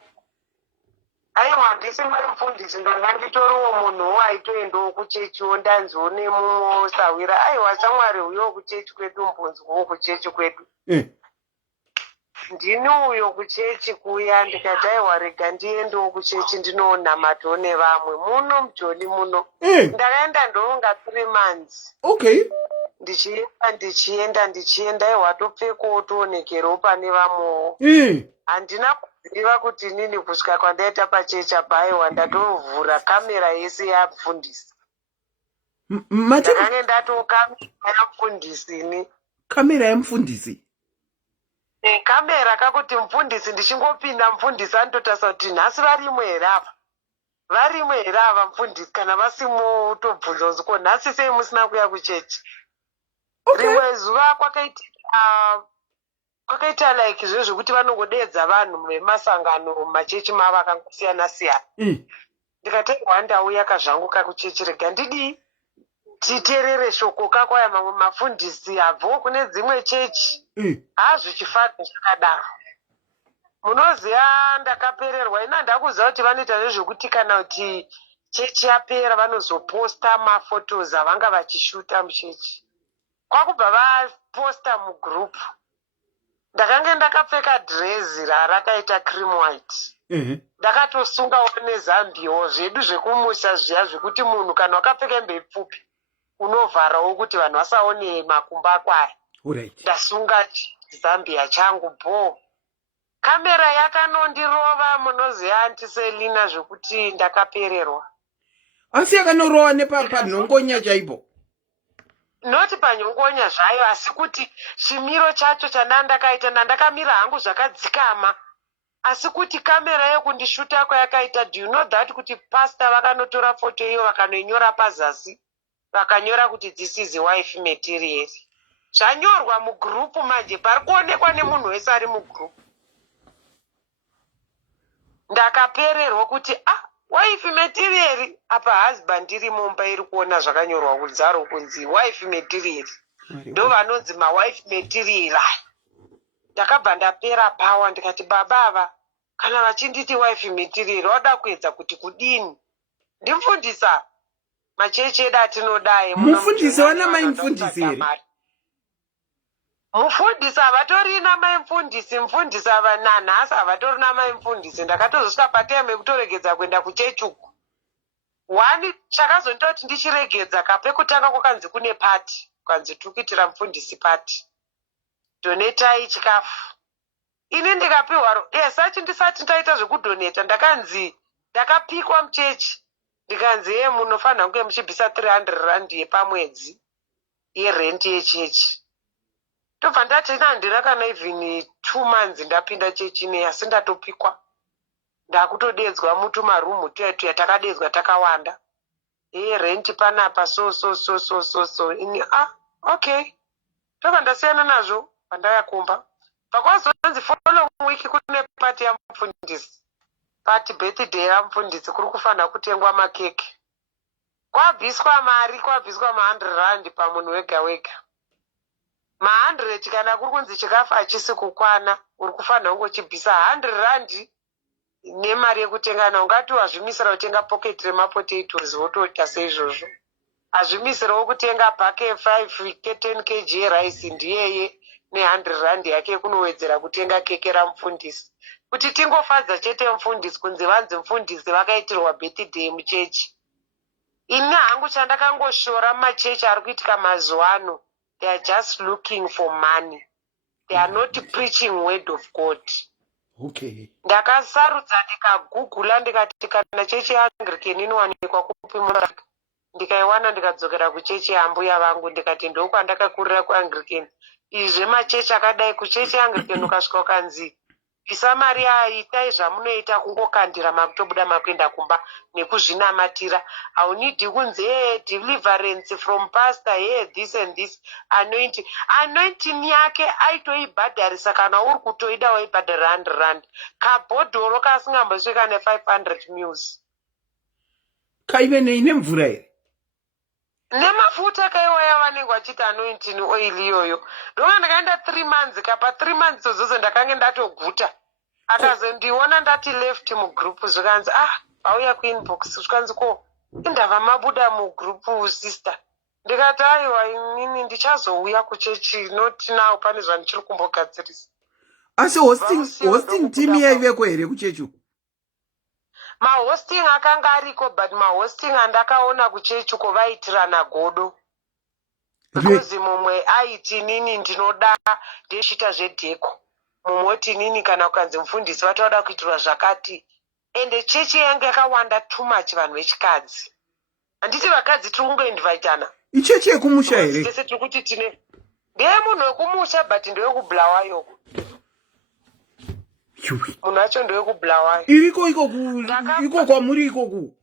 Aiwa ndisi mai mufundisi ndanga nditoriwo munhu waitoendawo kuchechiwo ndanziwo nemusawira. Aiwa shamwari uyo kuchechi kwedu mbunzwo kuchechi kwedu. Ndini uyo kuchechi kuya ndikati aiwa rega ndiendewo kuchechi ndinonamatawo nevamwe muno mujoni muno. Ndakaenda ndonga 3 months. Okay. Ndichienda aiwa topfekawo toonekerawo pane vamwewo. Handina kuziva kuti nini kusvika kwandaita pachechi apa aiwa ndatovhura kamera yese yamufundisi. Ndakange ndatokamera yamufundisi ini. Kamera yamufundisi? Kamera kakuti mufundisi ndichingopinda mufundisi anototarisa kuti nhasi varimwe here ava. Varimwe here ava mufundisi kana vasimo tobvunza kuti ko nhasi sei musina kuya kuchechi. Rimwe zuva kwakaita like izvo kuti vanongodedza vanhu vemasangano mumachechi mavo akangosiyana-siyana. Ndikati ndauya kazvangu kakuchechi rega ndidi titeerere shoko kakwaya mamwe mafundisi abvawo kune dzimwe chechi. Hazvichifadza zvakadaro. Munoziva ndakapererwa ina ndakuziva kuti vanoita nezvekuti kana kuti chechi yapera vanozoposta mafotos avanga vachishuta muchechi. Kwakubva vaposta mugroup. Ndakange ndakapfeka dhirezi rakaita cream white. Ndakatosungawo nezambiwo zvedu zvekumusha zviya zvekuti munhu kana wakapfeka hembe pfupi unovharawo kuti vanhu vasaone makumbo akwaya. Ndasunga zambia changu bho. Kamera yakanondirova munoziva Aunt Selina zvekuti ndakapererwa. Asi yakanorova nepanhongonya chaipo? Noti panyongonya zvayo asi kuti chimiro chacho chandakaita ndakamira hangu zvakadzikama. Asi kuti kamera yekundishuta kwayakaita, do you know that kuti pastor vakanotora foto iyo vakanoinyora pazasi. Vakanyora kuti this is wife material. Zvanyorwa mugroup manje pari kuonekwa nemunhu wese ari mugroup. Ndakapererwa kuti wife material apa husband iri mumba iri kuona zvakanyorwa kudzaro kunzi wife material. Ndo vanonzi mawife material. Ndakabva ndapera pawa ndikati baba ava kana vachinditi wife material wada kuedza kuti kudini. Ndimufundisa machechi edu atinodai. Mufundisi wana mai mufundisi here? Mufundisi havatorina mai mufundisi. Mufundisi ava nanhasi havatorina mai mufundisi. Ndakatozosvika patime yekutoregedza kuenda kuchechi uku. Wani chakazonita kuti ndichiregedza kapekutanga kwakanzi kune pati. Kwanzi tikuitira mufundisi pati. Donetai chikafu. Ini ndikapiwa sachi ndisati ndaita zvekudoneta ndakanzi ndakapikwa muchechi. Ndikanzi munofanira kunge muchibvisa 300 rand yepamwedzi yerenti yechechi. Tobva ndati handina kana even 2 months ndapinda chechi nei asi ndatopikwa. Ndakutodedzwa mutumarumu tuya yatakadedzwa takawanda. Renti panapa so. Ini okay. Tobva ndasiyana nazvo pandayakomba. Pakwazonzi following week kune pati yamufundisi. Pati birthday yamufundisi kuri kufanira kutengwa makeke. Kwabviswa mari, kwabviswa ma100 rand pamunhu wega wega. Ma100 kana kuri kunzi chikafu hachisi kukwana, uri kufanira kungochibvisa 100 rand nemari yekutenga nayo. Ungati wazvimisira kutenga pocket remapotatoes wotoita seizvozvo. hazvimisirawo kutenga bhake 5 ke 10 kg rice ndiyeye ne100 yake kunowedzera kutenga keke ramufundisi kuti tingofadza chete mufundisi kunzi vanzi mufundisi vakaitirwa birthday muchechi. Ini hangu chandakangoshora mumachechi ari kuitika mazuva ano, they are just looking for money, they are not preaching word of God. Okay. Ndakasarudza ndikagugula ndikati kana chechi yeAnglican inowanikwa kupi muAfrica, ndikaiwana ndikadzokera kuchechi yambuya vangu ndikati ndokwandakakurira kuAnglican. Izvi machechi akadai kuchechi yeAnglican ukasvika ukanzi bvisa mari aitai zvamunoita kungokandira makutobuda makuenda kumba nekuzvinamatira. Haunidi kunzi deliverance from pastor this and this anointing yake aitoibhadharisa kana uri kutoida waibhadhara 100 rand. Kabhodhoro kasingambosvika ne500 mils. Kaive nemvura here. Nemafuta kaiwaya vanenge vachita anointing oil iyoyo. Ndonga ndakaenda 3 months kapa 3 months zozo ndakange ndatoguta. Akazondiona ndati left mugroup zvikanzi auya kuinbox zvikanzi ko indava mabuda mugroup sister. Ndikati aiwa inini ndichazouya kuchechi not now pane zvandichiri kumbogadzirisa. Asi hosting team yaiveko here kuchechi? Mahosting akanga ariko but mahosting andakaona kuchechi ko vaitirana godo. Because mumwe aiti nini ndinoda ndechita zvedheko. Mumoti nini kana ukanzi mufundisi vatoda kuitirwa zvakati. Ende chechi yangu yakawanda too much vanhu vechikadzi. Handiti vakadzi tiri kungoinvitana. Ichechi yekumusha here? Tese tiri kuti tine ndeyemunhu wekumusha but ndewekubulawayo. Munhu wacho ndewekubulawayo. Iriko iko kwamuri ikoku?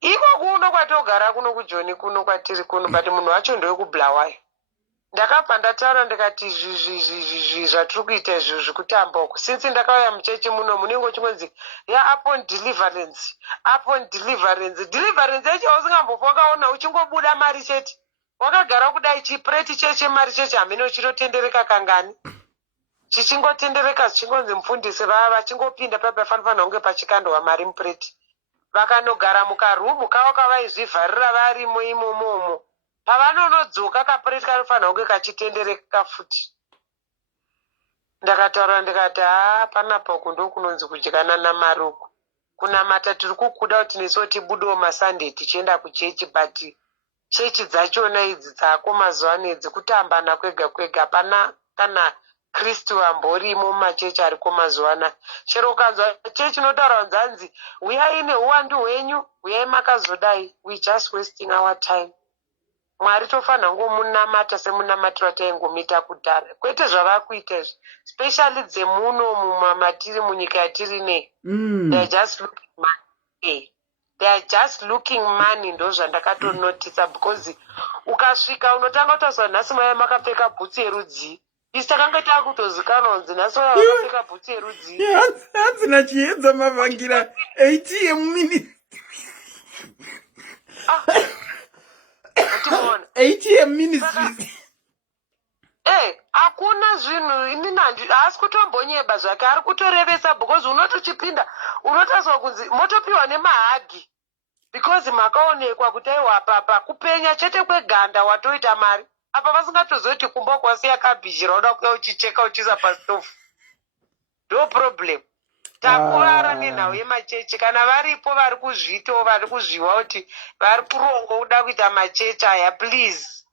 Iko kuno kwatogara kuno kujoni kuno kwatiri kuno but munhu wacho ndewekubulawayo. Ndakabva ndataura ndikati zvatiri kuita izvi zvekutamba uku since ndakauya muchechi muno munenge uchingonzi upon deliverance yacho usingambofa wakaona uchingobuda mari chete wakagara kudai chipreti cheche mari cheche hamene uchinotendereka kangani chichingotendereka zvichingonzi mufundisi vachingopinda paifanifana kunge pachikandwa mari mupureti vakanogara mukarumu kavo kavaizvivharira varimo imomomo pavanonodzoka kapureti kanofanira kunge kachitendereka futi. Ndakataura ndikati panapa uku ndokunonzi kudyana namari uku. Kunamata tiri kukuda kuti nesuwo tibudewo maSunday tichienda kuchechi but chechi dzachona idzi dzako mazuva ano idzi kutambana kwega kwega hapana kana Kristu amborimo mumachechi ariko mazuva anaya. Chero ukanzwa chechi inotaura nzanzi uyai neuwandu hwenyu uyai makazodai, we just wasting our time. Mwari tofanira ngomunamata semunamatiro taingomita kudhara kwete zvavakuita izvi especially dzemuno mumamatiri munyika yatiri nei. They are just looking money. They are just looking money ndo zvandakatonotisa because ukasvika unotanga kutazwa nhasi maya makapfeka bhutsi yerudzi. Isi takanga takutozikanwa kunzi nhasi maya makapfeka bhutsi yerudzi. Hanzina chiedza mavhangira ATM minutes. ATM ministries. Hakuna zvinhu inini haasi kutombonyeba zvake ari kutorevesa because unotochipinda unotazwa kunzi motopiwa nemahagi because makaonekwa kuti aiwa apa kupenya chete kweganda watoita mari apa vasingatozoti kumba kwasiya kabhichi rauda kuya uchicheka uchiisa pasitofu. Ndo problem. Takurara nenhau yemachechi kana varipo vari kuzviitawo vari kuzviwa kuti vari kuronga kuda kuita machechi aya please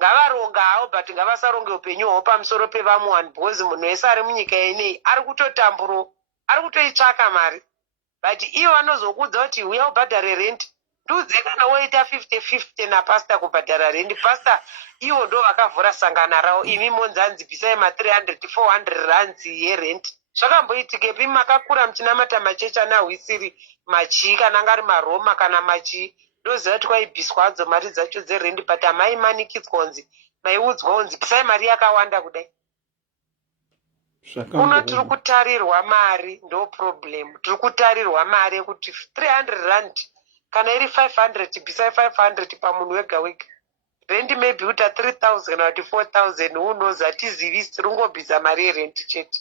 ngavaronga havo but ngavasaronge upenyu hwavo pamusoro pevamwe vanhu because munhu wese ari munyika yenei ari kutotamburo ari kutoitsvaka mari but ivo vanozokudza kuti uya ubhadhare rendi ndudze kana woita 50-50 napasta kubhadhara rendi pasta ivo ndo vakavhura sangana ravo imi monzanzi bvisai ma300-400 rands yerendi. Zvakamboitikepi makakura muchinamata machechi anahwisiri machi kana angari maroma kana machi ndoziva kuti kwaibviswa hadzo mari dzacho dzerendi but hamaimanikidzwa kunzi maiudzwa kunzi bvisai mari yakawanda kudai. Kuno tiri kutarirwa mari ndo problem. Tiri kutarirwa mari yekuti 300 rand kana iri 500 bvisai 500 pamunhu wega wega. Rendi maybe uta 3000 kana kuti 4000 who knows hatizivisi tiri kungobvisa mari yerendi chete.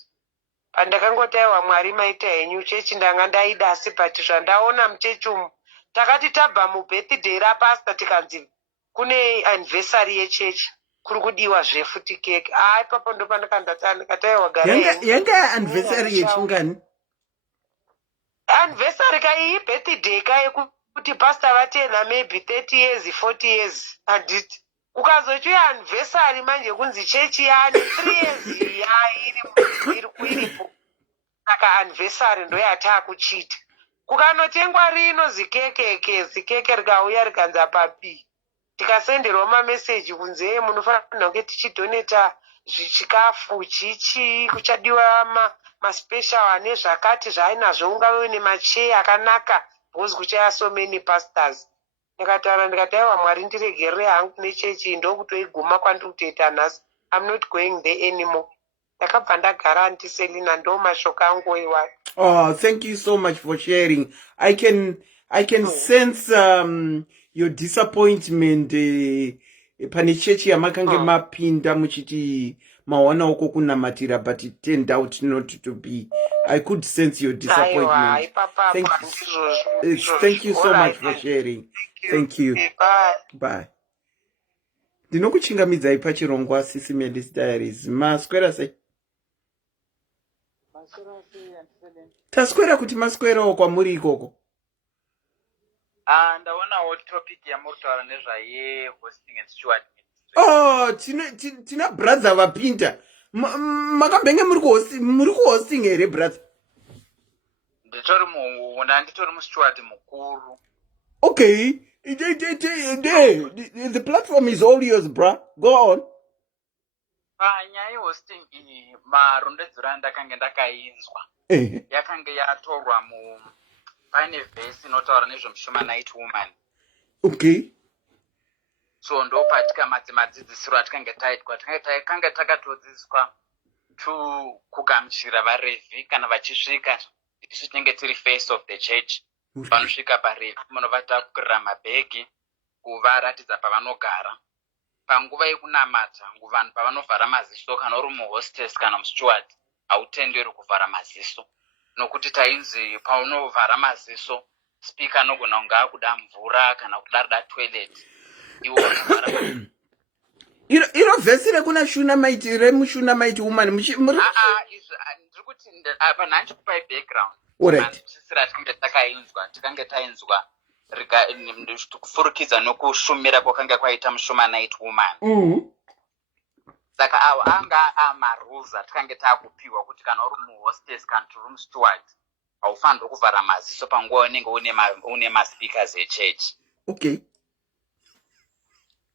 Pandakangotaiwa Mwari maita henyu chechi ndanga ndaida asi but zvandaona muchechi umu takati tabva mubirthday rapasta tikanzi kune anniversary yechechi kuri kudiwa zvefuti keke. Ipapo ndo pandakandatani kataiwa garai yanga anniversary yechingani anniversary kai birthday kai kuti pastor vatena maybe 30 years 40 years handiti ukazochiuya anniversary manje kunzi chechi yaane 3 years iripo saka anniversary ndo yatakuchita. Kukanotengwa rino zikeke rikauya rikanza papi tikasenderwa mameseji kunze munofanira kunge tichidoneta zvichikafu chichi kuchadiwa maspecial ane zvakati zvainazvo ungave nemacheya akanaka because kuchaya so many pastors. Ndikataura ndikati aiwa Mwari ndiregerere hangu nechechi ndokutoiguma kwandiri kutoita nhasi. I'm not going there anymore. Ndakabva ndagara antiselina ndo mashoko angu iwayo. Oh, thank you so much for sharing. I can sense your disappointment pane chechi yamakange mapinda muchiti mawana uko kunamatira, but it turned out not to be. I could sense your disappointment. Thank you so much for sharing. Thank you. Bye. Ndinokuchingamidzai pachirongwa SIS MELLY's Diaries. Maswera sei? Taswera kuti maswerawo kwamuri ikoko. Ndaonawo topic yamuritaura nezvaye hosting and steward. Oh, tina brother vapinda. Makambenge muri kuhosting here brother? Nditori musteward mukuru. Okay. The platform is all yours, bruh. Go on. Nyaya yehosting iyi marondedzero andakanga ndakainzwa yakanga yatorwa pane vhesi inotaura nezvemushumanight woman. Okay. So ndopatika madzidzisiro atikanga taitwa takanga takatodzidziswa kugamuchira vaRevhi kana vachisvika isu tinenge tiri face of the church. Vanosvika paRevhi munovatakurira mabhegi kuvaratidza pavanogara. Panguva yekunamata vanhu pavanovhara maziso kana uri muhostess kana musteward hautenderi kuvhara maziso nokuti tainzi paunovhara maziso speaker anogona kunge akuda mvura kana kudarida toilet iwo unovhara maziso. Iro vhesi remushunamaiti woman ndiri kuti apa ndanchikupai background. Sisira tikange tainzwa kufurukidza nokushumira kwakanga kwaita mushumanight woman. Saka awo anga amarules atikange takupiwa kuti kana uri muhostess kana uri musteward haufaniri kuvhara maziso panguva unenge une maspeakers echechi. Okay.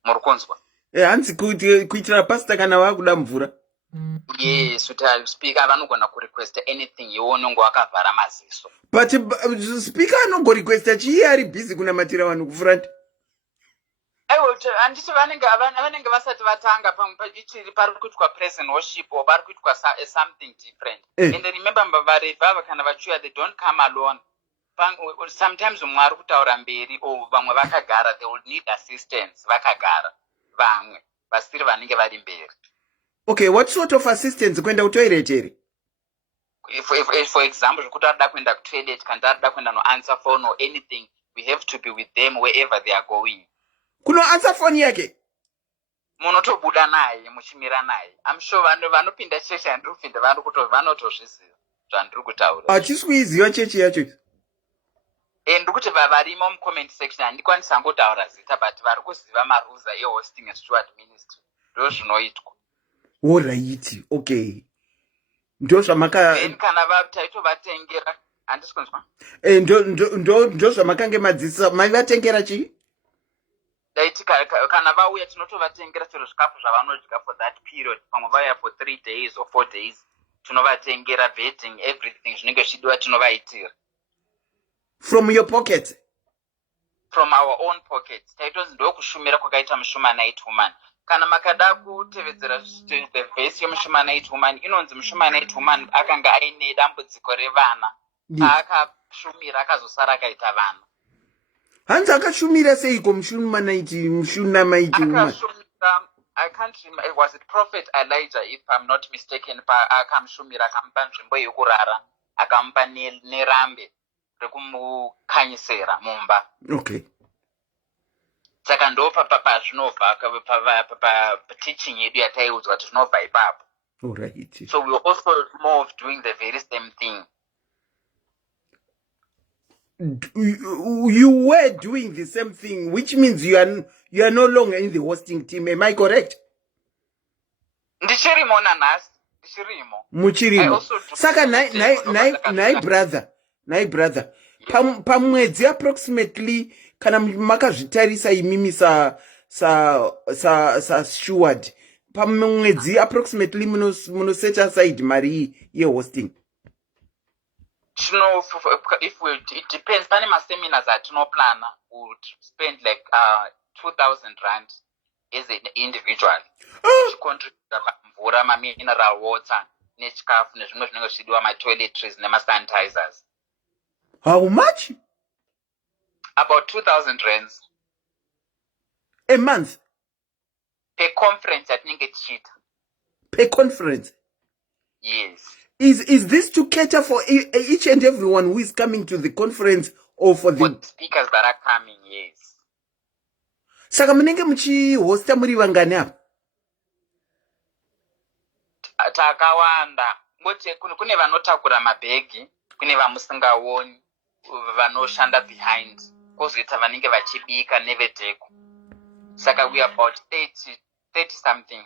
Muri kunzwa? Hanzi kuitira pastor kana vakuda mvura. Yes, kuti speaker vanogona kurequesta anything iwe unenge wakavhara maziso. But speaker anongorequesta chii ari busy kunamatira vanhu kufront. Handiti vanenge vasati vatanga ichiri pari kuitwa praise and worship or pari kuitwa something different. And remember vaRevhi ava kana vachiuya they don't come alone. Sometimes umwe ari kutaura mberi or vamwe vakagara they will need assistance vakagara vamwe vasiri vanenge vari mberi. Okay, what sort of assistance kuenda kutoilet here? For example, kuti arida kuenda kutoilet kana arida kuenda noanswer phone or anything, we have to be with them wherever they are going. Kuno answer phone yake? Munotobuda naye, muchimira naye. I'm sure vanopinda chechi yandiri kupinda vanotozviziva zvandiri kutaura. Hachisikuiziva chechi yacho? Ndiri kuti varimo mucomment section handikwanisa ngotaura zita but vari kuziva marules ehosting and steward ministry. Ndo zvinoitwa. Alright, okay. Ndo zvamaka kana taitovatengera handisi kunzwa. Ndo zvamakange madzisa maivatengera chii? Daiti kana vauya tinotovatengera chero zvikafu zvavanodya for that period. Pamwe vauya for 3 days or 4 days. Tinovatengera bedding, everything zvinenge zvichidiwa tinovaitira. From your pocket? From our own pockets. Taitonzi ndokushumira kwakaita mushumanight woman. Kana makada kutevedzera the vhesi yemushumanight woman inonzi mushumanight woman akanga aine dambudziko revana akashumira akazosara akaita vana. Hanzi akashumira seiko mushumanight woman? I can't remember, was it Prophet Elijah if I'm not mistaken, akamshumira akamupa nzvimbo yekurara akamupa nerambe rekumukanyisira mumba. Okay. Saka ndopa zvinobva teaching yedu yataiudzwa kuti zvinobva ipapo. All right. So we were also more of doing the very same thing. You were doing the same thing, which means you are no longer in the hosting team. Am I correct? Ndichirimo nanhasi, ndichirimo. Muchirimo. Saka nai brother. Pamwedzi approximately kana makazvitarisa imimi sa steward. Pamwedzi approximately muno set aside mari ye hosting. It depends. Pane seminars atinoplana would spend like 2,000 rand as an individual. Contribute pamvura, mineral water, nechikafu nezvimwe zvinenge zvichidiwa toiletries sanitizers. How much? About 2,000 rands a month. Per conference atinenge tichiita. Per conference? Yes. Is this to cater for each and everyone who is coming to the conference or for the speakers that are coming? Yes. Saka munenge muchihosta muri vangani apa? Takawanda. Ngote kune vanotakura mabhegi, kune vamusingaoni, vanoshanda behind. Kozoita vanenge vachibika nevedeko. Saka we are about 30 something.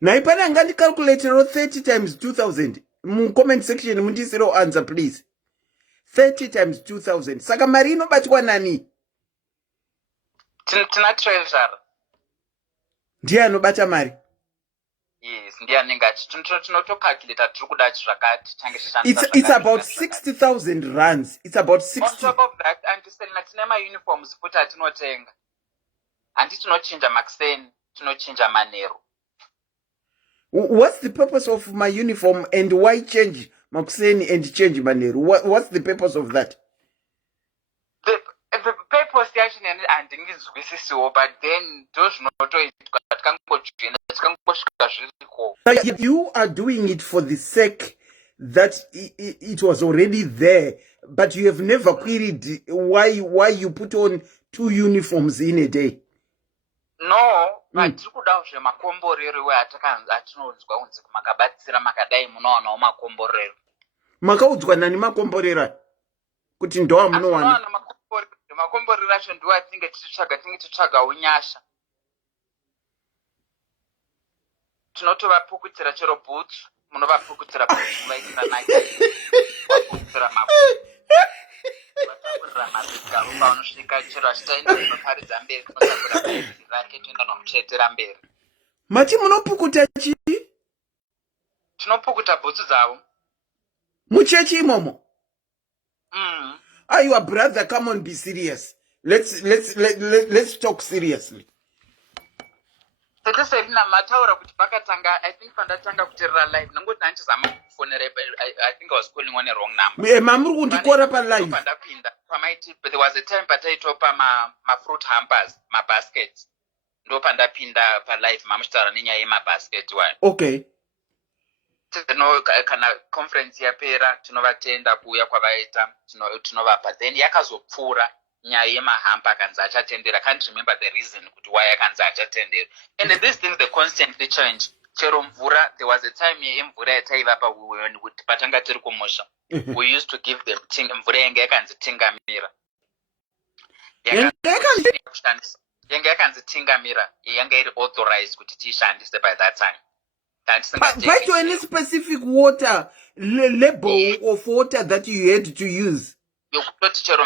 Naipana ngandi calculator 30 times 2,000. Mu comment section mundisiro answer please. 30 times 2,000. Saka mari inobatwa nani? Tina treasure. Ndiye anobata mari? Yes, ndiye anenge tinotocalculate tiri kuda zvakati change It's about 60,000 rands. It's about 60. On top of that, andiselina tine uniforms futi atinotenga. Andi tinochinja makuseni, tinochinja manheru. What's the purpose of my uniform and why change makuseni and change manheru? What's the purpose of that? The purpose actually handingizwisisiwo, but then those notoitwa tikangosvika zviriko. You are doing it for the sake that it was already there, but you have never queried why you put on 2 uniforms in a day. No, but tiri kudawo zvemakomborero atinonzwa kunzi makabatsira makadai munowanawo makomborero. Makaudzwa nani makomborero? Kuti ndo munowana. Makomborero acho ndo atinenge tichitsvagawo nyasha. Tinotovapukutira chero boots, munovapukutira boots muvaisira nike. Vapukutira maboots. Paunosvika chero achitaenda kunoparidza mberi kunotakura bhegi rake toenda nomuchetera mberi. Mati munopukuta chii? Tinopukuta bhutsu dzavo. Muchechi imomo? Your brother, come on, be serious. Let's talk seriously. Selina mataura kuti pakatanga, I think pandatanga kuteerera live. Nangoti nanchizama kufonera, I think I was calling on a wrong number. Mamuri kundikora pa live. Pandapinda pamaiti, but there was a time pataitopa ma fruit hampers, ma baskets. Ndo pandapinda pa live mamushtaura nenyaya yema basket one. Okay. Kana conference yapera tinovatenda kuuya kwavaita tinovapa, then yakazopfuura nyaya yemahamba akanzi achatendera. I can't remember the reason kuti why akanzi achatendera. And these things they constantly change. Chero mvura, there was a time yemvura yataivapa patanga tiri kumusha. We used to give them mvura yanga yakanzi tingamira. Yanga yakanzi tingamira, yanga iri authorized kuti tiishandise by that time. By to any specific water label of water that you had to use. Yokutoti chero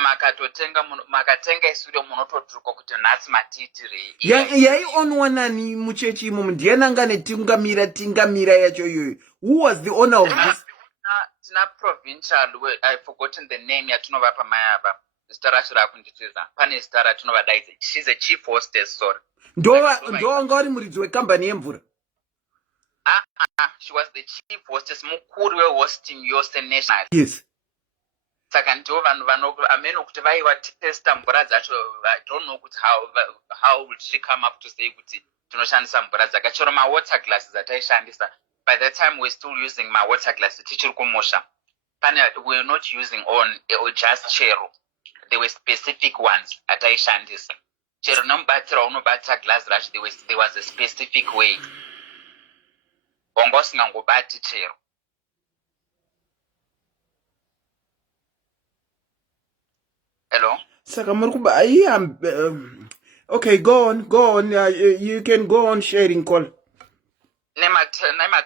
makatenga isuro munototuka kuti nhasi matitiri. Yaionwa nani muchechi imomo? Ndiye nanga tingamira yacho yoyo. Who was the owner of this? Tina provincial, I've forgotten the name yatinovapa mayaba. Zita racho rakunditiza. Pane zita ratinovadaidza. She's a chief hostess, sorry. Ndo wanga vari muridzi wecompany yemvura. She was the chief hostess, mukuru hosting yose national. Yes. Saka ndo vanhu ameno kuti vaiva testa mvura dzacho. I don't know kuti how would she come up to say kuti tinoshandisa mvura dzaka. Chero ma water glasses ataishandisa. By that time we're still using my water glasses tichiri kumusha. we were not using on or just chero. There were specific ones at Aishandis. Chero nombatira unobata glass rush, there was a specific way. Ongosingangobati chero. Hello? Okay, go on. You can go on sharing call. Nema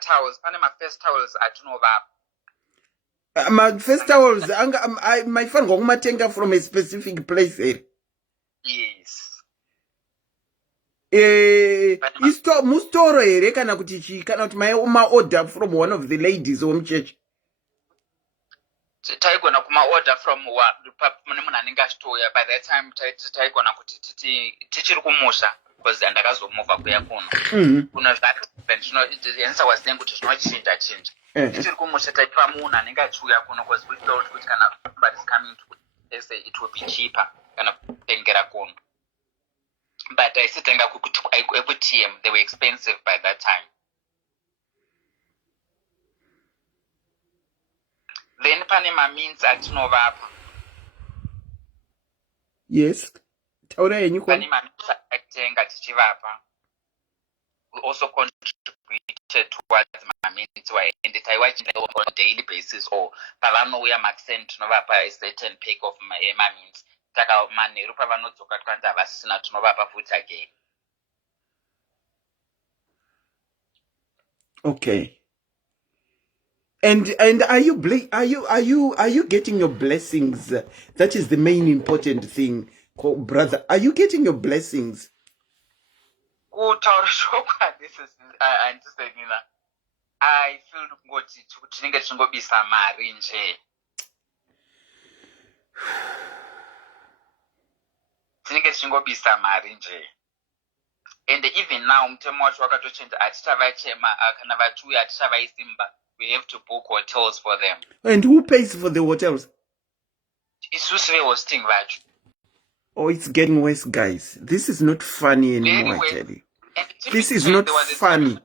towels. My first towels atunova. My first towels, my friend ngokumatenga from a specific place here. Yes. Mustoro here kana kuti my order from one of the ladies home church. Taigona kuma order from munhu anenge achitoya. By that time taigona kuti tichiri kumusha because ndakazomova kuya kuno. Kuno answer was saying kuti zvinochinja chinja. Tichiri kumusha taipa munhu anenge achiuya kuno because we thought kuti kana somebody is coming to let's say it will be cheaper kana kutengera kuno. But I sitenga kuti TM they were expensive by that time. Then pane means atinovapa. Yes. Taura yenyu kwa. Pane means atatenga tichivapa. We also contributed towards means and taiwachina on a daily basis or pavanouya maxent tinovapa a certain pack of means. Taka manheru pavanodzoka twanda vasisina tinovapa futi again. Okay. And are you getting your blessings? That is the main important thing, brother. Are you getting your blessings? This is I feel ngoti tinenge tichingobisa mari nje. Tinenge tichingobisa mari nje. And even now mtemo wacho wakatochinja atichavachema kana vachiuya atichavasimba. We have to book hotels for them. And who pays for the hotels? It's just hosting that. Oh, it's getting worse, guys. This is not funny anymore, I tell you. This is not funny.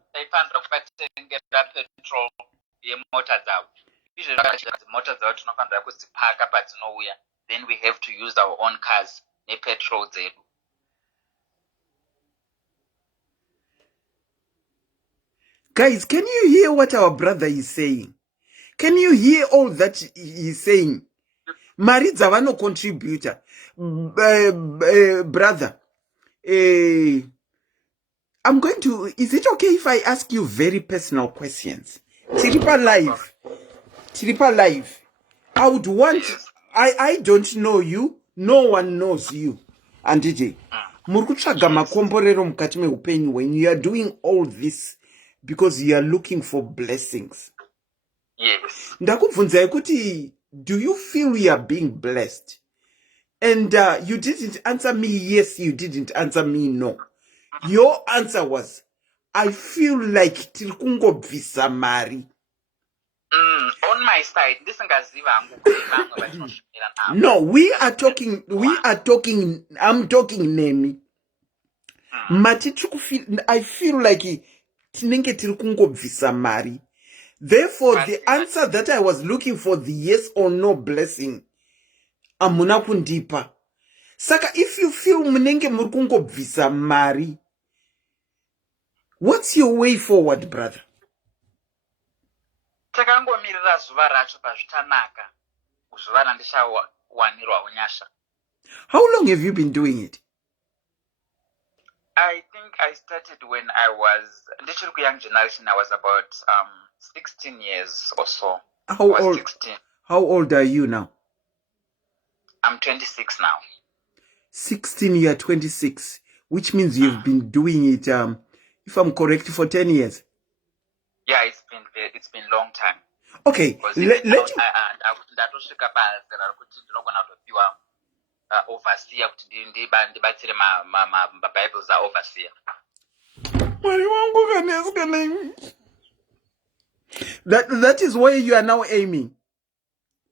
Then we have to use our own cars. Petrol. Guys, can you hear what our brother is saying? Can you hear all that he's saying? Maritza vano contributor. Brother, I'm going to, is it okay if I ask you very personal questions? Tiripa live. I would want, I don't know you. No one knows you. And DJ, murukutsvaga makomborero mukati meupenyu when you are doing all this because you are looking for blessings. Yes. Ndakubvunzai kuti, do you feel you are being blessed? And you didn't answer me yes, you didn't answer me no. Your answer was, I feel like tiri kungobvisa mari. On my side, this is no, I'm talking Nemi. I feel like tinenge tiri kungobvisa mari. Therefore, the answer that I was looking for, the yes or no blessing, amuna kundipa. Saka, if you feel munenge muri kungobvisa mari, what's your way forward, brother? Takangomirira zuva racho pazvitanaka kuzuva randichawanirwa unyasha. How long have you been doing it? I think I started when I was literally young generation. I was about 16 years or so. How old? 16. How old are you now? I'm 26 now. 16, you are 26, which means you've been doing it, if I'm correct, for 10 years. Yeah, it's been long time. Okay, let you... overseer kuti ndibatsire Bibles are overseer. That is where you are now aiming.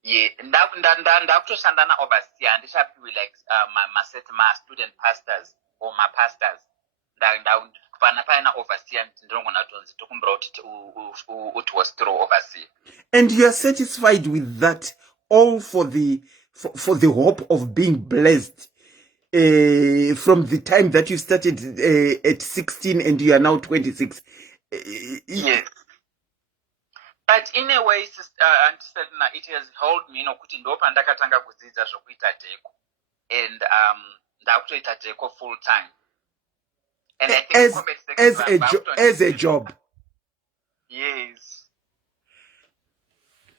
Yeah, ndakutoshanda na overseer ndichapiwe like my student pastors or my pastors pana paina overseer ndinogona tonzi tokumbira kuti was through overseer. And you are satisfied with that, all for the hope of being blessed from the time that you started at 16 and you are now 26. Yes. But in a way, it has helped me, kuti ndopa ndakatanga kudzidza zvokuita Decor. And ndakutoita Decor full time. And I think as a job. Yes.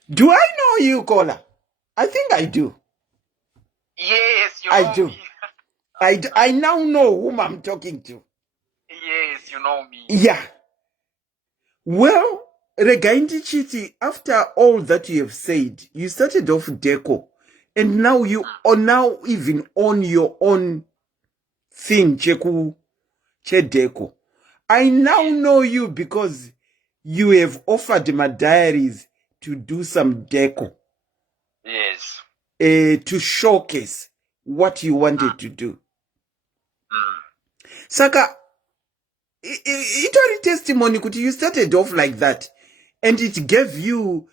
Do I know you, Kola? I think I do. Yes, you I know do. me. I now know whom I'm talking to. Yes, you know me. Yeah. Well, Regaindi Chiti, after all that you have said, you started off Decor, and now you are now even on your own thing, Che Decor. I now know you because you have offered my diaries to do some Decor. Yes. To showcase what you wanted to do. Saka, it only testimony kuti you started off like that, and it gave you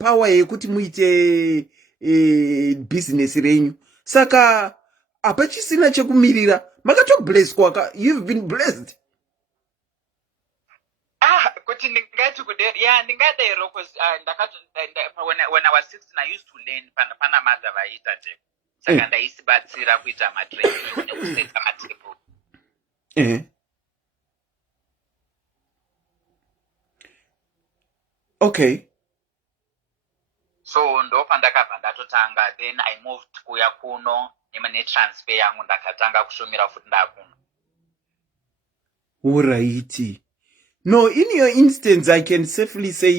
power yekuti muite business renyu. Saka apachisina chekumirira makato bless kwaka. You've been blessed. Kuti ndingati kudera, yeah, ndingadero, because when I was 16 I used to learn pana madha vaita Decor. Saka ndaisibatsira kuita matraining nekusetsa matable. Okay. So ndopa ndakabva ndatotanga, then I moved kuya kuno netransfer yangu ndakatanga kushumira futi ndakuno. Alrighty. No, in your instance, I can safely say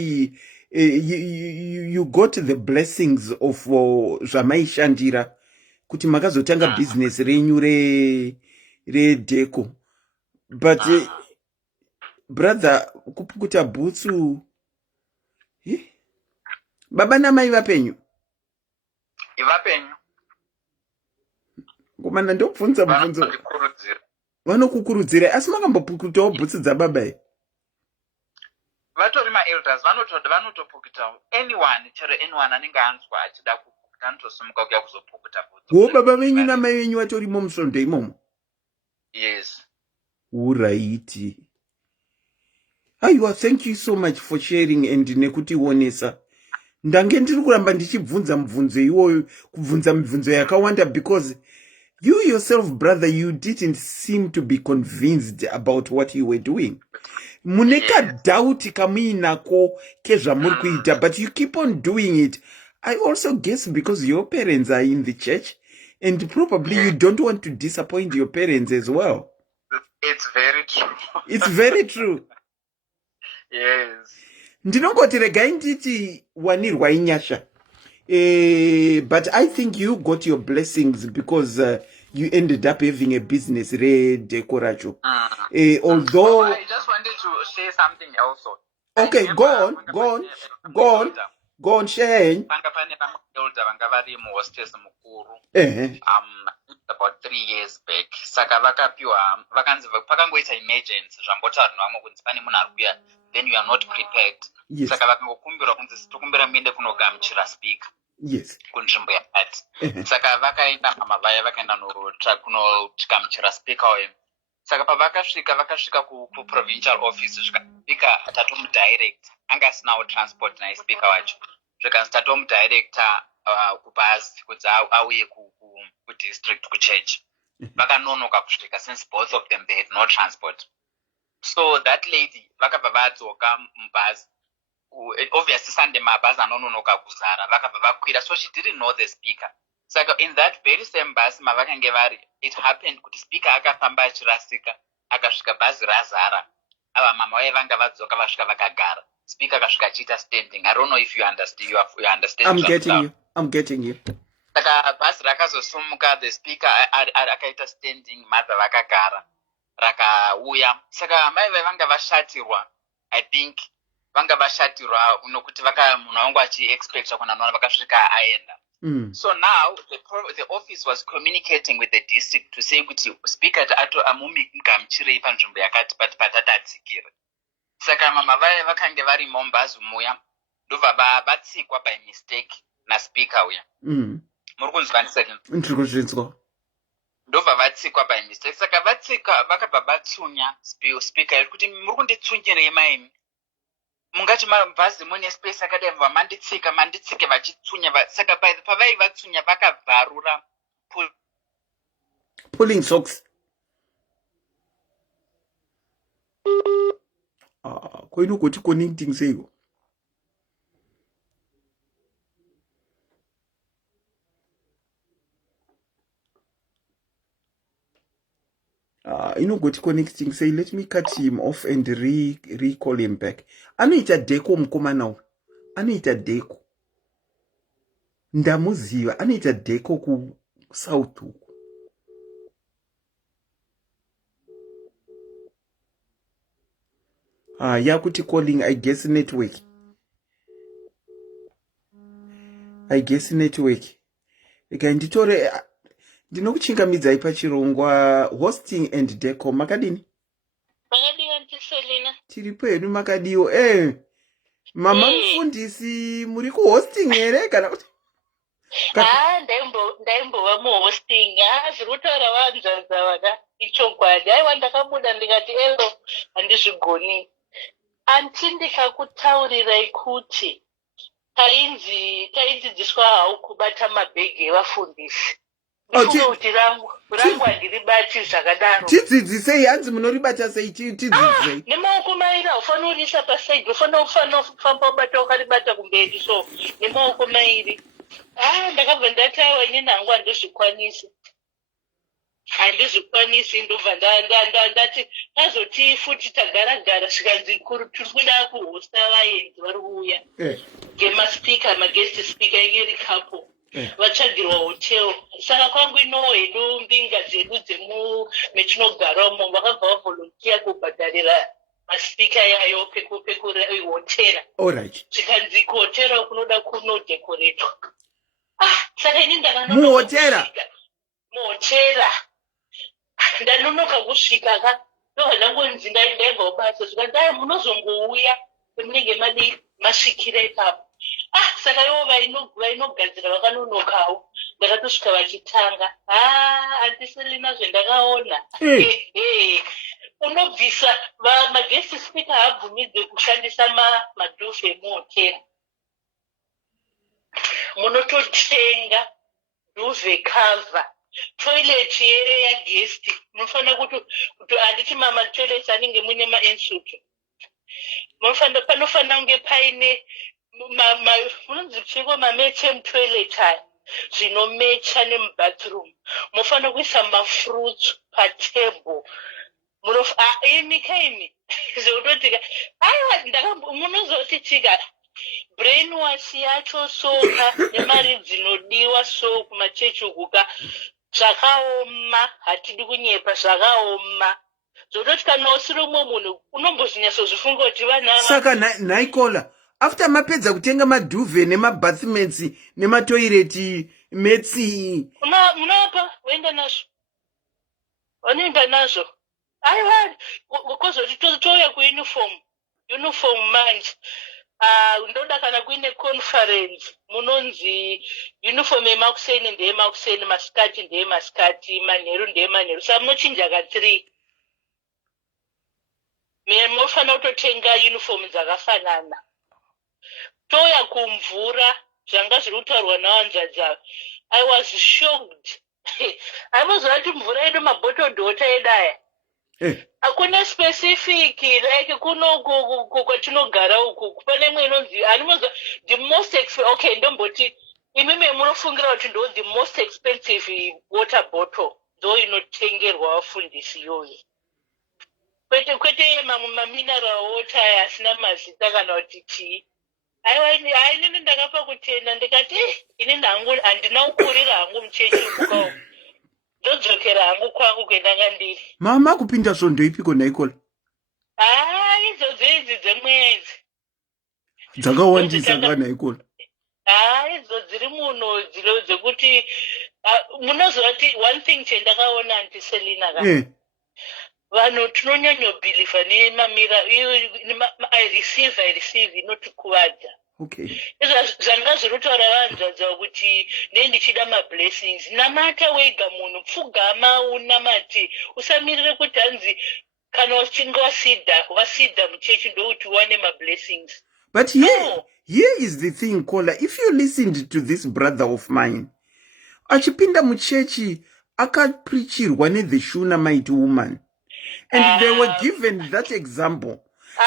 you got the blessings of Jamai Shandira. Kuti makazotanga business renyu re Decor. But brother, kupukuta butsu. Baba na mai vapenyu. Ivapenyu. Komana ndobvunza mubvunzo. Vanokukurudzira asi makambopukutawo bhutsu dzababa here. Vatori ma-elders vanotopukutawo. Anyone anenge anzwa achida kupukuta anotosimuka kuya kuzopukuta bhutsu. Baba venyu namai venyu vatorimo musvondo imomo? Yes. Uraiti. Aiwa, thank you so much for sharing and nekutionesa. Ndange ndiri kuramba ndichibvunza mibvunzo iwoyo, kubvunza mibvunzo yakawanda, because you yourself, brother, you didn't seem to be convinced about what you were doing. Muneka doubt kamuinako kezvamuri kuita, but you keep on doing it. I also guess because your parents are in the church, and probably you don't want to disappoint your parents as well. It's very true. It's very true. Yes. Ndinongoti regai nditi wanirwa inyasha. But I think you got your blessings because you ended up having a business re Decoracho. Although I just wanted to say something also. Okay, go on, share. About 3 years back. Saka vakapiwa pakangoita emergency zvambotaurwa kunzi pane munhu ari kuya, then you are not prepared. Yes. Saka vakangokumbirwa kunzi tokumbira muende kunogamuchira speaker. Yes. Kunzvimbo yakati. Saka vakaenda mama vaya vakaenda kunogamuchira speaker uyu. Saka vakasvika kuprovincial office zvikasvika tatomudirector anga asinawo transport naispeaker wacho. Zvikanzi tatomudirector kubhazi kuti auye kudistrict kuchurch. Vakanonoka kusvika since both of them they had no transport. So that lady vakabva vadzoka mubhazi. Obviously Sunday mabhazi anononoka kuzara. Vakabva vakwira, so she didn't know the speaker. Saka in that very same bus mavakange vari, it happened kuti speaker akafamba achirasika, akasvika bhazi razara. Ava mama vaye vanga vadzoka vasvika vakagara. Speaker akasvika achiita standing. I don't know if you understand. You understand. I'm getting you. Saka bhazi rakazosumuka, the speaker akaita standing, mother vakagara. Rakauya. Saka mai vanga vashatirwa. I think vanga vashatirwa nokuti munhu wangu achiexpecta kuna nona vakasvika aenda. So now the office was communicating with the district to say kuti speaker ato amugamuchirei panzvimbo yakati but patatadzikira. Saka mama vaya vakange vari mombazu muya ndobva vatsikwa by mistake naspeaker uya. Muri kunzwanisei? Ndiri kuzvinzwa. Ndobva vatsikwa by mistake. Saka vatsika vakabva vatsunya speaker kuti muri kunditsunyirei maini. Mungati mabhazi mune space akadai manditsike vachitsunya. Saka pavai vatsunya vakabvarura pulling socks. Koinogoti connecting seiko. Inogoti connecting say let me cut him off and recall him back. Anoita Decor mukomana uyu. Anoita Decor. Ndamuziva anoita Decor ku South uku. Yakuti calling I guess network. Nditore ndinokuchingamidzai pachirongwa hosting and decor makadini? Makadiwa antiselina. Tiri pedu makadiwo. Mama mufundisi muri kuhosting here kana kuti? Ndaimbova muhosting. Zviri kutaura vanzvanza vana ichokwadi. Aiwa ndakabuda ndikati elo handizvigoni. Anti ndikakutaurirai kuti taidzidziswa hawo kubata mabhegi evafundisi. Ndifunge kuti rangu handiribati zvakadaro. Tidzidzisei hanzi munoribata sei tidzidzisei. Nemaoko mairi haufanira kuriisa pasaidi, ufanira kufamba ubata ukaribata kumberi so nemaoko mairi. Ndakabva ndataura inini hangu handizvikwanisi ndobva ndati tazoti futi tagara zvikanzi tiri kuda kuhosta vaenzi vari kuuya ngemaspika maguest speaker iri couple vatsvagirwa hotel. Saka kwangu inohedu mbinga dzedu metinogaramo vakabva vavolontiya kubhadharira maspika yayo pekuhotera. Zvikanzi kuhotera kunoda kunodhekoretwa. Saka ini muhotera ndanonoka kusvika ka ndobva ndangonzi ndaibva kubasa zvikanzi munozongouya munenge masvikira ipapo. Saka ivo vainogadzira vakanonokawo ndakatosvika vachitanga. Andiselina zvendakaona. Unobvisa maguest speaker haabvumidze kushandisa madhufu emuhotera. Munototenga dhuve cover. Toilet yere ya guest munofanira kuti handiti toilet anenge mune maensutu. Panofanira kunge paine munonzi pfeko mamecha emutoilet aya zvinomecha nemubathroom. Munofanira kuisa mafruits patable. Kaini zvototika munozoti chika brainwash yacho soka nemari dzinodiwa so kumachechi ukuka zvakaoma. Hatidi kunyepa zvakaoma zvototi kana usiri umwe munhu unombozvinyatsozvifunga kuti vana. Saka naikola after mapedza kutenga madhuve nemabathmats nematoireti metsi munapa woenda nazvo wanoenda nazvo. Aiwa kozoti touya kuuniform manje. Ndoda kana kuine conference munonzi uniform yemakuseni ndeyemakuseni, masikati ndeyemasikati, manheru ndeyemanheru. Saka munochinja ka3. Munofanira kutotenga uniform dzakafanana. Touya kumvura zvanga zviri kutaurwa navanzvadza. I was shocked. Aimozoti mvura yedu mabottled water edu aya hakuna specific like kwatinogara uku pane imwe inonzi animozwa the most okay ndomboti imimi munofungira kuti ndo the most expensive water bottle ndo inotengerwa vafundisi iyoyo. Kwete mamineral water asina mazita kana kuti chii. Aiwa inini ndakapa kutenda ndikati inini handina kukurira hangu muchechi ukukawo. Ndodzokera hangu kwangu kwendanga ndiri. Mama kupinda svondo ipiko naikola? Idzodzo idzi dzemwedzi. Dzakawandisa nga naikola? idzo dziri muno dzekuti munozoti one thing chendakaona anti Selina ka vanhu tinonyanyobhilivha nemamira I receive inotikuvadza. Zvanga zviri kutaura vanhu zvadza kuti ndichida mablessings. Namata wega munhu pfugama unamate usamirire kuti hanzi kana uchinge wasida muchechi ndokuti uwane mablessings. But here is the thing, Kola. If you listened to this brother of mine, achipinda muchechi akapreachirwa the Shunammite woman. And they were given that example.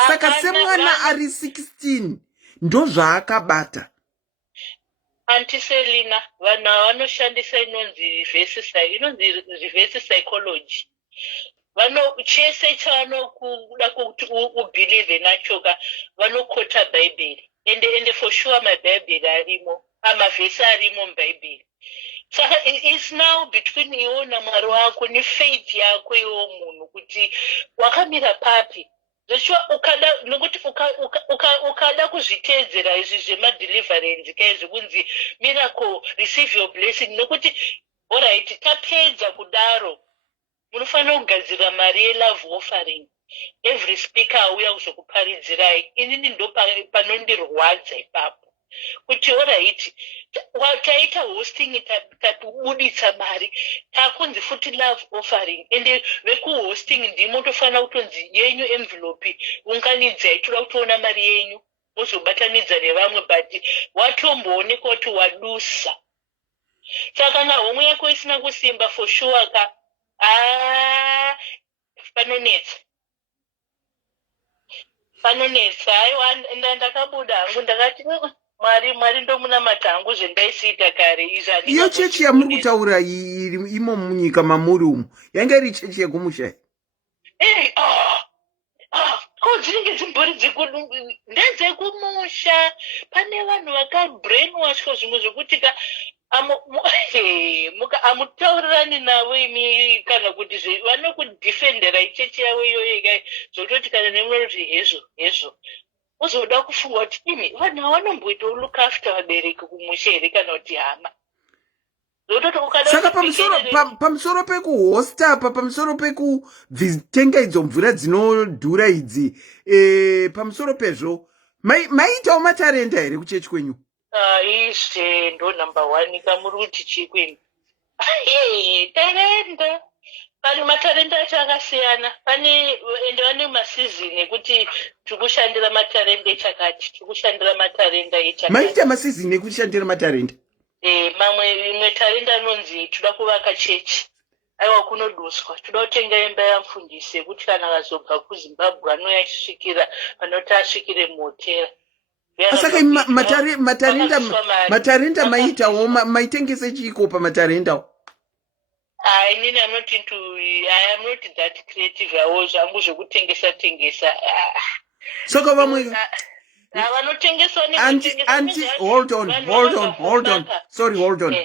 Saka semwana ari 16 ndo zvaakabata. Auntie Selina, vanhu vanoshandisa inonzi reverse psychology. Chese chavanokuda kuti ubhilive nachoka vanokota Bible. And for sure my Bible arimo, amavhesi arimo muBhayibheri. Saka it's now between you naMwari wako nefaith yako iwo munhu kuti wakamira papi. Zveshuwa nokuti ukada kuzviteedzera izvi zvemadeliverance kaizvi kunzi miracle receive your blessing nokuti alright tapedza kudaro munofanira kugadzira mari yelove offering. Every speaker auya kuzokuparidzirai. Inini ndo panondirwadza ipapo. Kuti alright taita hosting tabuditsa mari takunzi futi love offering ende vekuhosting ndimo tofanira kutonzi yenyu envelope unganidzai toda kutoona mari yenyu mozobatanidza nevamwe but watombooneka kuti wadusa. Saka kana homwe yako isina kusimba for sure ka panonetsa aiwa ndakabuda hangu ndakati Mwari ndo munamata hangu zvendaisiita kare izvani. Iyo chechi yamuri kutaura imo munyika mamuri umu yanga iri chechi yekumusha. Ko dzinenge dzimbori ndedzekumusha. Pane vanhu vakabrainwashwa zvimwe zvokuti amutaurirani navo imi kana kuti vanokudhifendera ichechi yavo iyoyo zvototi kana nemunoti hezvo. Uzoda kufunga kuti imi vanhu vanomboita look after vabereki kumusha here kana kuti hama. Saka pamusoro pekuhosta apa pamusoro pekutenga idzo mvura dzinodhura idzi pamusoro pezvo maitawo matarenda here kuchechi kwenyu? Izve ndo number 1 kamuri kuti chii kwenyu? Tarenda pane matarenda acho akasiyana. Ende vane masizini ekuti tikushandira matarenda echakati, tikushandira matarenda echakati. Maita masizini ekushandira matarenda? Imwe tarenda anonzi toda kuvaka chechi. Aiwa kunoduswa. Toda kutenga imba yamufundisi yekuti kana akazobva kuZimbabwe anouya achisvikira panoti asvikire muhotera. Saka matarenda maitawo maitengese chiko pamatarenda? Inini I am not that creative awo zvangu zvekutengesa. Saka vamwe vanotengesa hold on. Sorry, hold on.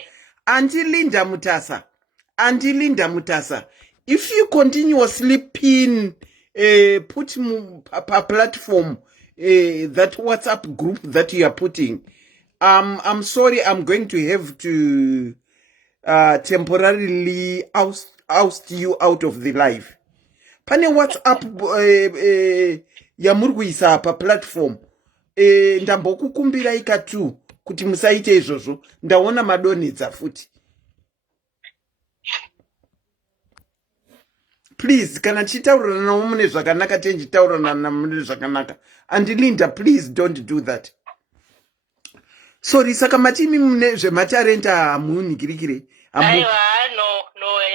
Auntie Linda Mutasa, if you continuously pin put a platform that WhatsApp group that you are putting, I'm sorry, I'm going to have to temporarily oust you out of the live. Pane WhatsApp yamurikuisa pa platform ndambokukumbira ikatu kuti musaite izvozvo. Ndaona madonetsa futi. Please, kana chitaurana nawo mune zvakanaka tenjitaurana namune zvakanaka. And Linda, please don't do that. Sorry, saka matimi mune zvematarenda hamunikirikire. Aiwa, no,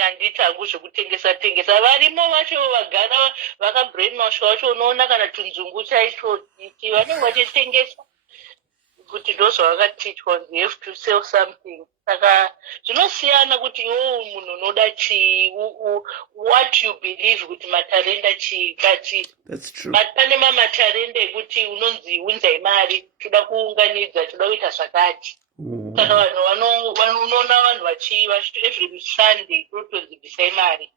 handiti hangu zvekutengesa. Varimo vacho vagara vakabrainwashwa vacho unoona kana tunzungu chaito vanenge vachitengesa. Kuti ndozvo vakatichwa you have to sell something. Saka zvinosiyana kuti iwo munhu unoda chii, what you believe kuti matarenda chii kati. That's true. Pane matarenda ekuti unonzi unzai mari, toda kuunganidza, toda kuita zvakati. Saka vanhu unoona vanhu every Sunday kutonzi bvisai mari.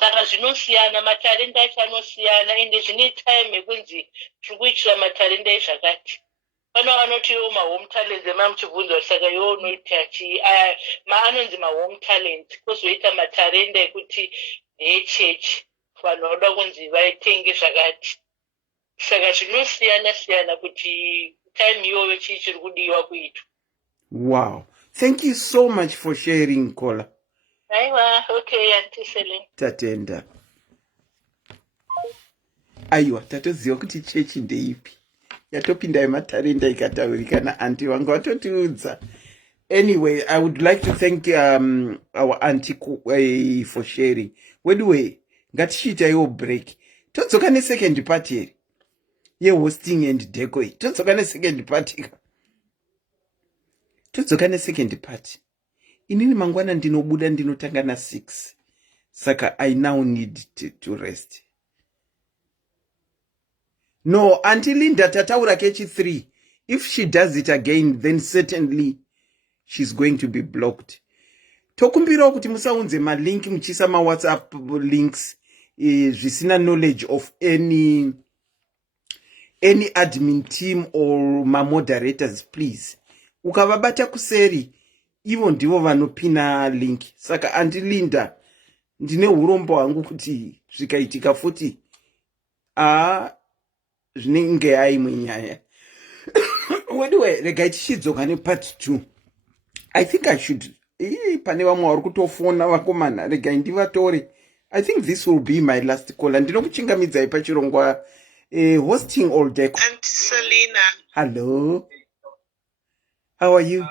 Saka zvinosiyana, matarenda acho anosiyana ende zvine time yekunzi tiri kuitira matarenda ezvakati. Pano anoti yo home talents emamuchibvunzwa saka iwo unoita chi anonzi home talents kwozoita matarenda ekuti ndeechechi vanhu vanoda kunzi vaitenge zvakati saka zvinosiyana kuti time iyoyo chii chiri kudiwa kuitwa. Wow, thank you so much for sharing, Kola. Aiwa, okay, Auntie Selene. Tatenda. Aiwa, tatoziva kuti chechi ndeipi. Yatopinda yematarenda ikataurikana anti wangu watotiudza. Anyway, I would like to thank our auntie for sharing. Wedwe, ngatichita yo break. Todzoka ne second part here. Ye hosting and decor. Todzoka ne second part. Todzoka ne second part. Inini mangwana ndinobuda ndinotanga na 6. Saka I now need to rest. No, Auntie Linda tataura kechi 3. If she does it again, then certainly she's going to be blocked. Tokumbira kuti musaunze ma link muchisa ma WhatsApp links zvisina knowledge of any admin team or ma moderators, please. Ukavabata kuseri, ivo ndivo vanopina link. Saka Auntie Linda, ndine urombo wangu kuti zvikaitika futi. Zvinenge aimwe nyaya. Wedwe, regai tichidzoka ne part 2. I think I should pane vamwe vari kutofona vakomana regai ndivatore. I think this will be my last call. Ndinokuchingamidzai pachirongwa hosting all day. Auntie Selena. Hello. How are you?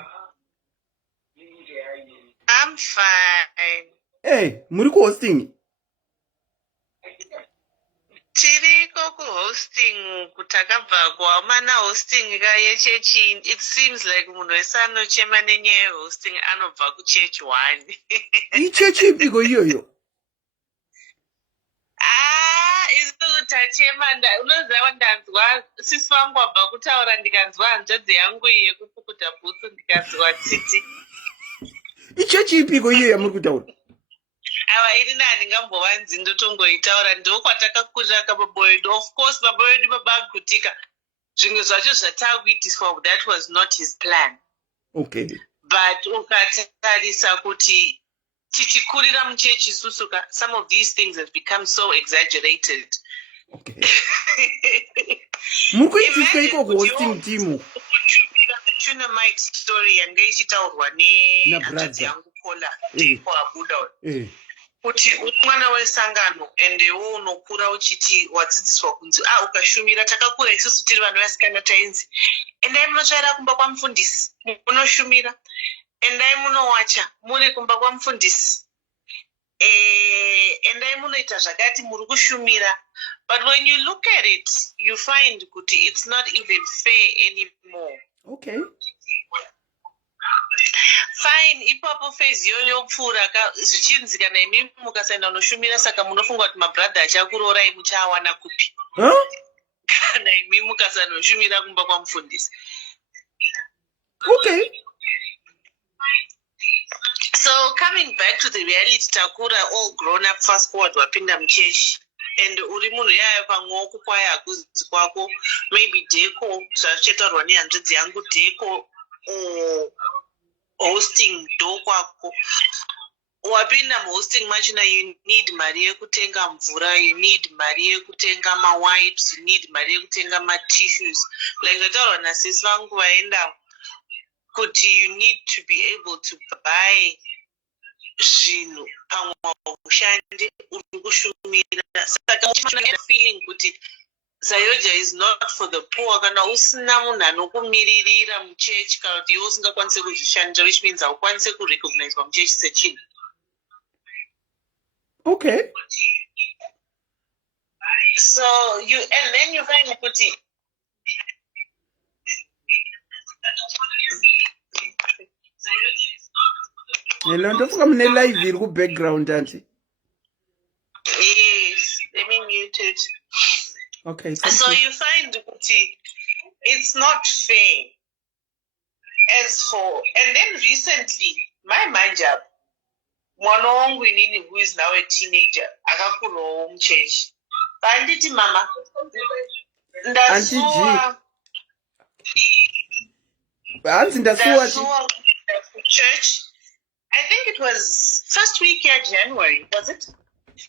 I'm fine. Hey, muri hosting? Tiriko ku-hosting kutakabva kwamana hosting kayechechi. It seems like munhu wese anochema nenyaya yehosting anobva kuchechi 1. Ichechi ipiko iyoyo? Tachema unoziva ndanzwa sisi vangu wabva kutaura ndikanzwa hanzvadzi yangu yekupukuta bhutsu ndikanzwa titi. Ichechi ipiko iyoyo yamuri kutaura? Awa iri handingambovanzi ndotongoitaura ndokwatakakurira kababoyedu. Of course baboyedu babagutika zvimwe zvacho zvatakuitiswa, that was not his plan. Okay. But ukatarisa kuti tichikurira muchechi isusuka, some of these things have become so exaggerated. Okay. Mukuitika iko hosting team. Tunamite story yanga ichitaurwa nehanzvadzi yangu Kola kwabuda kuti mwana wesangano ende wo unokura uchiti wadzidziswa kunzi ukashumira takakura isusu tiri vanhu vasikana tainzi endai munotsvaira kumba kwamufundisi munoshumira, endai munowacha muri kumba kwamufundisi, endai munoita zvakati muri kushumira. But when you look at it, you find kuti it's not even fair anymore. Okay. Fine, ipapo phase yopfuura zvichinzi kana imi mukasaenda unoshumira saka munofunga kuti mabrother achakurorai muchawana kupi? Kana imi mukasanoshumira kumba kwamufundisi. Okay. So coming back to the reality, takura all grown up, fast forward wapinda mchechi. And uri munhu yaya pamwewo kukwaya akuzi kwako, maybe Decor zvachetaurwa nehanzvadzi yangu Decor hosting ndo kwako. Wapinda muhosting machina, you need mari yekutenga mvura, you need mari yekutenga mawipes, you need mari yekutenga matissues. Like zvataurwa nasisi vangu vaenda kuti you need to be able to buy zvinhu pamwe ushande uri kushumira. Saka uchina feeling kuti Sayoja is not for the poor. Kana usina munhu anokumiririra muchechi kana kuti iwe usingakwanise kuzvishandira, which means haukwanise kurecognizwa muchechi sechinhu. Okay. So and then you find kuti Hello, ndofuka mune live iri background anti. Yes, let me mute it. Okay. So you find kuti it's not fair. And then recently, my manja, mwana wangu inini who is now a teenager, akakurwawo muchechi. Banditi mama, ndasuwa Ndasuwa church. I think it was first week ya January, was it?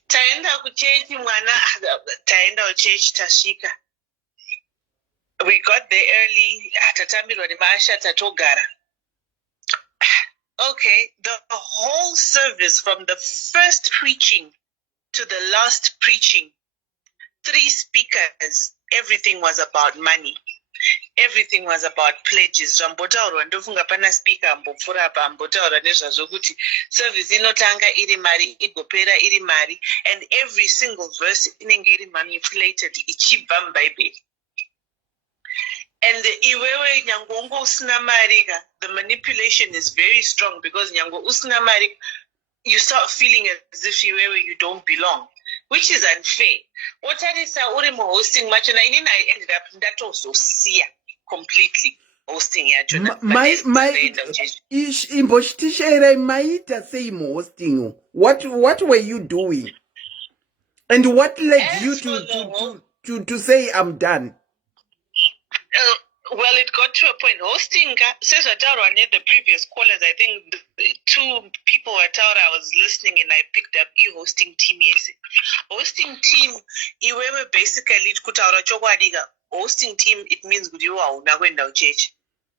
Taenda kuchechi mwana, taenda kuchechi tashika. We got there early, tatambirwa nemasha tatogara. Okay, the whole service from the first preaching to the last preaching, 3 speakers, everything was about money. Everything was about pledges. Rambotaurwa ndofunga pana speaker ambopfura apa ambotaura nezvazvo kuti service inotanga iri mari igopera iri mari, and every single verse inenge iri manipulated ichibva mubhaibheri. And iwewe nyangongo usina mari ka, the manipulation is very strong because nyango usina mari, you start feeling as if you don't belong, which is unfair. Otarisa uri muhosting machona inini I ended up ndatozosiya completely hosting yachona. Imboshtishere maita same hosting. What were you doing? And what led you to say I'm done? Well, it got to a point. Hosting, says the previous callers, I think 2 people were told I was listening and I picked up hosting team. Yes. Hosting team, iwewe basically kutaura chokwadiga. Hosting team, it means you are unagwenda church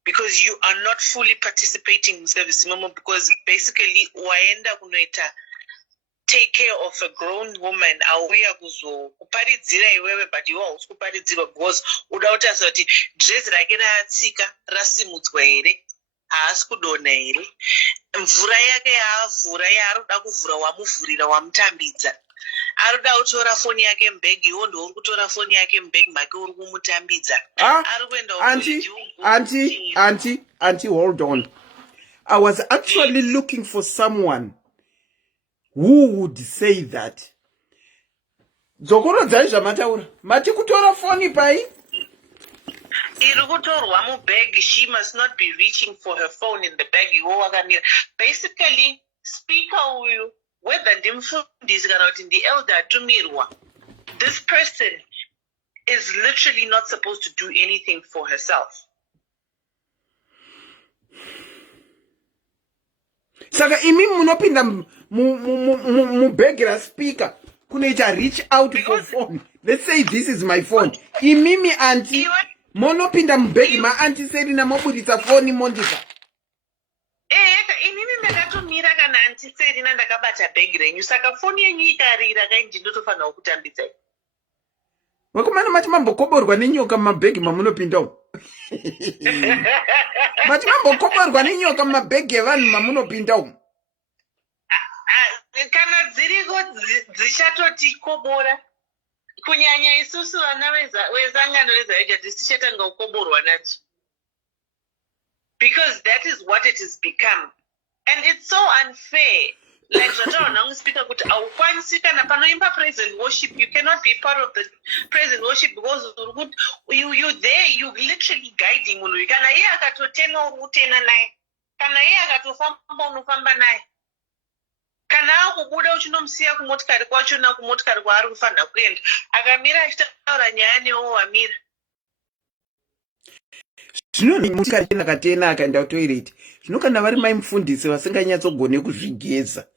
because you are not fully participating in service because basically waenda kunoita take care of a grown woman auya kuparidzira iwewe, but iwe hausi kuparidzirwa because uda kuti azoti dress rake ratsika rasimudzwa here, haasi kudonha here, mvura yake yaavhura yaaroda kuvhura wamuvhurira wamutambidza, aroda kutora foni yake mubhegi, iwo ndouri kutora foni yake mubhegi make uri kumutambidza. Auntie, hold on. I was actually looking for someone who would say that. Dzokoro dzaizva mataura. Mati kutora foni pai? Irukutorwa mubag, she must not be reaching for her phone in the bag. Basically, speaker uyu, whether ndimfundisi kana kuti ndi elder atumirwa, this person is literally not supposed to do anything for herself. Saka imi munopinda mubhegi raspeaker kunoita reach out for phone. Let's say this is my phone. Imimi auntie monopinda mubhegi ma-auntie Serina moburitsa phone mondika. Inini ndakatomira kana auntie Serina ndakabata bhegi renyu, saka phone yenyu ikarira kainji ndotofanira kutambidza. Wakomana mati mambokoborwa nenyoka mumabhegi mamunopinda umu. Mati mambokoborwa nenyoka mumabhegi evanhu mamunopinda umu. Kana dziriko dzichatoti kobora, kunyanya isusu vana vezangano rezaija tisichatanga kukoborwa nacho, because that is what it has become, and it's so unfair. Like zvataona speaker kuti aukwanisi kana panoimba praise and worship, you cannot be part of the praise and worship because you there, you literally guiding munhu. Kana iye akatotena uri kutena naye, kana iye akatofamba unofamba naye, kana akubuda uchinomusiya kumotikari kwachona kumotikari kwaari kufanira kuenda, akamira achitaura nyaya newo wamira. Zvino motikari akatena akaenda kutoilet, zvino kana vari maimufundisi vasinganyatsogone kuzvigeza.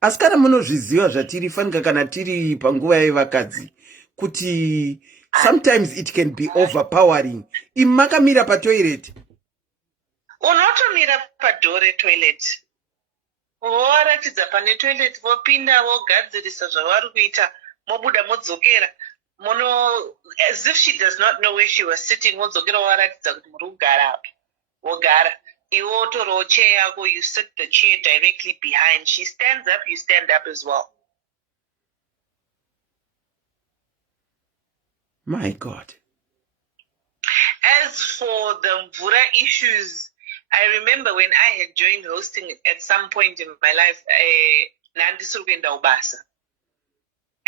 Asi kana munozviziva zvatiri fanika kana tiri panguva yevakadzi kuti sometimes it can be overpowering. Imi makamira patoilet, unotomira padhore toilet, voratidza pane toilet, vopinda vogadzirisa zvavari kuita, mobuda modzokera as if she does not know where she was sitting, modzokera voratidza kuti muri kugara apa, vogara. You sit the chair directly behind. She stands up, you stand up as well. My God. As for the Mvura issues, I remember when I had joined hosting at some point in my life,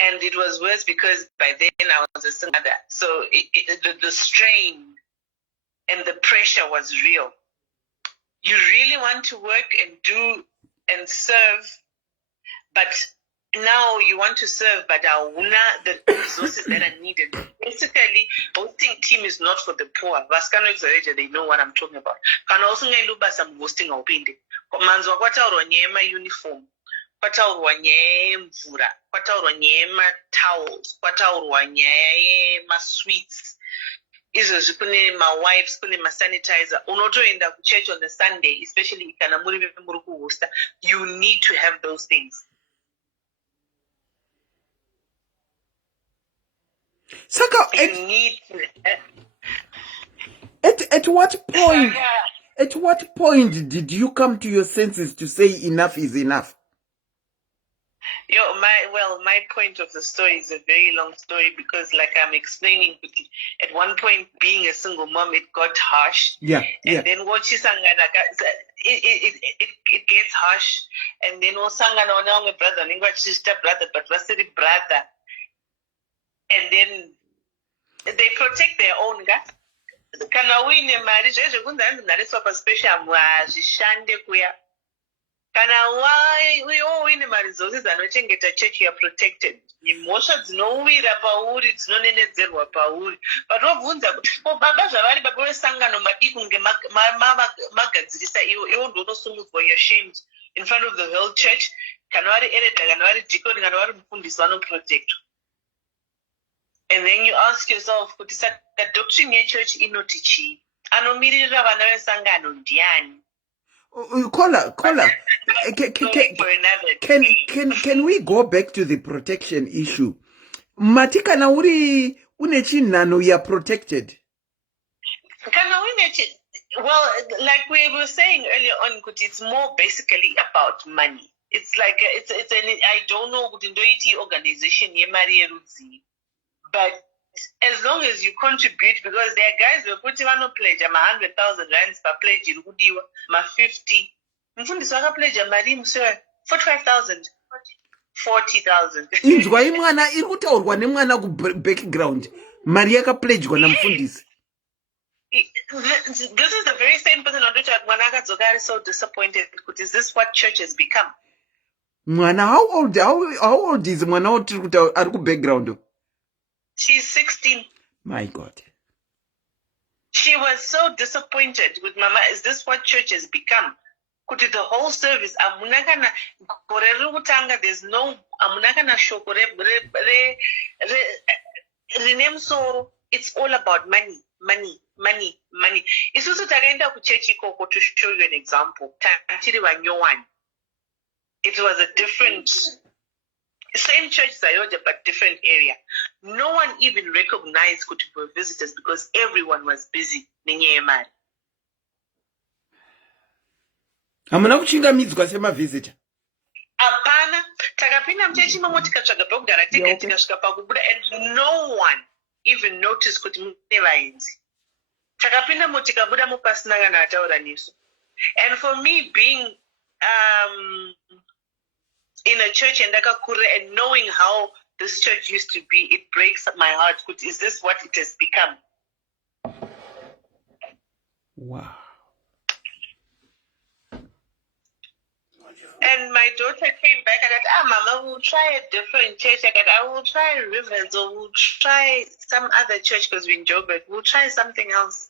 and it was worse because by then I was a single mother. So the strain and the pressure was real. You really want to work and do and serve, but now you want to serve, but the resources that are needed. Basically, hosting team is not for the poor. Vaskano exaggerate, they know what I'm talking about. Can also luba some hosting or pindi. Manzo kwataurwa nyema uniform, kwataurwa mvura, kwataurwa nyema towels, kwataurwa nyema sweets. Izvo kune mawipes, kune masanitizer. Unotoenda kuchurch on the Sunday, especially kana muri kuhosta. You need to have those things. Saka, at what point did you come to your senses to say enough is enough? My point of the story is a very long story because, like I'm explaining, at one point, being a single mom, it got harsh. Yeah. Then what she sang, it gets harsh. And then what sang, my brother, sister, brother, but what's the brother? And then they protect their own guy. Kana win a marriage, special kuya. Kana why we all win a resources and watching get a church, you are protected. Emotions no we pauri, it's no nezerwa pauri. But what wounds are Baba Javari Babu Sanga no Madikunge Mama Magazista, you don't know so much for your shames in front of the whole church. Kanwari Ereda, Kanwari Decor, Kanwari Fundisano protect. And then you ask yourself, the doctrine in church inotichi. Anomirira vana sangano ndiani. Caller. Can we go back to the protection issue? Matika na uri unechi nano ya protected. Well, like we were saying earlier on, it's more basically about money. It's like it's an I don't know organization but as long as you contribute, because there are guys who are putting on a pledge, 100,000 rands per pledge, ma 50. Mfundiswa pledge, Marim, sir, 45,000, 40,000. Inzwa imwana irutaurwa nemwana ku background. Maria ka pledge kwa namfundisi. This is the very same person on which Mwanaka Zogari is so disappointed. Is this what church has become? Mwana, how old is mwana ariku background? She's 16. My God. She was so disappointed with Mama. Is this what church has become? Could the whole service, there's no amunakana shokore. It's all about money. It's also tagenda kuchechi koko to show you an example. It was a different, same church Zayoja, but different area. No one even recognized Kutubu visitors because everyone was busy. Hamuna kuchinga midzwa sema visitor. Apana, takapina mchechi mamotika chagapogara tikashika pakubuda, and no one even noticed kuti nevaenzi. Takapina motika buda mupasinaga na ataura niso. And for me being in a church and knowing how this church used to be, it breaks my heart. Is this what it has become? Wow. And my daughter came back and said, Mama, we'll try a different church. I will try Rivers, or we'll try some other church because we're in Joburg. We'll try something else.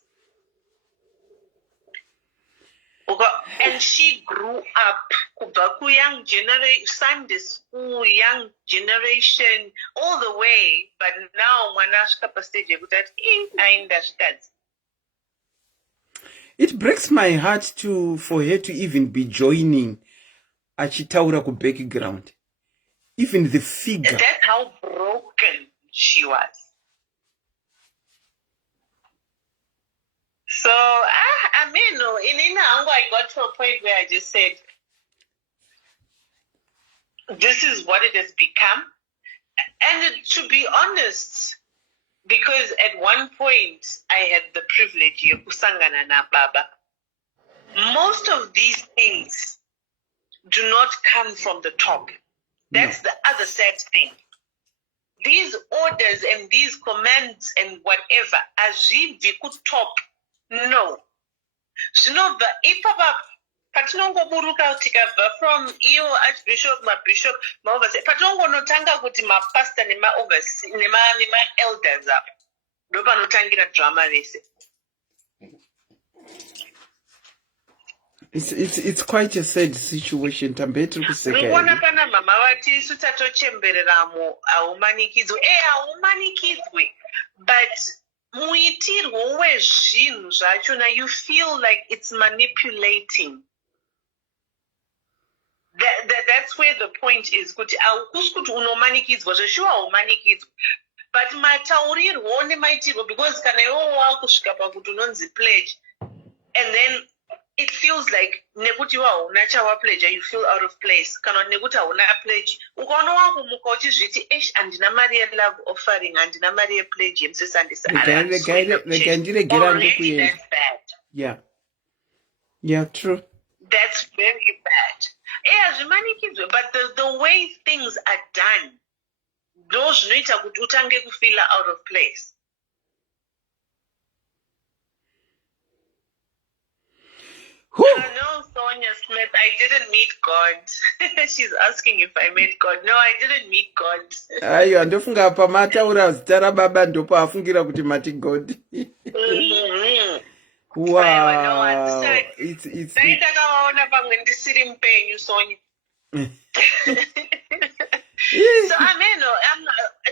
And she grew up, young generation, Sunday school, young generation, all the way. But now, it breaks my heart for her to even be joining Achitaura ku background. Even the figure. That's how broken she was. So, I got to a point where I just said, this is what it has become. And to be honest, because at one point I had the privilege of kusangana na baba. Most of these things do not come from the top. That's the other sad thing. These orders and these commands and whatever, as if they could top. No. So no, the ipaba patinongoburuka tikabva from iwo archbishop mabishop maoverse patinongonotanga kuti mapasta nema-elders apo ndo panotangira drama rese. It's quite a sad situation. Ngona pana mama vati isu tatochembereramo haumanikidzwe. Haumanikidzwe, but muitirwo wezvinhu zvachona you feel like it's manipulating. That's where the point is. Kuti haukusi kuti unomanikidzwa zveshuwa haumanikidzwe. But mataurirwo nemaitirwo because kana iwo wakusvika pakuti unonzi pledge and then it feels like nekuti hauna chawapledge you feel out of place kana nekuti hauna pledge ukaona wakumuka uchizviti handina mari yelove offering handina mari yepledge yemusesandisaregandiregera ndokuenda. Yeah, true. That's very bad. Zvimanikidzwe, but the way things are done ndo zvinoita kuti utange kufeel out of place. No, Sonia Smith, I didn't meet God. She's asking if I met God. No, I didn't meet God. Aiyo, ndofunga pamataura zita rababa ndopo afungira kuti mati God. Wow. It's ndakavaona pamwe ndisiri mupenyu Sonia. So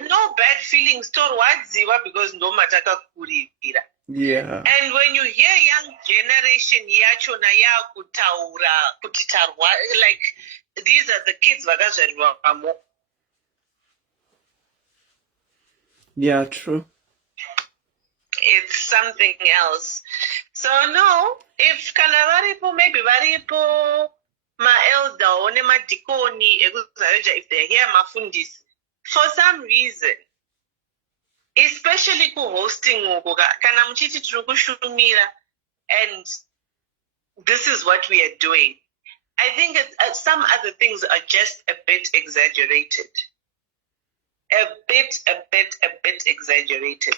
no bad feelings torwadziwa because ndo matakakurira. Yeah. And when you hear young generation yachona yakutaura kuti tarwa, like these are the kids vakazvarirwa pamo. Yeah, true. It's something else. So no, if kana varipo, maybe varipo ma-elder or ma-dikoni ekuzareja, if they're here mafundisi, for some reason, especially ku-hosting kana mchiti turukushumira, and this is what we are doing. I think some other things are just a bit exaggerated. A bit exaggerated.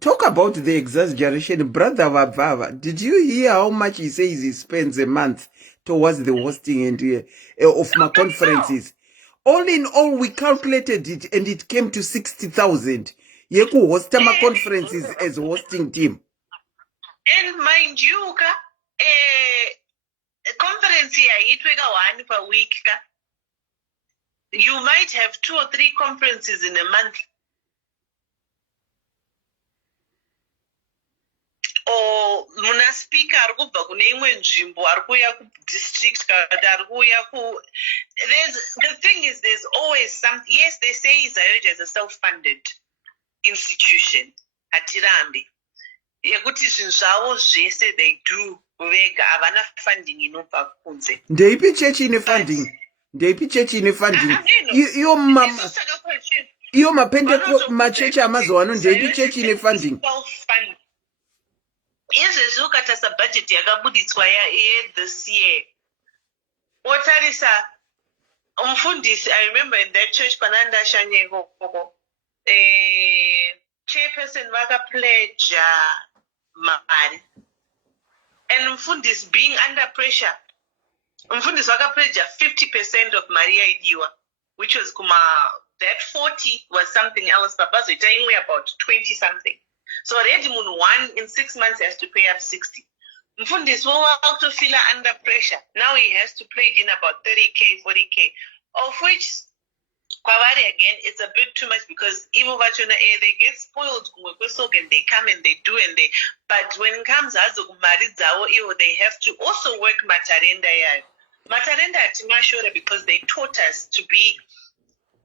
Talk about the exaggeration. Brother Vavava, did you hear how much he says he spends a month towards the hosting and of my conferences? All in all, we calculated it and it came to 60,000. Yeku host my conferences as hosting team. And mind you, a conference here, it will one per week. You might have 2 or 3 conferences in a month. Or muna speaker arikubva kune imwe nzvimbo arikuya ku district kana arikuya ku the thing is there's always some. Yes, they say Zayoja is a self-funded institution hatirambi yekuti zvinhu zvavo zvese they do vega havana funding inobva kunze. Ndeipi church ine funding? Ndeipi church ine funding? Iyo mama iyo mapendeko machechi amazuva ano ndeipi church ine funding? Izvezvi ukatasa budget yakabuditswa this year wotarisa umfundisi. I remember in that church panandashanya ikoko chairperson vakapledge mari, and umfundisi being under pressure, umfundisi vakapledge 50% of mari yaidiwa, which was that 40 was something else, papazoita imwe about 20 something. So already one in 6 months has to pay up 60. Mfundisi to feel under pressure. Now he has to play in about 30K, 40K, of which kwavari again it's a bit too much because even they get spoiled and they come and they do but when it comes as they have to also work matarenda atimashora because they taught us to be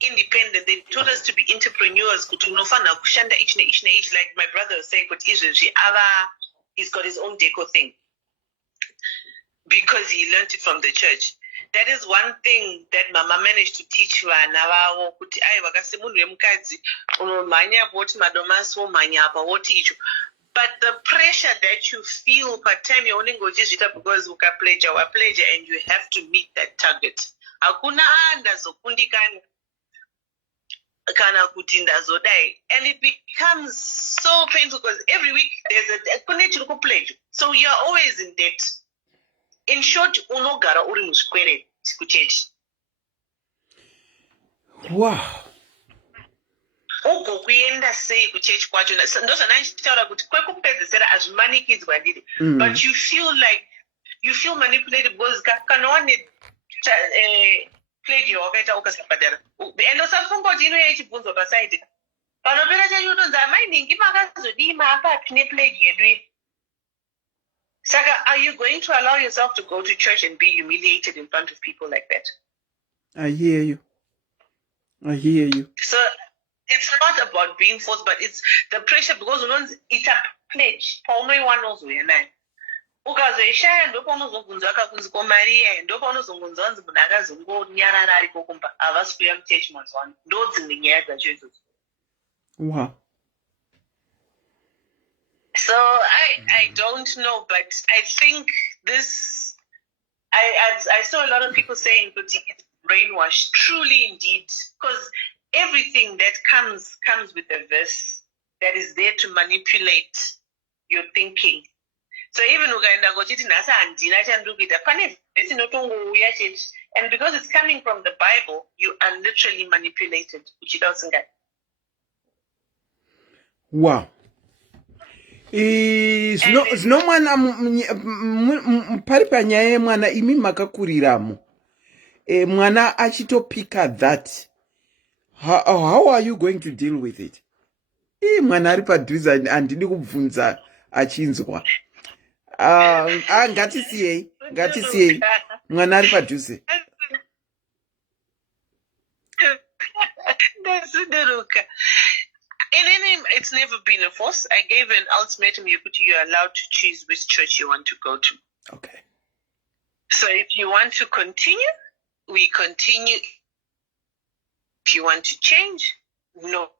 independent. They taught us to be entrepreneurs. Like my brother was saying, he's got his own Decor thing because he learned it from the church. That is one thing that Mama managed to teach but the pressure that you feel per time you only go just because you can pledge and you have to meet that target. Hakuna andazokundikana. kana kuti ndazodai, and it becomes so painful because every week there's a kune pledge, so you're always in debt. In short, unogara uri muzvikwere kuchechi. Wow. Ugokuenda sei kuchechi kwacho ndozvanandichitaura kuti kwekupedzisira hazvimanikidzwa ndiri, but you feel manipulated because kana wane pledge yawakaita ukasabhadhara and usafunga kuti inoya ichibvunzwa pasaidi panopera chacho utonzi amai ningi makazodii maapapi nepledge yedu. Saka, are you going to allow yourself to go to church and be humiliated in front of people like that? I hear you. So it's not about being forced, but it's the pressure because it's a pledge. Paunoiwa nozoya naye. Ukazoishaya ndopaunozobvunzwa akakunzi komaria ndopaunozobvunzwa kunzi munhu akazongonyarara ariko kumba havasi kuuya kuchechi mazuva ano. Ndodzimwe nyaya dzacho idzodzo. Wow. So I don't know, but I think this, I saw a lot of people saying that it's brainwashed, truly indeed, because everything that comes with a verse that is there to manipulate your thinking. So even ukaenda kochiti nhasi handina chandikuita pane vhesi inotongouya chechi, and because it's coming from the Bible, you are literally manipulated uchida usingadi. Wow. Zvino mwana pari panyaya yemwana imi makakuriramo mwana achitopika that, how are you going to deal with it? Mwana ari padhuze handidi kubvunza achinzwa. Ngatisiyei mwana ari padhuze. It's never been a force. I gave an ultimatum. You're allowed to choose which church you want to go to. Okay. So if you want to continue, we continue. If you want to change, no.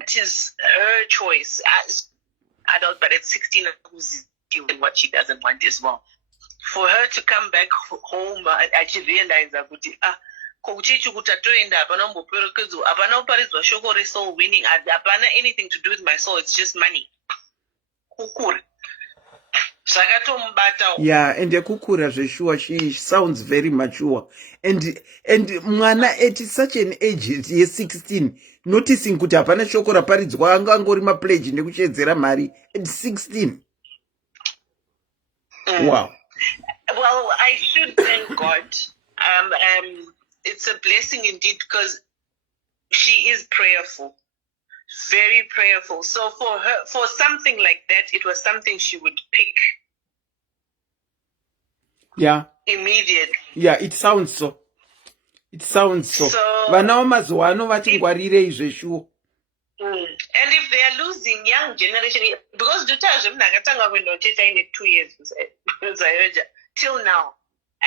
It is her choice as adult, but at 16, who's doing what she doesn't want as well. For her to come back home, she realized that kuchechi kutatoenda hapana mboperekedzo hapana kuparidzwa shoko resoul winning hapana anything to do with my soul, it's just money. Kukura zvakatomubata. Yeah, and kukura zveshuwa, she sounds very mature, and mwana at such an age ye 16 noticing kuti hapana shoko raparidzwa angangori mapledge nekuchedzera mari at 16. Wow. Well, I should thank God. It's a blessing indeed because she is prayerful, very prayerful. So for her, for something like that, it was something she would pick. Yeah. Immediately. Yeah, it sounds so. Vana vamazuva ano vati ngwarirei zveshuwo. And if they are losing young generation, because Dutaje Nagatanga will not take in 2 years till now,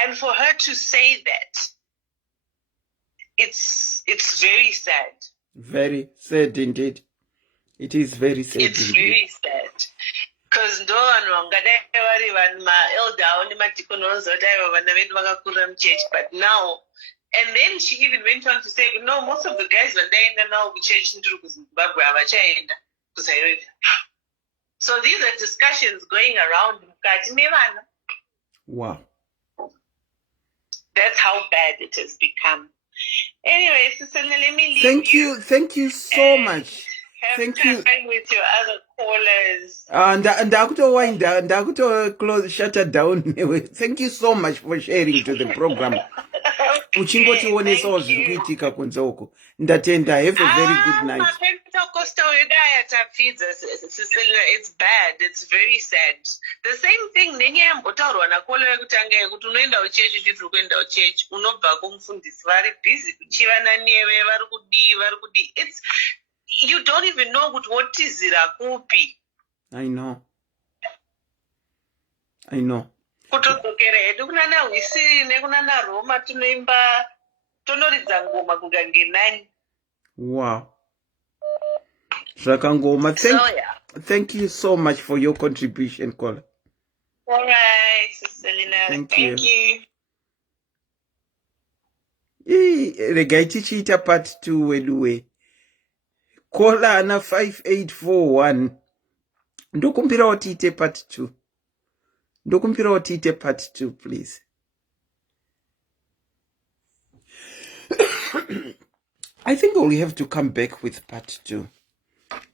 and for her to say that, it's very sad. Very sad indeed. It is very sad. It's indeed. very sad. Because no one elder only church, but now, and then she even went on to say, no, most of the guys when they now church into Zimbabwe. So these are discussions going around. Wow. That's how bad it has become. Anyway, Sister, let me leave Thank you so much. Thank you. With your other callers. Ndakuto close, shut it down. Thank you so much for sharing to the program. Uchingotionesawo zviri kuitika kunze uko. Ndatenda. Have a very good night. It's bad. It's very sad. The same thing nenyaya yambotaurwa nakola yekutanga yekuti unoenda uchechi uchiti uri kuenda uchechi unobva kumufundisi vari busy kuchivana newe vari kudii. It's you don't even know kuti wotizira kupi. I know. Kutodzokera hedu kunana Hwisiri nekunana Roma tunoimba tonoridza ngoma kugange 9. Wow. Zvakangoma. Thank you so much for your contribution, caller. All right, Sister Lina. Thank you. regai tichiita part 2 weduwe. Kola ana 5841. Ndokumbirawo tiite part 2. Ndokumbirawo tiite part 2, please. I think we'll have to come back with part 2.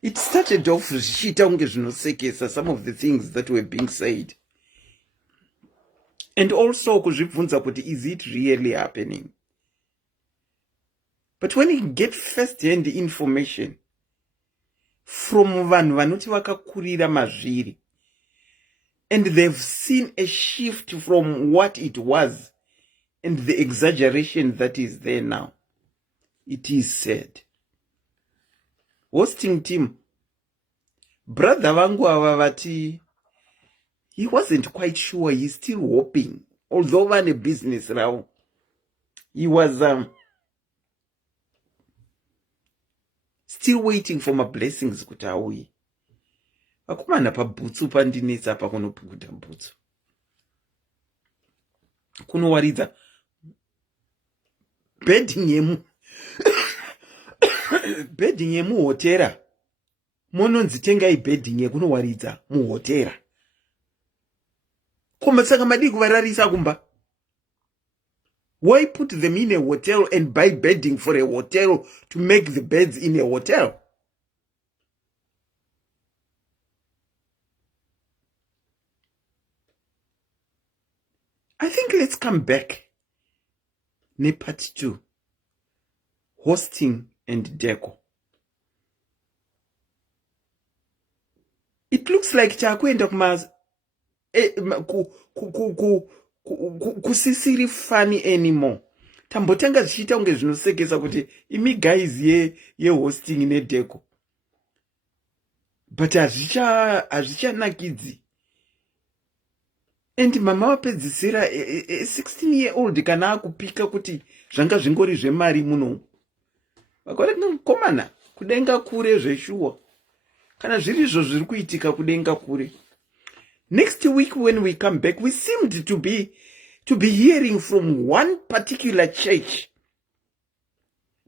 It started off some of the things that were being said. And also, is it really happening? But when you get first-hand information from vanhu vanoti vakakurira mazviri, and they've seen a shift from what it was and the exaggeration that is there now, it is sad. Hosting team, brother vangu avavati, he wasn't quite sure. He's still hoping, although van a business now, he was still waiting for my blessings kuti auye. Akumana pa butsu pandinetsa pa kunopukuta butsu. Kunowaridza bedding yemu hotera. Mononzi tengai bedding yekunowaridza mu hotera. Koma saka madi kuvararisa kumba. Why put them in a hotel and buy bedding for a hotel to make the beds in a hotel? I think let's come back. Part 2. Hosting and Decor. It looks like chakwenda kumaz kusisiri funny anymore. Tambotanga zvichita unge zvinosekesa kuti imi guys ye hosting ne Decor. But hazvichanakidzi. And mama wapedzisira 16-year-old kana akupika kuti zvanga zvingori zvemari muno. Vakwati komana kudenga kure zveshuwa. Kana zvirizvo zviri kuitika kudenga kure. Next week when we come back, we seemed to be hearing from one particular church.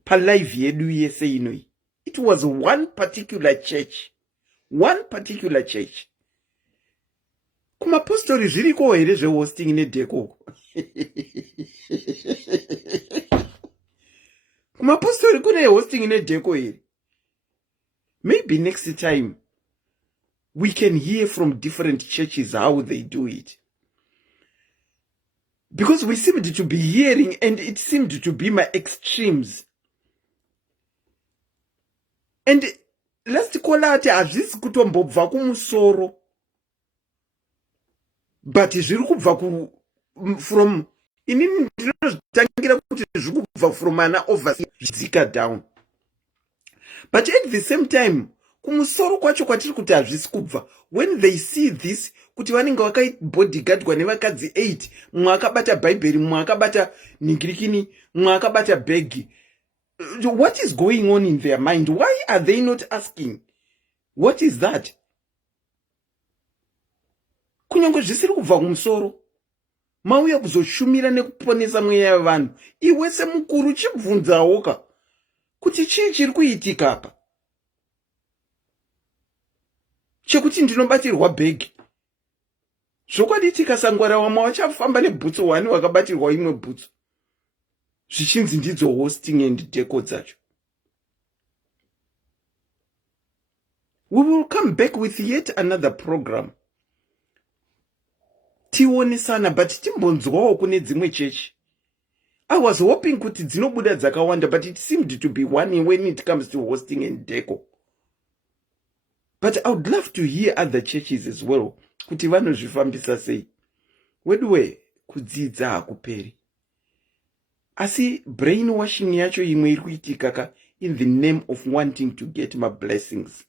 Palive yedu yese inoi. It was one particular church. One particular church. Kuma postori zviriko here zve hosting ne Decor. Kuma postori kune hosting ne Decor here. Maybe next time we can hear from different churches how they do it. Because we seemed to be hearing, and it seemed to be my extremes. And last call out hazvisi kutombobva kumusoro. But zviri kubva from inini ndinotangira kuti zviri kubva from ana overseas zvidzika down. But at the same time, kumusoro kwacho kwatiri kuti hazvisi kubva, when they see this, kuti vanenge vakaita bodyguardwa nevakadzi 8, mumwe akabata bhaibheri, mumwe akabata ningirikini, mumwe akabata begi. What is going on in their mind? Why are they not asking? What is that? Kunyange zvisiri kubva kumusoro. Mauya kuzoshumira nekuponesa mweya yavanhu. Iwe semukuru chibvunzawoka kuti chii chiri kuitika apa. Chekuti ndinobatirwa bhegi. Zvokwadi tikasangwara wamwe wachafamba nebhutsu 1 wakabatirwa imwe bhutsu. Zvichinzi ndidzo hosting and Decor dzacho. We will come back with yet another program. Tionesana, but timbonzwawo kune dzimwe chechi. I was hoping kuti dzinobuda dzakawanda, but it seemed to be one when it comes to hosting and Decor. But I would love to hear other churches as well. Kuti vanozvifambisa sei. Wedwe kudzidza hakuperi. Asi brainwashing yacho imwe iri kuitika in the name of wanting to get my blessings.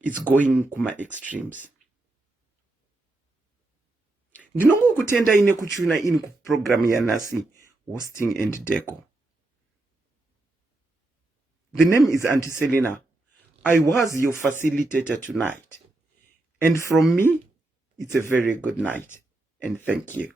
It's going kuma extremes. Ndinongokutenda ine kuchuna ini kuprogram yanasi hosting and Decor. The name is Auntie Selina. I was your facilitator tonight. And from me, it's a very good night. And thank you.